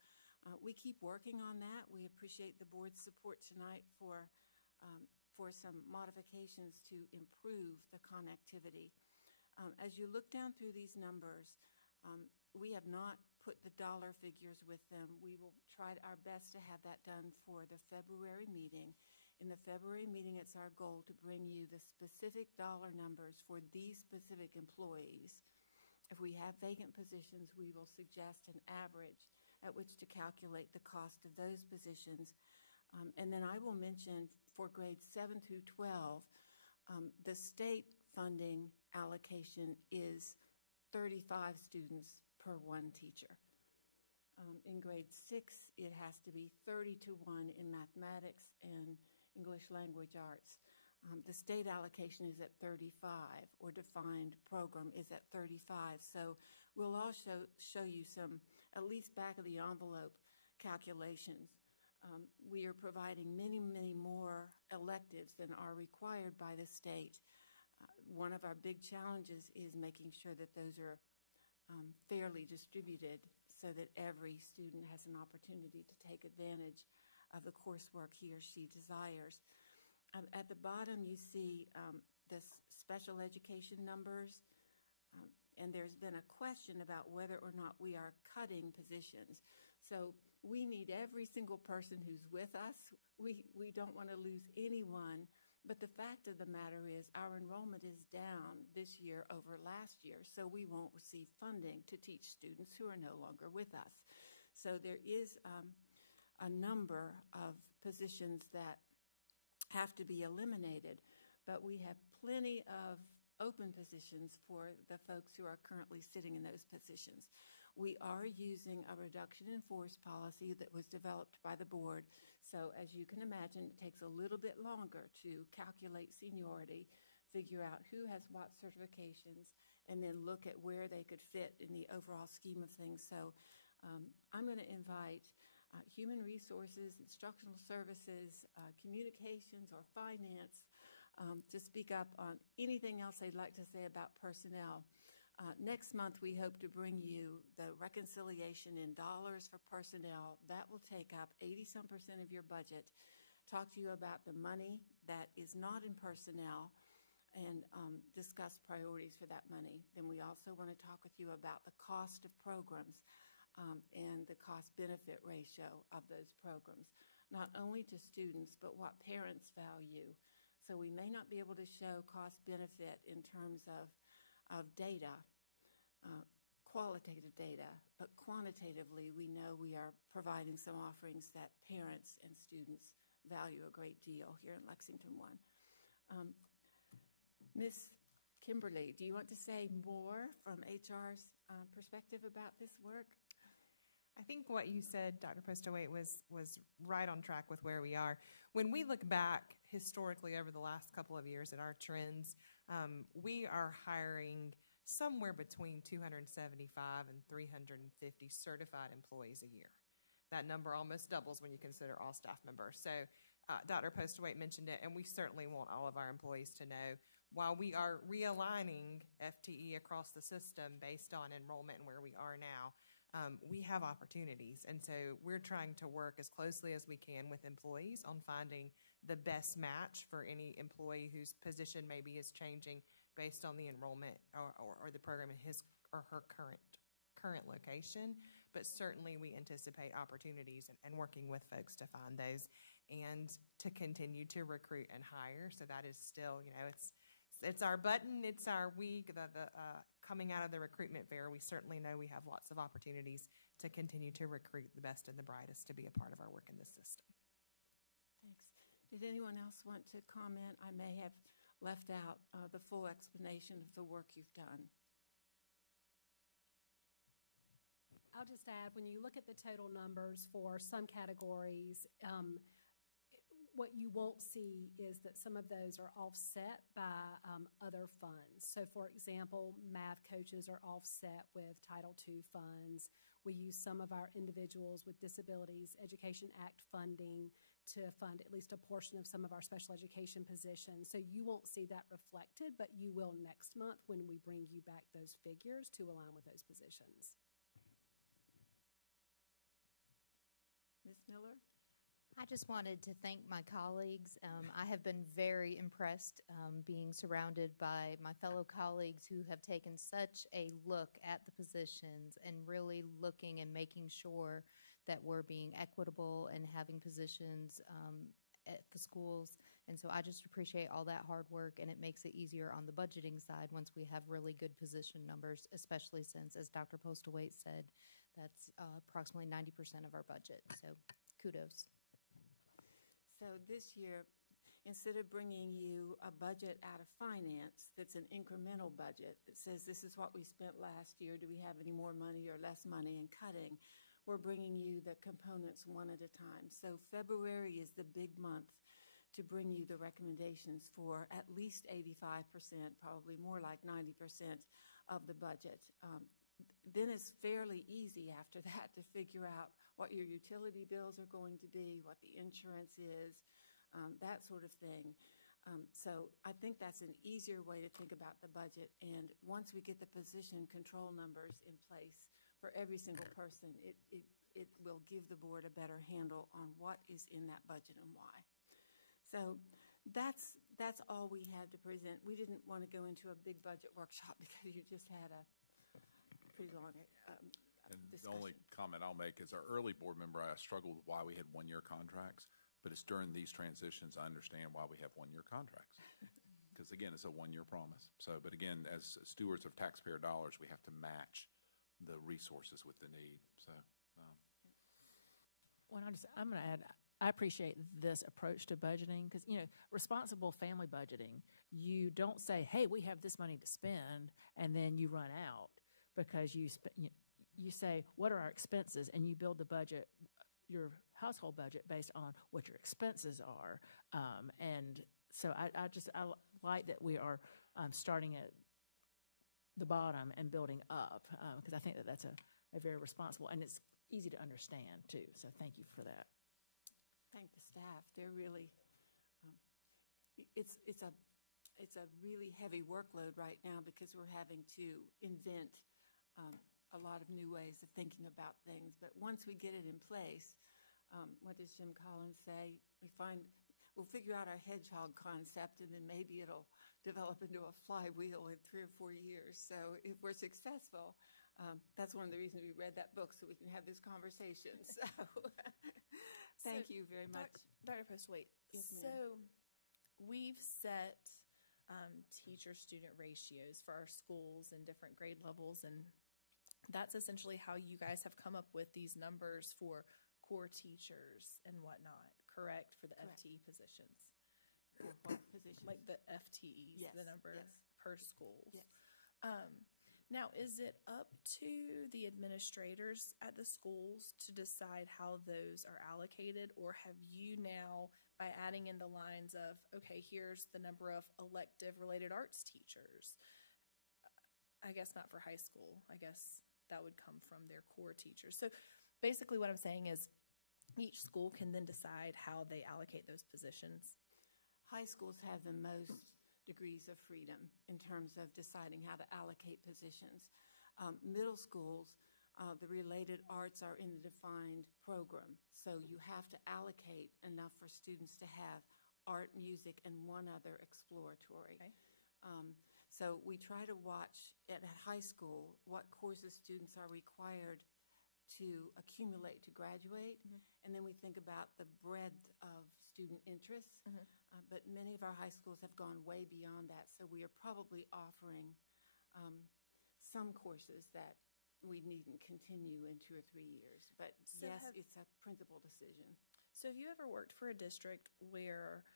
we keep working on that. We appreciate the board's support tonight for some modifications to improve the connectivity. As you look down through these numbers, we have not put the dollar figures with them. We will try our best to have that done for the February meeting. In the February meeting, it's our goal to bring you the specific dollar numbers for these specific employees. If we have vacant positions, we will suggest an average at which to calculate the cost of those positions. And then I will mention for grades 7 through 12, the state funding allocation is 35 students per one teacher. In grade 6, it has to be 30-1 in mathematics and English language arts. The state allocation is at 35, or defined program is at 35. So we'll also show you some, at least back of the envelope calculations. We are providing many, many more electives than are required by the state. One of our big challenges is making sure that those are fairly distributed so that every student has an opportunity to take advantage of the coursework he or she desires. At the bottom, you see the special education numbers, and there's been a question about whether or not we are cutting positions. So we need every single person who's with us. We don't want to lose anyone. But the fact of the matter is our enrollment is down this year over last year, so we won't receive funding to teach students who are no longer with us. So there is a number of positions that have to be eliminated, but we have plenty of open positions for the folks who are currently sitting in those positions. We are using a reduction in force policy that was developed by the board. So as you can imagine, it takes a little bit longer to calculate seniority, figure out who has what certifications, and then look at where they could fit in the overall scheme of things. So I'm going to invite human resources, instructional services, communications, or finance to speak up on anything else they'd like to say about personnel. Next month, we hope to bring you the reconciliation in dollars for personnel. That will take up 80-some% of your budget. Talk to you about the money that is not in personnel and discuss priorities for that money. Then we also want to talk with you about the cost of programs and the cost-benefit ratio of those programs, not only to students, but what parents value. So we may not be able to show cost-benefit in terms of data, qualitative data, but quantitatively we know we are providing some offerings that parents and students value a great deal here in Lexington 1. Ms. Kimberly, do you want to say more from HR's perspective about this work? I think what you said, Dr. Postowait, was right on track with where we are. When we look back historically over the last couple of years at our trends, we are hiring somewhere between 275 and 350 certified employees a year. That number almost doubles when you consider all staff members. So Dr. Postowait mentioned it, and we certainly want all of our employees to know, while we are realigning FTE across the system based on enrollment and where we are now, we have opportunities. And so we're trying to work as closely as we can with employees on finding the best match for any employee whose position maybe is changing based on the enrollment or the program in his or her current location. But certainly we anticipate opportunities and working with folks to find those and to continue to recruit and hire. So that is still, it's our button, it's our week, coming out of the recruitment fair. We certainly know we have lots of opportunities to continue to recruit the best and the brightest to be a part of our work in this system. Thanks. Did anyone else want to comment? I may have left out the full explanation of the work you've done. I'll just add, when you look at the total numbers for some categories, what you won't see is that some of those are offset by other funds. So, for example, math coaches are offset with Title II funds. We use some of our Individuals with Disabilities Education Act funding to fund at least a portion of some of our special education positions. So you won't see that reflected, but you will next month when we bring you back those figures to align with those positions. Ms. Miller? I just wanted to thank my colleagues. I have been very impressed being surrounded by my fellow colleagues who have taken such a look at the positions and really looking and making sure that we're being equitable and having positions at the schools. And so I just appreciate all that hard work, and it makes it easier on the budgeting side once we have really good position numbers, especially since, as Dr. Postlewaite said, that's approximately 90% of our budget. So kudos. So this year, instead of bringing you a budget out of finance that's an incremental budget that says this is what we spent last year, do we have any more money or less money, and cutting, we're bringing you the components one at a time. So February is the big month to bring you the recommendations for at least 85%, probably more like 90% of the budget. Then it's fairly easy after that to figure out what your utility bills are going to be, what the insurance is, that sort of thing. So I think that's an easier way to think about the budget. And once we get the position control numbers in place for every single person, it will give the board a better handle on what is in that budget and why. So that's all we had to present. We didn't want to go into a big budget workshop because you just had a pretty long And discussion. the only comment I'll make is our early board member, I struggled with why we had one-year contracts, but it's during these transitions I understand why we have one-year contracts. Because, again, it's a one-year promise. So, but again, as stewards of taxpayer dollars, we have to match the resources with the need. So, I'm going to add, I appreciate this approach to budgeting because, responsible family budgeting, you don't say, hey, we have this money to spend, and then you run out because you say, what are our expenses? And you build the budget, your household budget, based on what your expenses are. And so I like that we are starting at the bottom and building up because I think that's a very responsible, and it's easy to understand too. So thank you for that. Thank the staff. They're really, it's a really heavy workload right now because we're having to invent a lot of new ways of thinking about things. But once we get it in place, what does Jim Collins say? We'll figure out our hedgehog concept, and then maybe it'll develop into a flywheel in 3 or 4 years. So if we're successful, that's one of the reasons we read that book, so we can have this conversation. So thank you very much. Dr. Postlewaite, Yes, ma'am. so we've set teacher-student ratios for our schools and different grade levels, and that's essentially how you guys have come up with these numbers for core teachers and whatnot, correct, for the Correct. FTE positions? For what positions? Like the FTEs, Yes, the number yes. per schools. Yes. Now, is it up to the administrators at the schools to decide how those are allocated, or have you now, by adding in the lines of, okay, here's the number of elective-related arts teachers, I guess not for high school, I guess that would come from their core teachers. So basically what I'm saying is each school can then decide how they allocate those positions. High schools have the most degrees of freedom in terms of deciding how to allocate positions. Middle schools, the related arts are in the defined program, so you have to allocate enough for students to have art, music, and one other exploratory. Okay. So we try to watch at high school what courses students are required to accumulate to graduate, and then we think about the breadth of student interests. But many of our high schools have gone way beyond that, so we are probably offering some courses that we needn't continue in 2 or 3 years. But So yes, it's a principal decision. So have you ever worked for a district where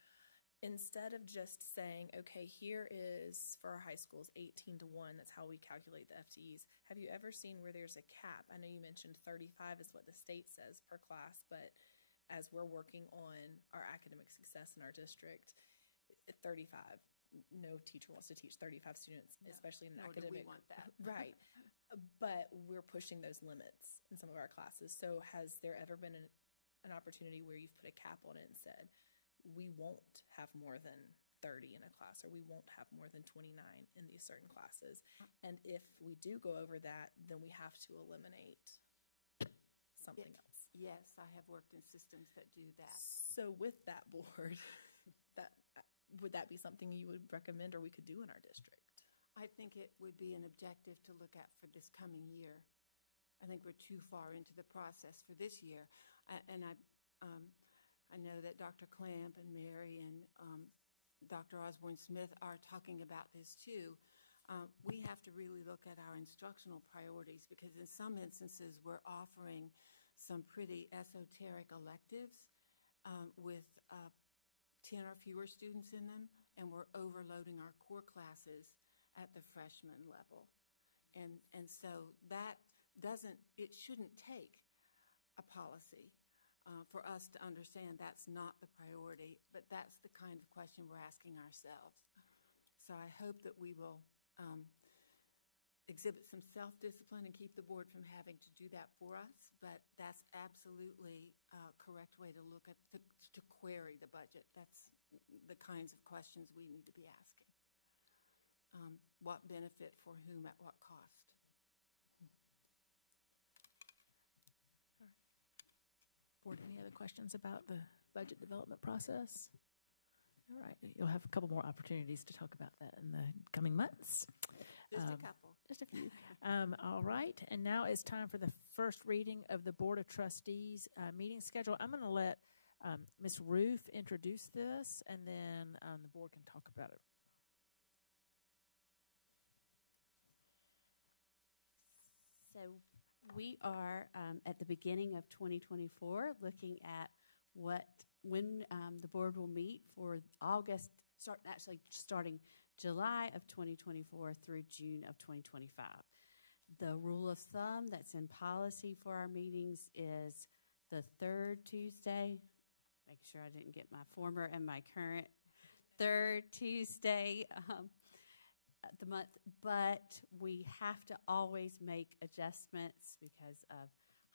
instead of just saying, okay, here is for our high schools 18-1, that's how we calculate the FTEs, have you ever seen where there's a cap? I know you mentioned 35 is what the state says per class, but as we're working on our academic success in our district, 35, no teacher wants to teach 35 students, No, especially in an nor do we academic. want that. Right. but we're pushing those limits in some of our classes. So has there ever been an opportunity where you've put a cap on it and said, we won't have more than 30 in a class, or we won't have more than 29 in these certain classes? And if we do go over that, then we have to eliminate something else. Yes, I have worked in systems that do that. So with that board, would that be something you would recommend or we could do in our district? I think it would be an objective to look at for this coming year. I think we're too far into the process for this year. And I know that Dr. Clamp and Mary and Dr. Osborne-Smith are talking about this too. We have to really look at our instructional priorities, because in some instances we're offering some pretty esoteric electives with 10 or fewer students in them, and we're overloading our core classes at the freshman level. And so that it shouldn't take a policy for us to understand that's not the priority, but that's the kind of question we're asking ourselves. So I hope that we will exhibit some self-discipline and keep the board from having to do that for us, but that's absolutely a correct way to look at, to query the budget. That's the kinds of questions we need to be asking. What benefit for whom at what cost? Board, any other questions about the budget development process? All right, you'll have a couple more opportunities to talk about that in the coming months. Just a couple. Just a few. All right, and now it's time for the first reading of the Board of Trustees meeting schedule. I'm going to let Ms. Ruth introduce this, and then the board can talk about it. So we are at the beginning of 2024 looking at when the board will meet for August, starting July of 2024 through June of 2025. The rule of thumb that's in policy for our meetings is the third Tuesday. Make sure I didn't get my former and my current third Tuesday the month, but we have to always make adjustments because of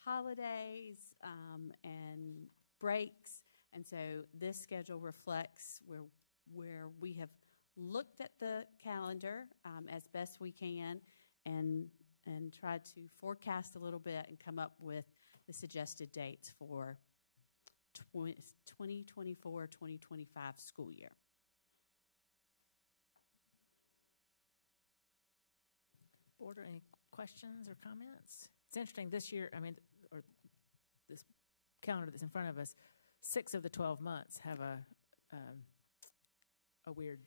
holidays and breaks, and so this schedule reflects where we have looked at the calendar as best we can and tried to forecast a little bit and come up with the suggested dates for 2024-2025 school year. Board, any questions or comments? It's interesting this year, or this calendar that's in front of us, 6 of the 12 months have a weird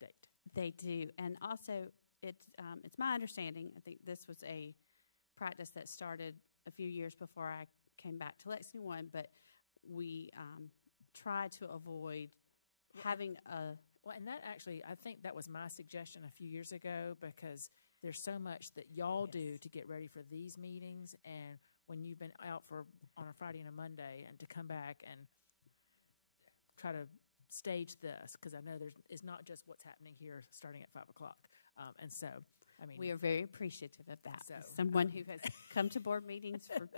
date. They do, and also it's my understanding, I think this was a practice that started a few years before I came back to Lexington 1, but we try to avoid having a... Well, and that actually, I think that was my suggestion a few years ago, because there's so much that y'all do to get ready for these meetings, and when you've been out on a Friday and a Monday, and to come back and try to stage this, because I know it's not just what's happening here starting at 5 o'clock. And so, we are very appreciative of that. So, as someone who has come to board meetings for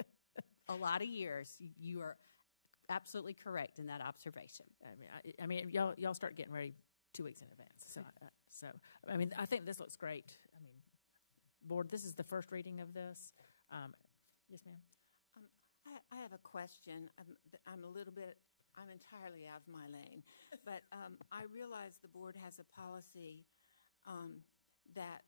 a lot of years, you are absolutely correct in that observation. I mean, y'all start getting ready 2 weeks in advance. So, I think this looks great. Board, this is the first reading of this. Yes, ma'am. I have a question. I'm entirely out of my lane, but I realize the board has a policy that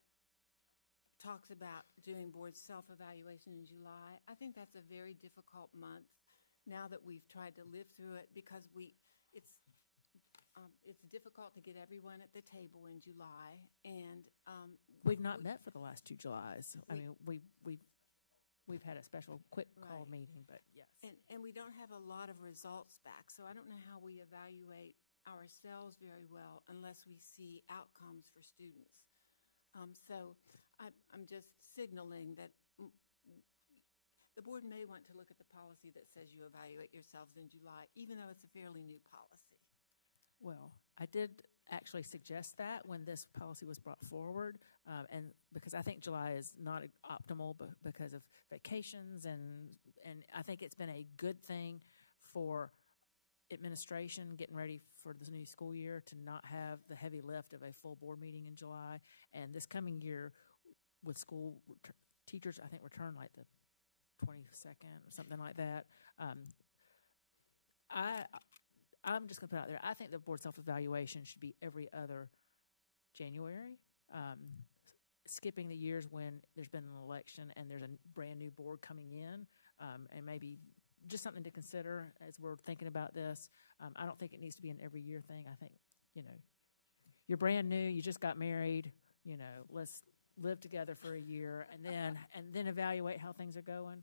talks about doing board self-evaluation in July. I think that's a very difficult month now that we've tried to live through it, because it's difficult to get everyone at the table in July, and we've not met for the last 2 Julys. We've had a special quick call meeting, but yes. And we don't have a lot of results back, so I don't know how we evaluate ourselves very well unless we see outcomes for students. So I'm just signaling that the board may want to look at the policy that says you evaluate yourselves in July, even though it's a fairly new policy. Well, I did actually suggest that when this policy was brought forward, and because I think July is not optimal because of vacations, and I think it's been a good thing for administration getting ready for the new school year to not have the heavy lift of a full board meeting in July. And this coming year with school teachers, I think return like the 22nd or something like that. I'm just going to put it out there. I think the board self-evaluation should be every other January, skipping the years when there's been an election and there's a brand new board coming in, and maybe just something to consider as we're thinking about this. I don't think it needs to be an every year thing. I think, you're brand new, you just got married, let's live together for a year and then evaluate how things are going.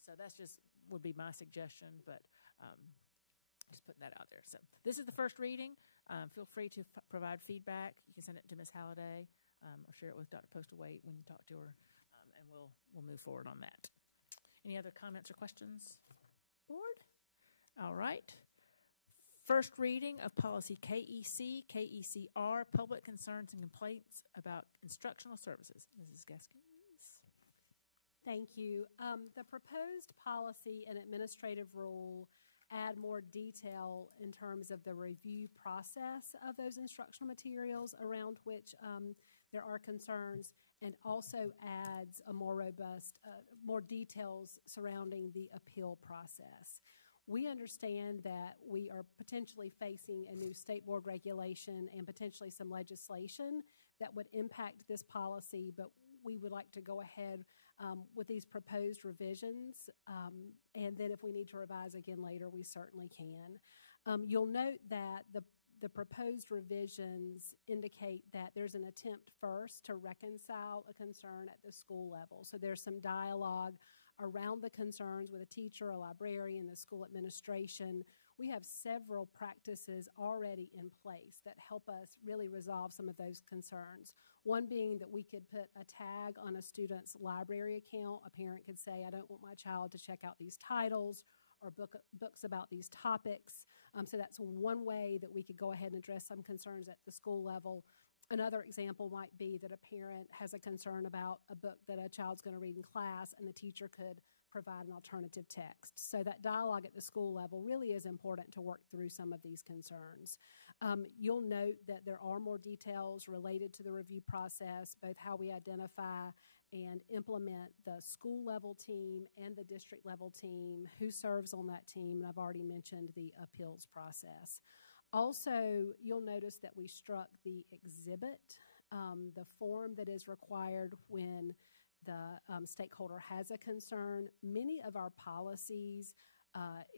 So that's just would be my suggestion, but just putting that out there. So this is the first reading. Feel free to provide feedback. You can send it to Ms. Halliday or share it with Dr. Postlewaite when you talk to her, and we'll move forward on that. Any other comments or questions, board? All right. First reading of policy KEC, KECR, public concerns and complaints about instructional services. Mrs. Gaskins. Thank you. The proposed policy and administrative rule add more detail in terms of the review process of those instructional materials around which there are concerns, and also adds a more robust, more details surrounding the appeal process. We understand that we are potentially facing a new state board regulation and potentially some legislation that would impact this policy, but we would like to go ahead with these proposed revisions, and then if we need to revise again later, we certainly can. You'll note that the proposed revisions indicate that there's an attempt first to reconcile a concern at the school level. So there's some dialogue around the concerns with a teacher, a librarian, the school administration. We have several practices already in place that help us really resolve some of those concerns. One being that we could put a tag on a student's library account. A parent could say, I don't want my child to check out these titles or books about these topics. So that's one way that we could go ahead and address some concerns at the school level. Another example might be that a parent has a concern about a book that a child's going to read in class, and the teacher could provide an alternative text. So that dialogue at the school level really is important to work through some of these concerns. You'll note that there are more details related to the review process, both how we identify and implement the school level team and the district level team, who serves on that team, and I've already mentioned the appeals process. Also, you'll notice that we struck the exhibit, the form that is required when the stakeholder has a concern. Many of our policies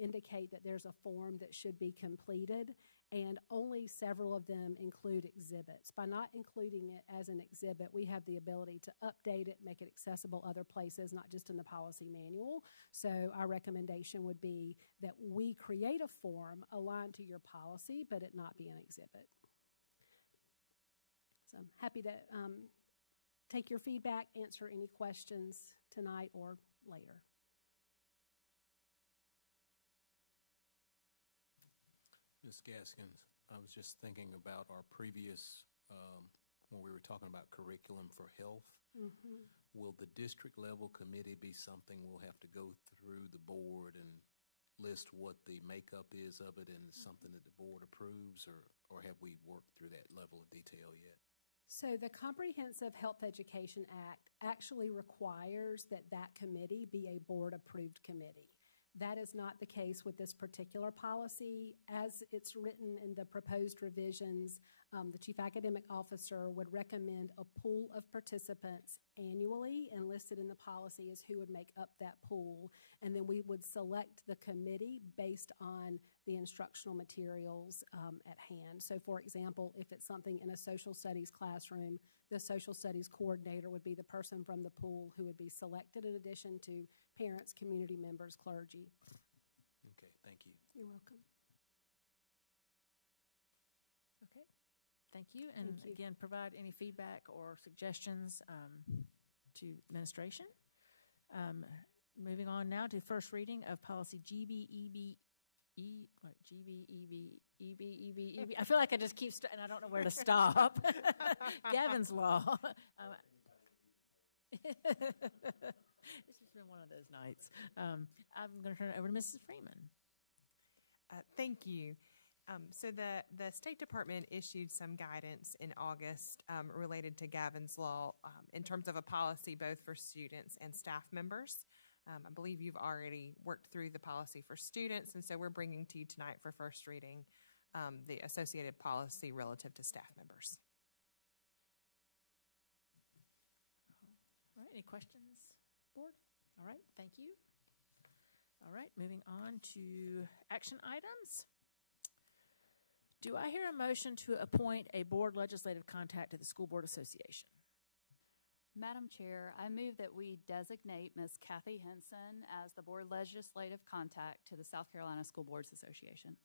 indicate that there's a form that should be completed, and only several of them include exhibits. By not including it as an exhibit, we have the ability to update it, make it accessible other places, not just in the policy manual. So our recommendation would be that we create a form aligned to your policy, but it not be an exhibit. So I'm happy to take your feedback, answer any questions tonight or later. Ms. Gaskins, I was just thinking about our previous, when we were talking about curriculum for health. Mm-hmm. Will the district level committee be something we'll have to go through the board and list what the makeup is of it, and something that the board approves, or have we worked through that level of detail yet? So the Comprehensive Health Education Act actually requires that that committee be a board-approved committee. That is not the case with this particular policy. As it's written in the proposed revisions, the Chief Academic Officer would recommend a pool of participants annually, and listed in the policy is who would make up that pool. And then we would select the committee based on the instructional materials at hand. So for example, if it's something in a social studies classroom, the social studies coordinator would be the person from the pool who would be selected, in addition to parents, community members, clergy. Okay, thank you. You're welcome. Okay, thank you. And Thank you. Again, provide any feedback or suggestions to administration. Moving on now to first reading of policy GBEB I feel like I just keep, and I don't know where to stop. Gavin's Law. It's just been one of those nights. I'm going to turn it over to Mrs. Freeman. Thank you. So the State Department issued some guidance in August related to Gavin's Law in terms of a policy both for students and staff members. I believe you've already worked through the policy for students, and so we're bringing to you tonight for first reading the associated policy relative to staff members. All right, any questions, board? All right, thank you. All right, moving on to action items. Do I hear a motion to appoint a board legislative contact to the School Board Association? Madam Chair, I move that we designate Ms. Kathy Henson as the board legislative contact to the South Carolina School Boards Association.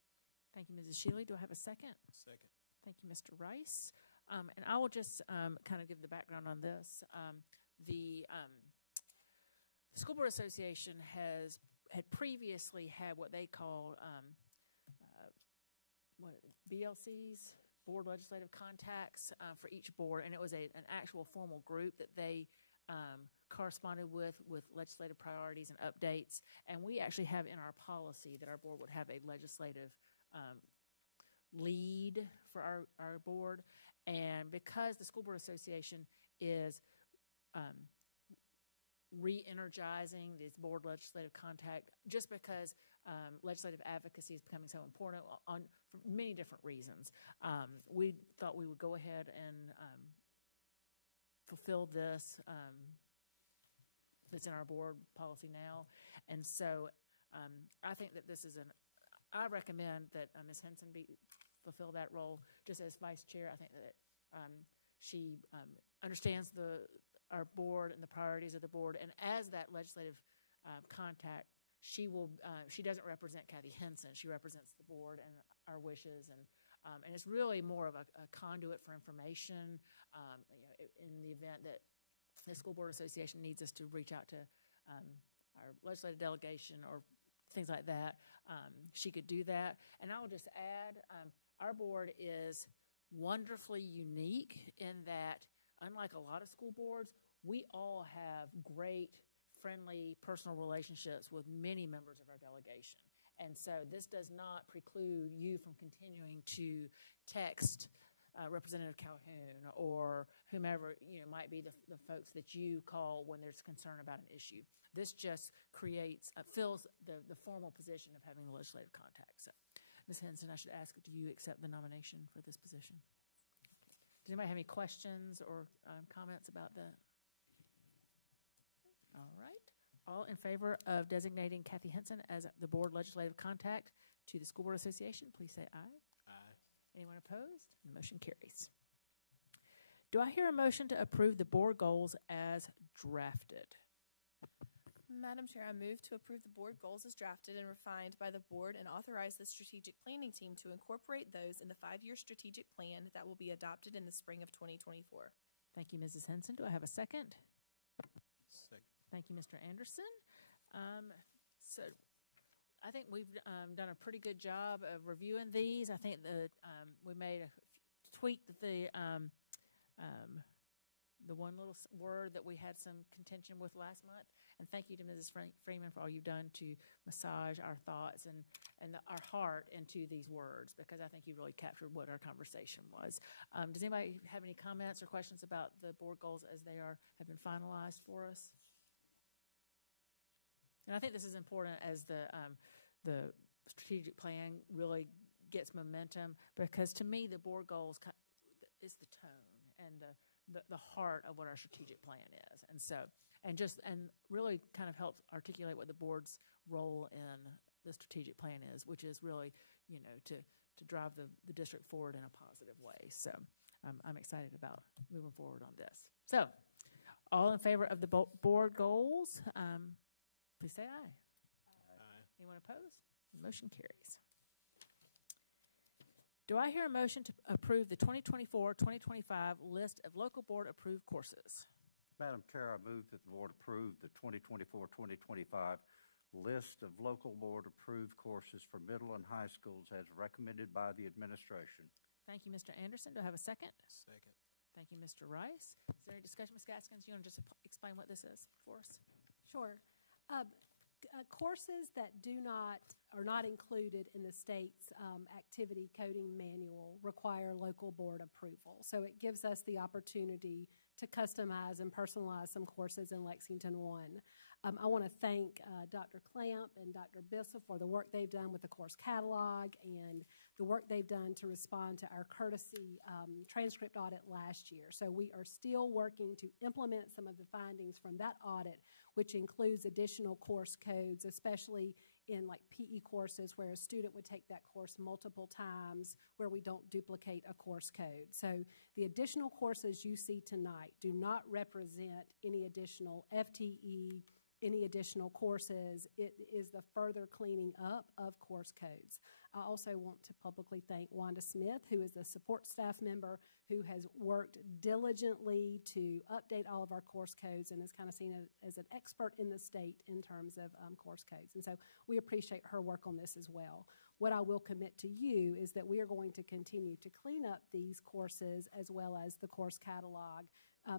Thank you, Mrs. Shealy. Do I have a second? Second. Thank you, Mr. Rice. And I will just kind of give the background on this. The School Board Association had previously had what they called BLCs, Board Legislative Contacts, for each board, and it was an actual formal group that they corresponded with legislative priorities and updates. And we actually have in our policy that our board would have a legislative lead for our board. And because the School Board Association is re-energizing this board legislative contact, just because legislative advocacy is becoming so important for many different reasons, we thought we would go ahead and fulfill this that's in our board policy now. And so I think that this is I recommend that Ms. Henson fulfill that role just as vice chair. I think that she understands our board and the priorities of the board, and as that legislative contact, she doesn't represent Kathy Henson. She represents the board and our wishes, and it's really more of a conduit for information. In the event that the School Board Association needs us to reach out to our legislative delegation or things like that, she could do that. And I will just add, our board is wonderfully unique in that, unlike a lot of school boards, we all have great, friendly, personal relationships with many members of our delegation. And so this does not preclude you from continuing to text Representative Calhoun or whomever might be the folks that you call when there's concern about an issue. This just fills the formal position of having the legislative contact. So, Ms. Henson, I should ask, do you accept the nomination for this position? Does anybody have any questions or comments about that? All right. All in favor of designating Kathy Henson as the board legislative contact to the School Board Association, please say aye. Aye. Anyone opposed? The motion carries. Do I hear a motion to approve the board goals as drafted? Madam Chair, I move to approve the board goals as drafted and refined by the board and authorize the strategic planning team to incorporate those in the 5-year strategic plan that will be adopted in the spring of 2024. Thank you, Mrs. Henson. Do I have a second? Second. Thank you, Mr. Anderson. So I think we've done a pretty good job of reviewing these. I think we made tweaked the one little word that we had some contention with last month. And thank you to Mrs. Freeman for all you've done to massage our thoughts and our heart into these words, because I think you really captured what our conversation was. Does anybody have any comments or questions about the board goals as they have been finalized for us? And I think this is important as the strategic plan really gets momentum, because to me the board goals is the tone and the heart of what our strategic plan is, and really kind of helps articulate what the board's role in the strategic plan is, which is really to drive the district forward in a positive way. So I'm excited about moving forward on this. So all in favor of the board goals, please say aye. Aye. Anyone opposed? The motion carries. Do I hear a motion to approve the 2024-2025 list of local board approved courses? Madam Chair, I move that the board approve the 2024-2025 List of local board approved courses for middle and high schools as recommended by the administration. Thank you, Mr. Anderson. Do I have a second? Second. Thank you, Mr. Rice. Is there any discussion, Ms. Gaskins? You want to just explain what this is for us? Sure. Courses that are not included in the state's activity coding manual require local board approval. So it gives us the opportunity to customize and personalize some courses in Lexington 1. I want to thank Dr. Clamp and Dr. Bissell for the work they've done with the course catalog and the work they've done to respond to our courtesy transcript audit last year. So we are still working to implement some of the findings from that audit, which includes additional course codes, especially in like PE courses where a student would take that course multiple times where we don't duplicate a course code. So the additional courses you see tonight do not represent any additional FTE, any additional courses. It is the further cleaning up of course codes. I also want to publicly thank Wanda Smith, who is a support staff member who has worked diligently to update all of our course codes and is kind of seen as an expert in the state in terms of course codes. And so we appreciate her work on this as well. What I will commit to you is that we are going to continue to clean up these courses as well as the course catalog.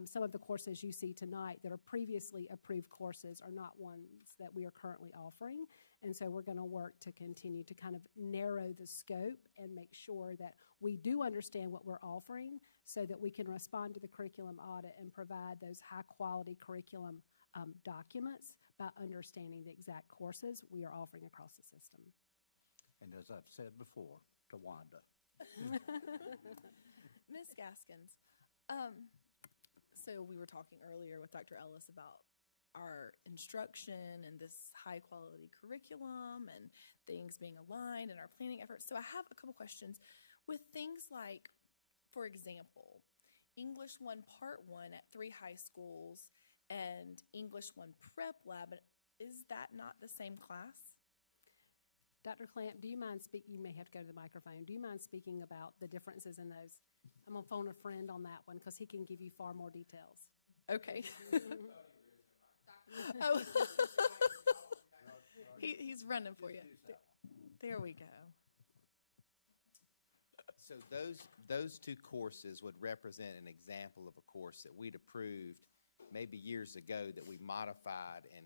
Some of the courses you see tonight that are previously approved courses are not ones that we are currently offering. And so we're going to work to continue to kind of narrow the scope and make sure that we do understand what we're offering so that we can respond to the curriculum audit and provide those high-quality curriculum documents by understanding the exact courses we are offering across the system. And as I've said before, to Wanda. Ms. Gaskins, so we were talking earlier with Dr. Ellis about our instruction and this high-quality curriculum and things being aligned in our planning efforts. So I have a couple questions. With things like, for example, English 1 Part 1 at 3 high schools and English 1 Prep Lab, is that not the same class? Dr. Clamp, do you mind speaking? You may have to go to the microphone. Do you mind speaking about the differences in those? I'm going to phone a friend on that one because he can give you far more details. Okay. Oh. He's running for you. There we go. So those two courses would represent an example of a course that we'd approved maybe years ago that we modified and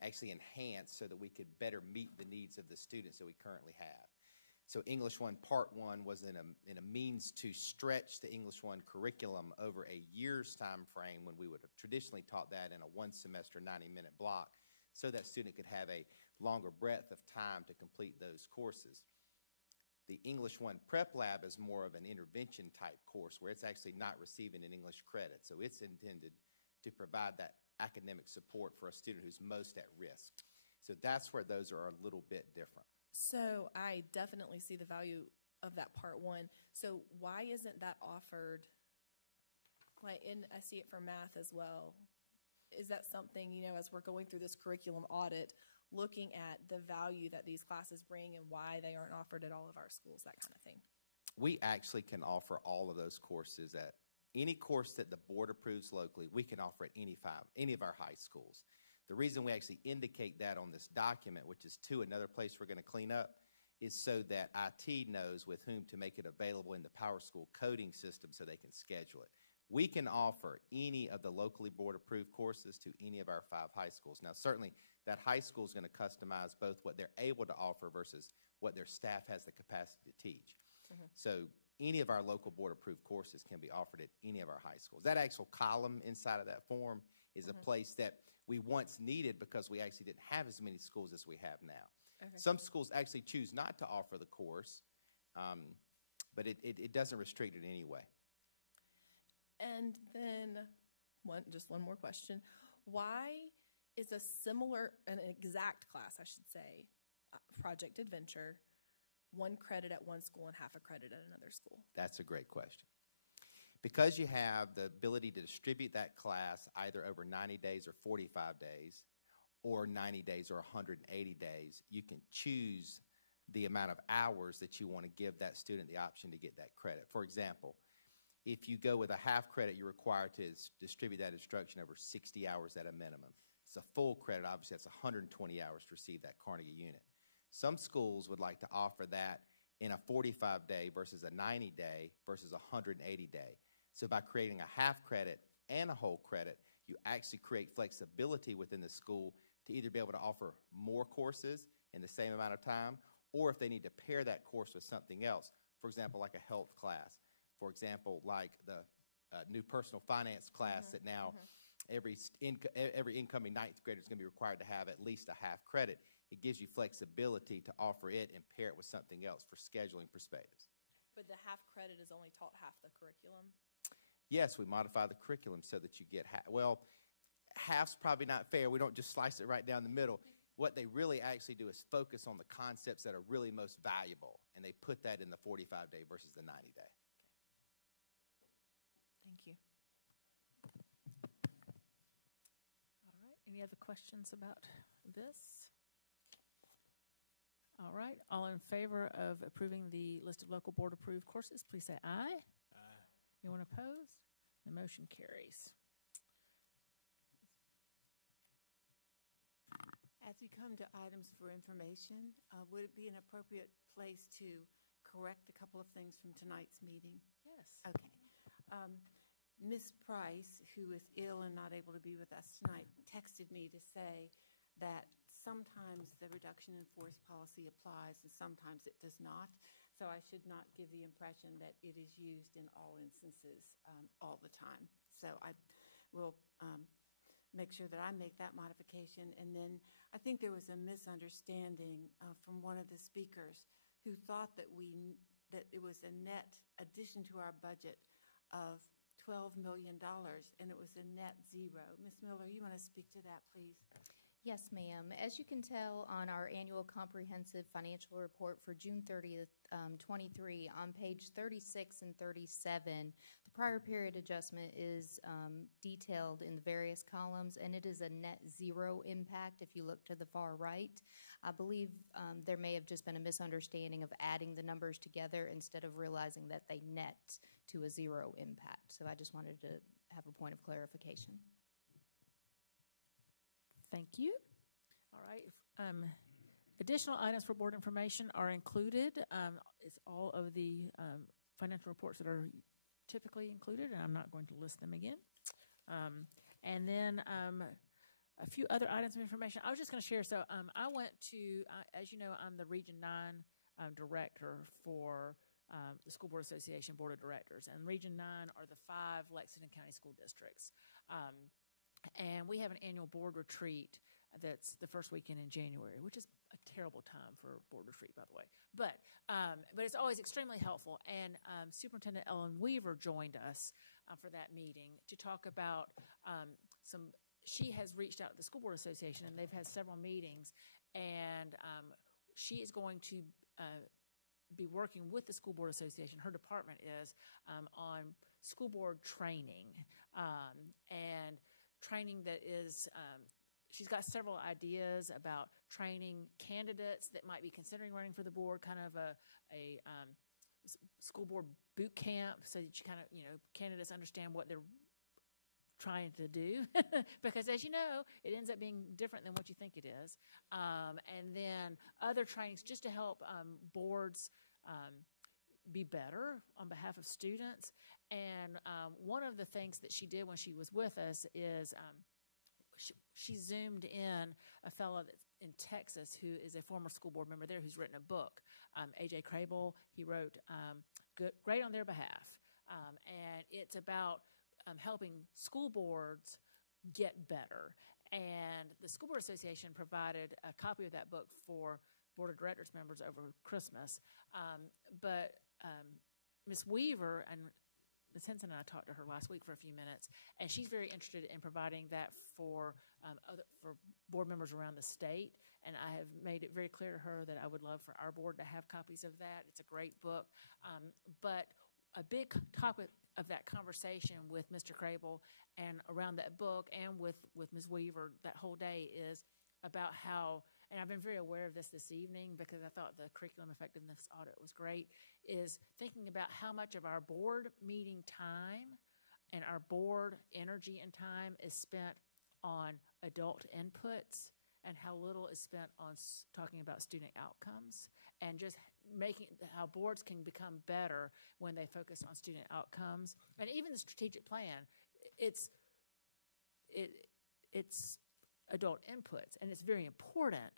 actually enhanced so that we could better meet the needs of the students that we currently have. So English 1 Part 1 was in a means to stretch the English 1 curriculum over a year's time frame when we would have traditionally taught that in a one-semester 90-minute block so that student could have a longer breadth of time to complete those courses. The English 1 Prep Lab is more of an intervention type course where it's actually not receiving an English credit. So it's intended to provide that academic support for a student who's most at risk. So that's where those are a little bit different. So I definitely see the value of that Part 1. So why isn't that offered, like, and I see it for math as well. Is that something, as we're going through this curriculum audit, looking at the value that these classes bring and why they aren't offered at all of our schools, that kind of thing? We actually can offer all of those courses at any course that the board approves locally. We can offer at any of our high schools. The reason we actually indicate that on this document, which is another place we're going to clean up, is so that IT knows with whom to make it available in the PowerSchool coding system so they can schedule it. We can offer any of the locally board-approved courses to any of our 5 high schools. Now, certainly, that high school is going to customize both what they're able to offer versus what their staff has the capacity to teach. Mm-hmm. So any of our local board-approved courses can be offered at any of our high schools. That actual column inside of that form is a place that we once needed because we actually didn't have as many schools as we have now. Okay. Some schools actually choose not to offer the course, but it doesn't restrict it in any way. And then just one more question. Why is an exact class, I should say, Project Adventure, 1 credit at one school and half a credit at another school? That's a great question. Because you have the ability to distribute that class either over 90 days or 45 days, or 90 days or 180 days, you can choose the amount of hours that you want to give that student the option to get that credit. For example, if you go with a half credit, you're required to distribute that instruction over 60 hours at a minimum. It's a full credit. Obviously, that's 120 hours to receive that Carnegie unit. Some schools would like to offer that in a 45-day versus a 90-day versus a 180-day. So by creating a half credit and a whole credit, you actually create flexibility within the school to either be able to offer more courses in the same amount of time, or if they need to pair that course with something else, for example, like a health class, for example, like the new personal finance class that now every incoming ninth grader is going to be required to have at least a half credit. It gives you flexibility to offer it and pair it with something else for scheduling perspectives. But the half credit is only taught half the curriculum? Yes, we modify the curriculum so that you get half's probably not fair. We don't just slice it right down the middle. What they really actually do is focus on the concepts that are really most valuable, and they put that in the 45-day versus the 90-day. Thank you. All right. Any other questions about this? All right. All in favor of approving the list of local board approved courses, please say aye. Aye. Anyone opposed? The motion carries. As we come to items for information, would it be an appropriate place to correct a couple of things from tonight's meeting? Yes. Okay. Ms. Price, who is ill and not able to be with us tonight, texted me to say that sometimes the reduction in force policy applies and sometimes it does not. So I should not give the impression that it is used in all instances all the time. So I will make sure that I make that modification. And then I think there was a misunderstanding from one of the speakers who thought that it was a net addition to our budget of $12 million, and it was a net zero. Ms. Miller, you want to speak to that, please? Yes, ma'am. As you can tell on our annual comprehensive financial report for June 30th, 23, on page 36 and 37, the prior period adjustment is detailed in the various columns, and it is a net zero impact if you look to the far right. I believe there may have just been a misunderstanding of adding the numbers together instead of realizing that they net to a zero impact. So I just wanted to have a point of clarification. Thank you. All right. Additional items for board information are included. It's all of the financial reports that are typically included, and I'm not going to list them again. And then a few other items of information. I was just going to share. So I went to, as you know, I'm the Region 9 director for the School Board Association Board of Directors. And Region 9 are the 5 Lexington County school districts. And we have an annual board retreat that's the first weekend in January, which is a terrible time for a board retreat, by the way. But it's always extremely helpful. And Superintendent Ellen Weaver joined us for that meeting to talk about she has reached out to the School Board Association, and they've had several meetings. And she is going to be working with the School Board Association, her department is, on school board training. And training that is, she's got several ideas about training candidates that might be considering running for the board, kind of a school board boot camp, so that you kind of, candidates understand what they're trying to do. Because as you know, it ends up being different than what you think it is. And then other trainings just to help boards be better on behalf of students. And one of the things that she did when she was with us is she zoomed in a fellow that's in Texas who is a former school board member there who's written a book. A.J. Crable, he wrote Great on Their Behalf. And it's about helping school boards get better. And the School Board Association provided a copy of that book for Board of Directors members over Christmas. But Ms. Weaver and Ms. Henson and I talked to her last week for a few minutes, and she's very interested in providing that for board members around the state. And I have made it very clear to her that I would love for our board to have copies of that. It's a great book. But a big topic of that conversation with Mr. Crable and around that book and with Ms. Weaver that whole day is about how, and I've been very aware of this evening because I thought the curriculum effectiveness audit was great, is thinking about how much of our board meeting time and our board energy and time is spent on adult inputs and how little is spent on talking about student outcomes, and just making how boards can become better when they focus on student outcomes. And even the strategic plan, it's adult inputs, and it's very important,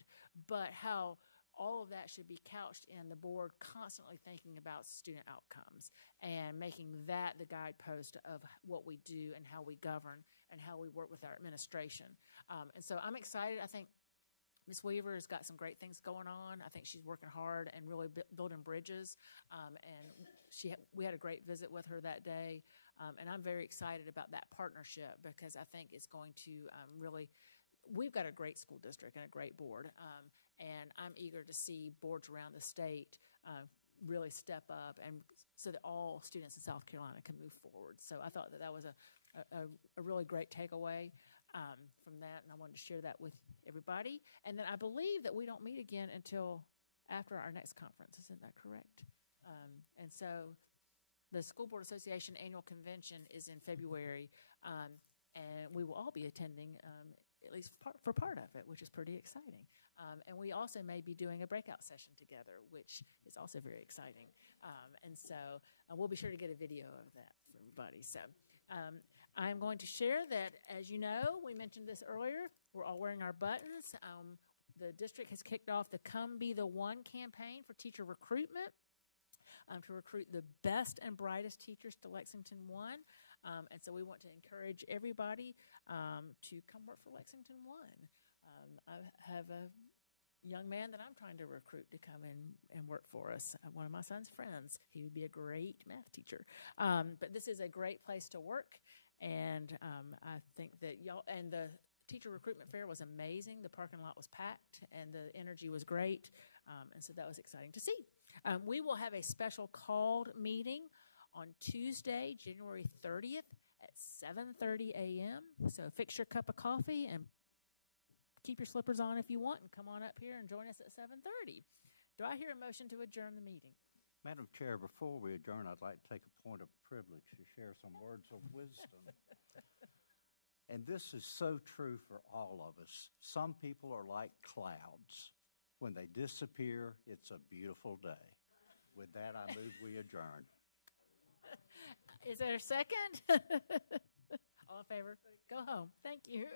but how all of that should be couched in the board constantly thinking about student outcomes and making that the guidepost of what we do and how we govern and how we work with our administration. And so I'm excited. I think Ms. Weaver has got some great things going on. I think she's working hard and really building bridges. And we had a great visit with her that day. And I'm very excited about that partnership because I think it's going to really, we've got a great school district and a great board. And I'm eager to see boards around the state really step up and so that all students in South Carolina can move forward. So I thought that was a really great takeaway from that, and I wanted to share that with everybody. And then I believe that we don't meet again until after our next conference. Isn't that correct? And so the School Board Association Annual Convention is in February, and we will all be attending at least for part of it, which is pretty exciting. And we also may be doing a breakout session together, which is also very exciting. And so we'll be sure to get a video of that for everybody. So I'm going to share that, as you know, we mentioned this earlier, we're all wearing our buttons. The district has kicked off the Come Be the One campaign for teacher recruitment to recruit the best and brightest teachers to Lexington One. And so we want to encourage everybody to come work for Lexington One. I have a young man that I'm trying to recruit to come in and work for us, one of my son's friends. He would be a great math teacher. But this is a great place to work, and I think that y'all, and the teacher recruitment fair was amazing. The parking lot was packed, and the energy was great, and so that was exciting to see. We will have a special called meeting on Tuesday, January 30th at 7:30 a.m. So fix your cup of coffee and keep your slippers on if you want, and come on up here and join us at 7:30. Do I hear a motion to adjourn the meeting? Madam Chair, before we adjourn, I'd like to take a point of privilege to share some words of wisdom. And this is so true for all of us. Some people are like clouds. When they disappear, it's a beautiful day. With that, I move we adjourn. Is there a second? All in favor? Go home. Thank you.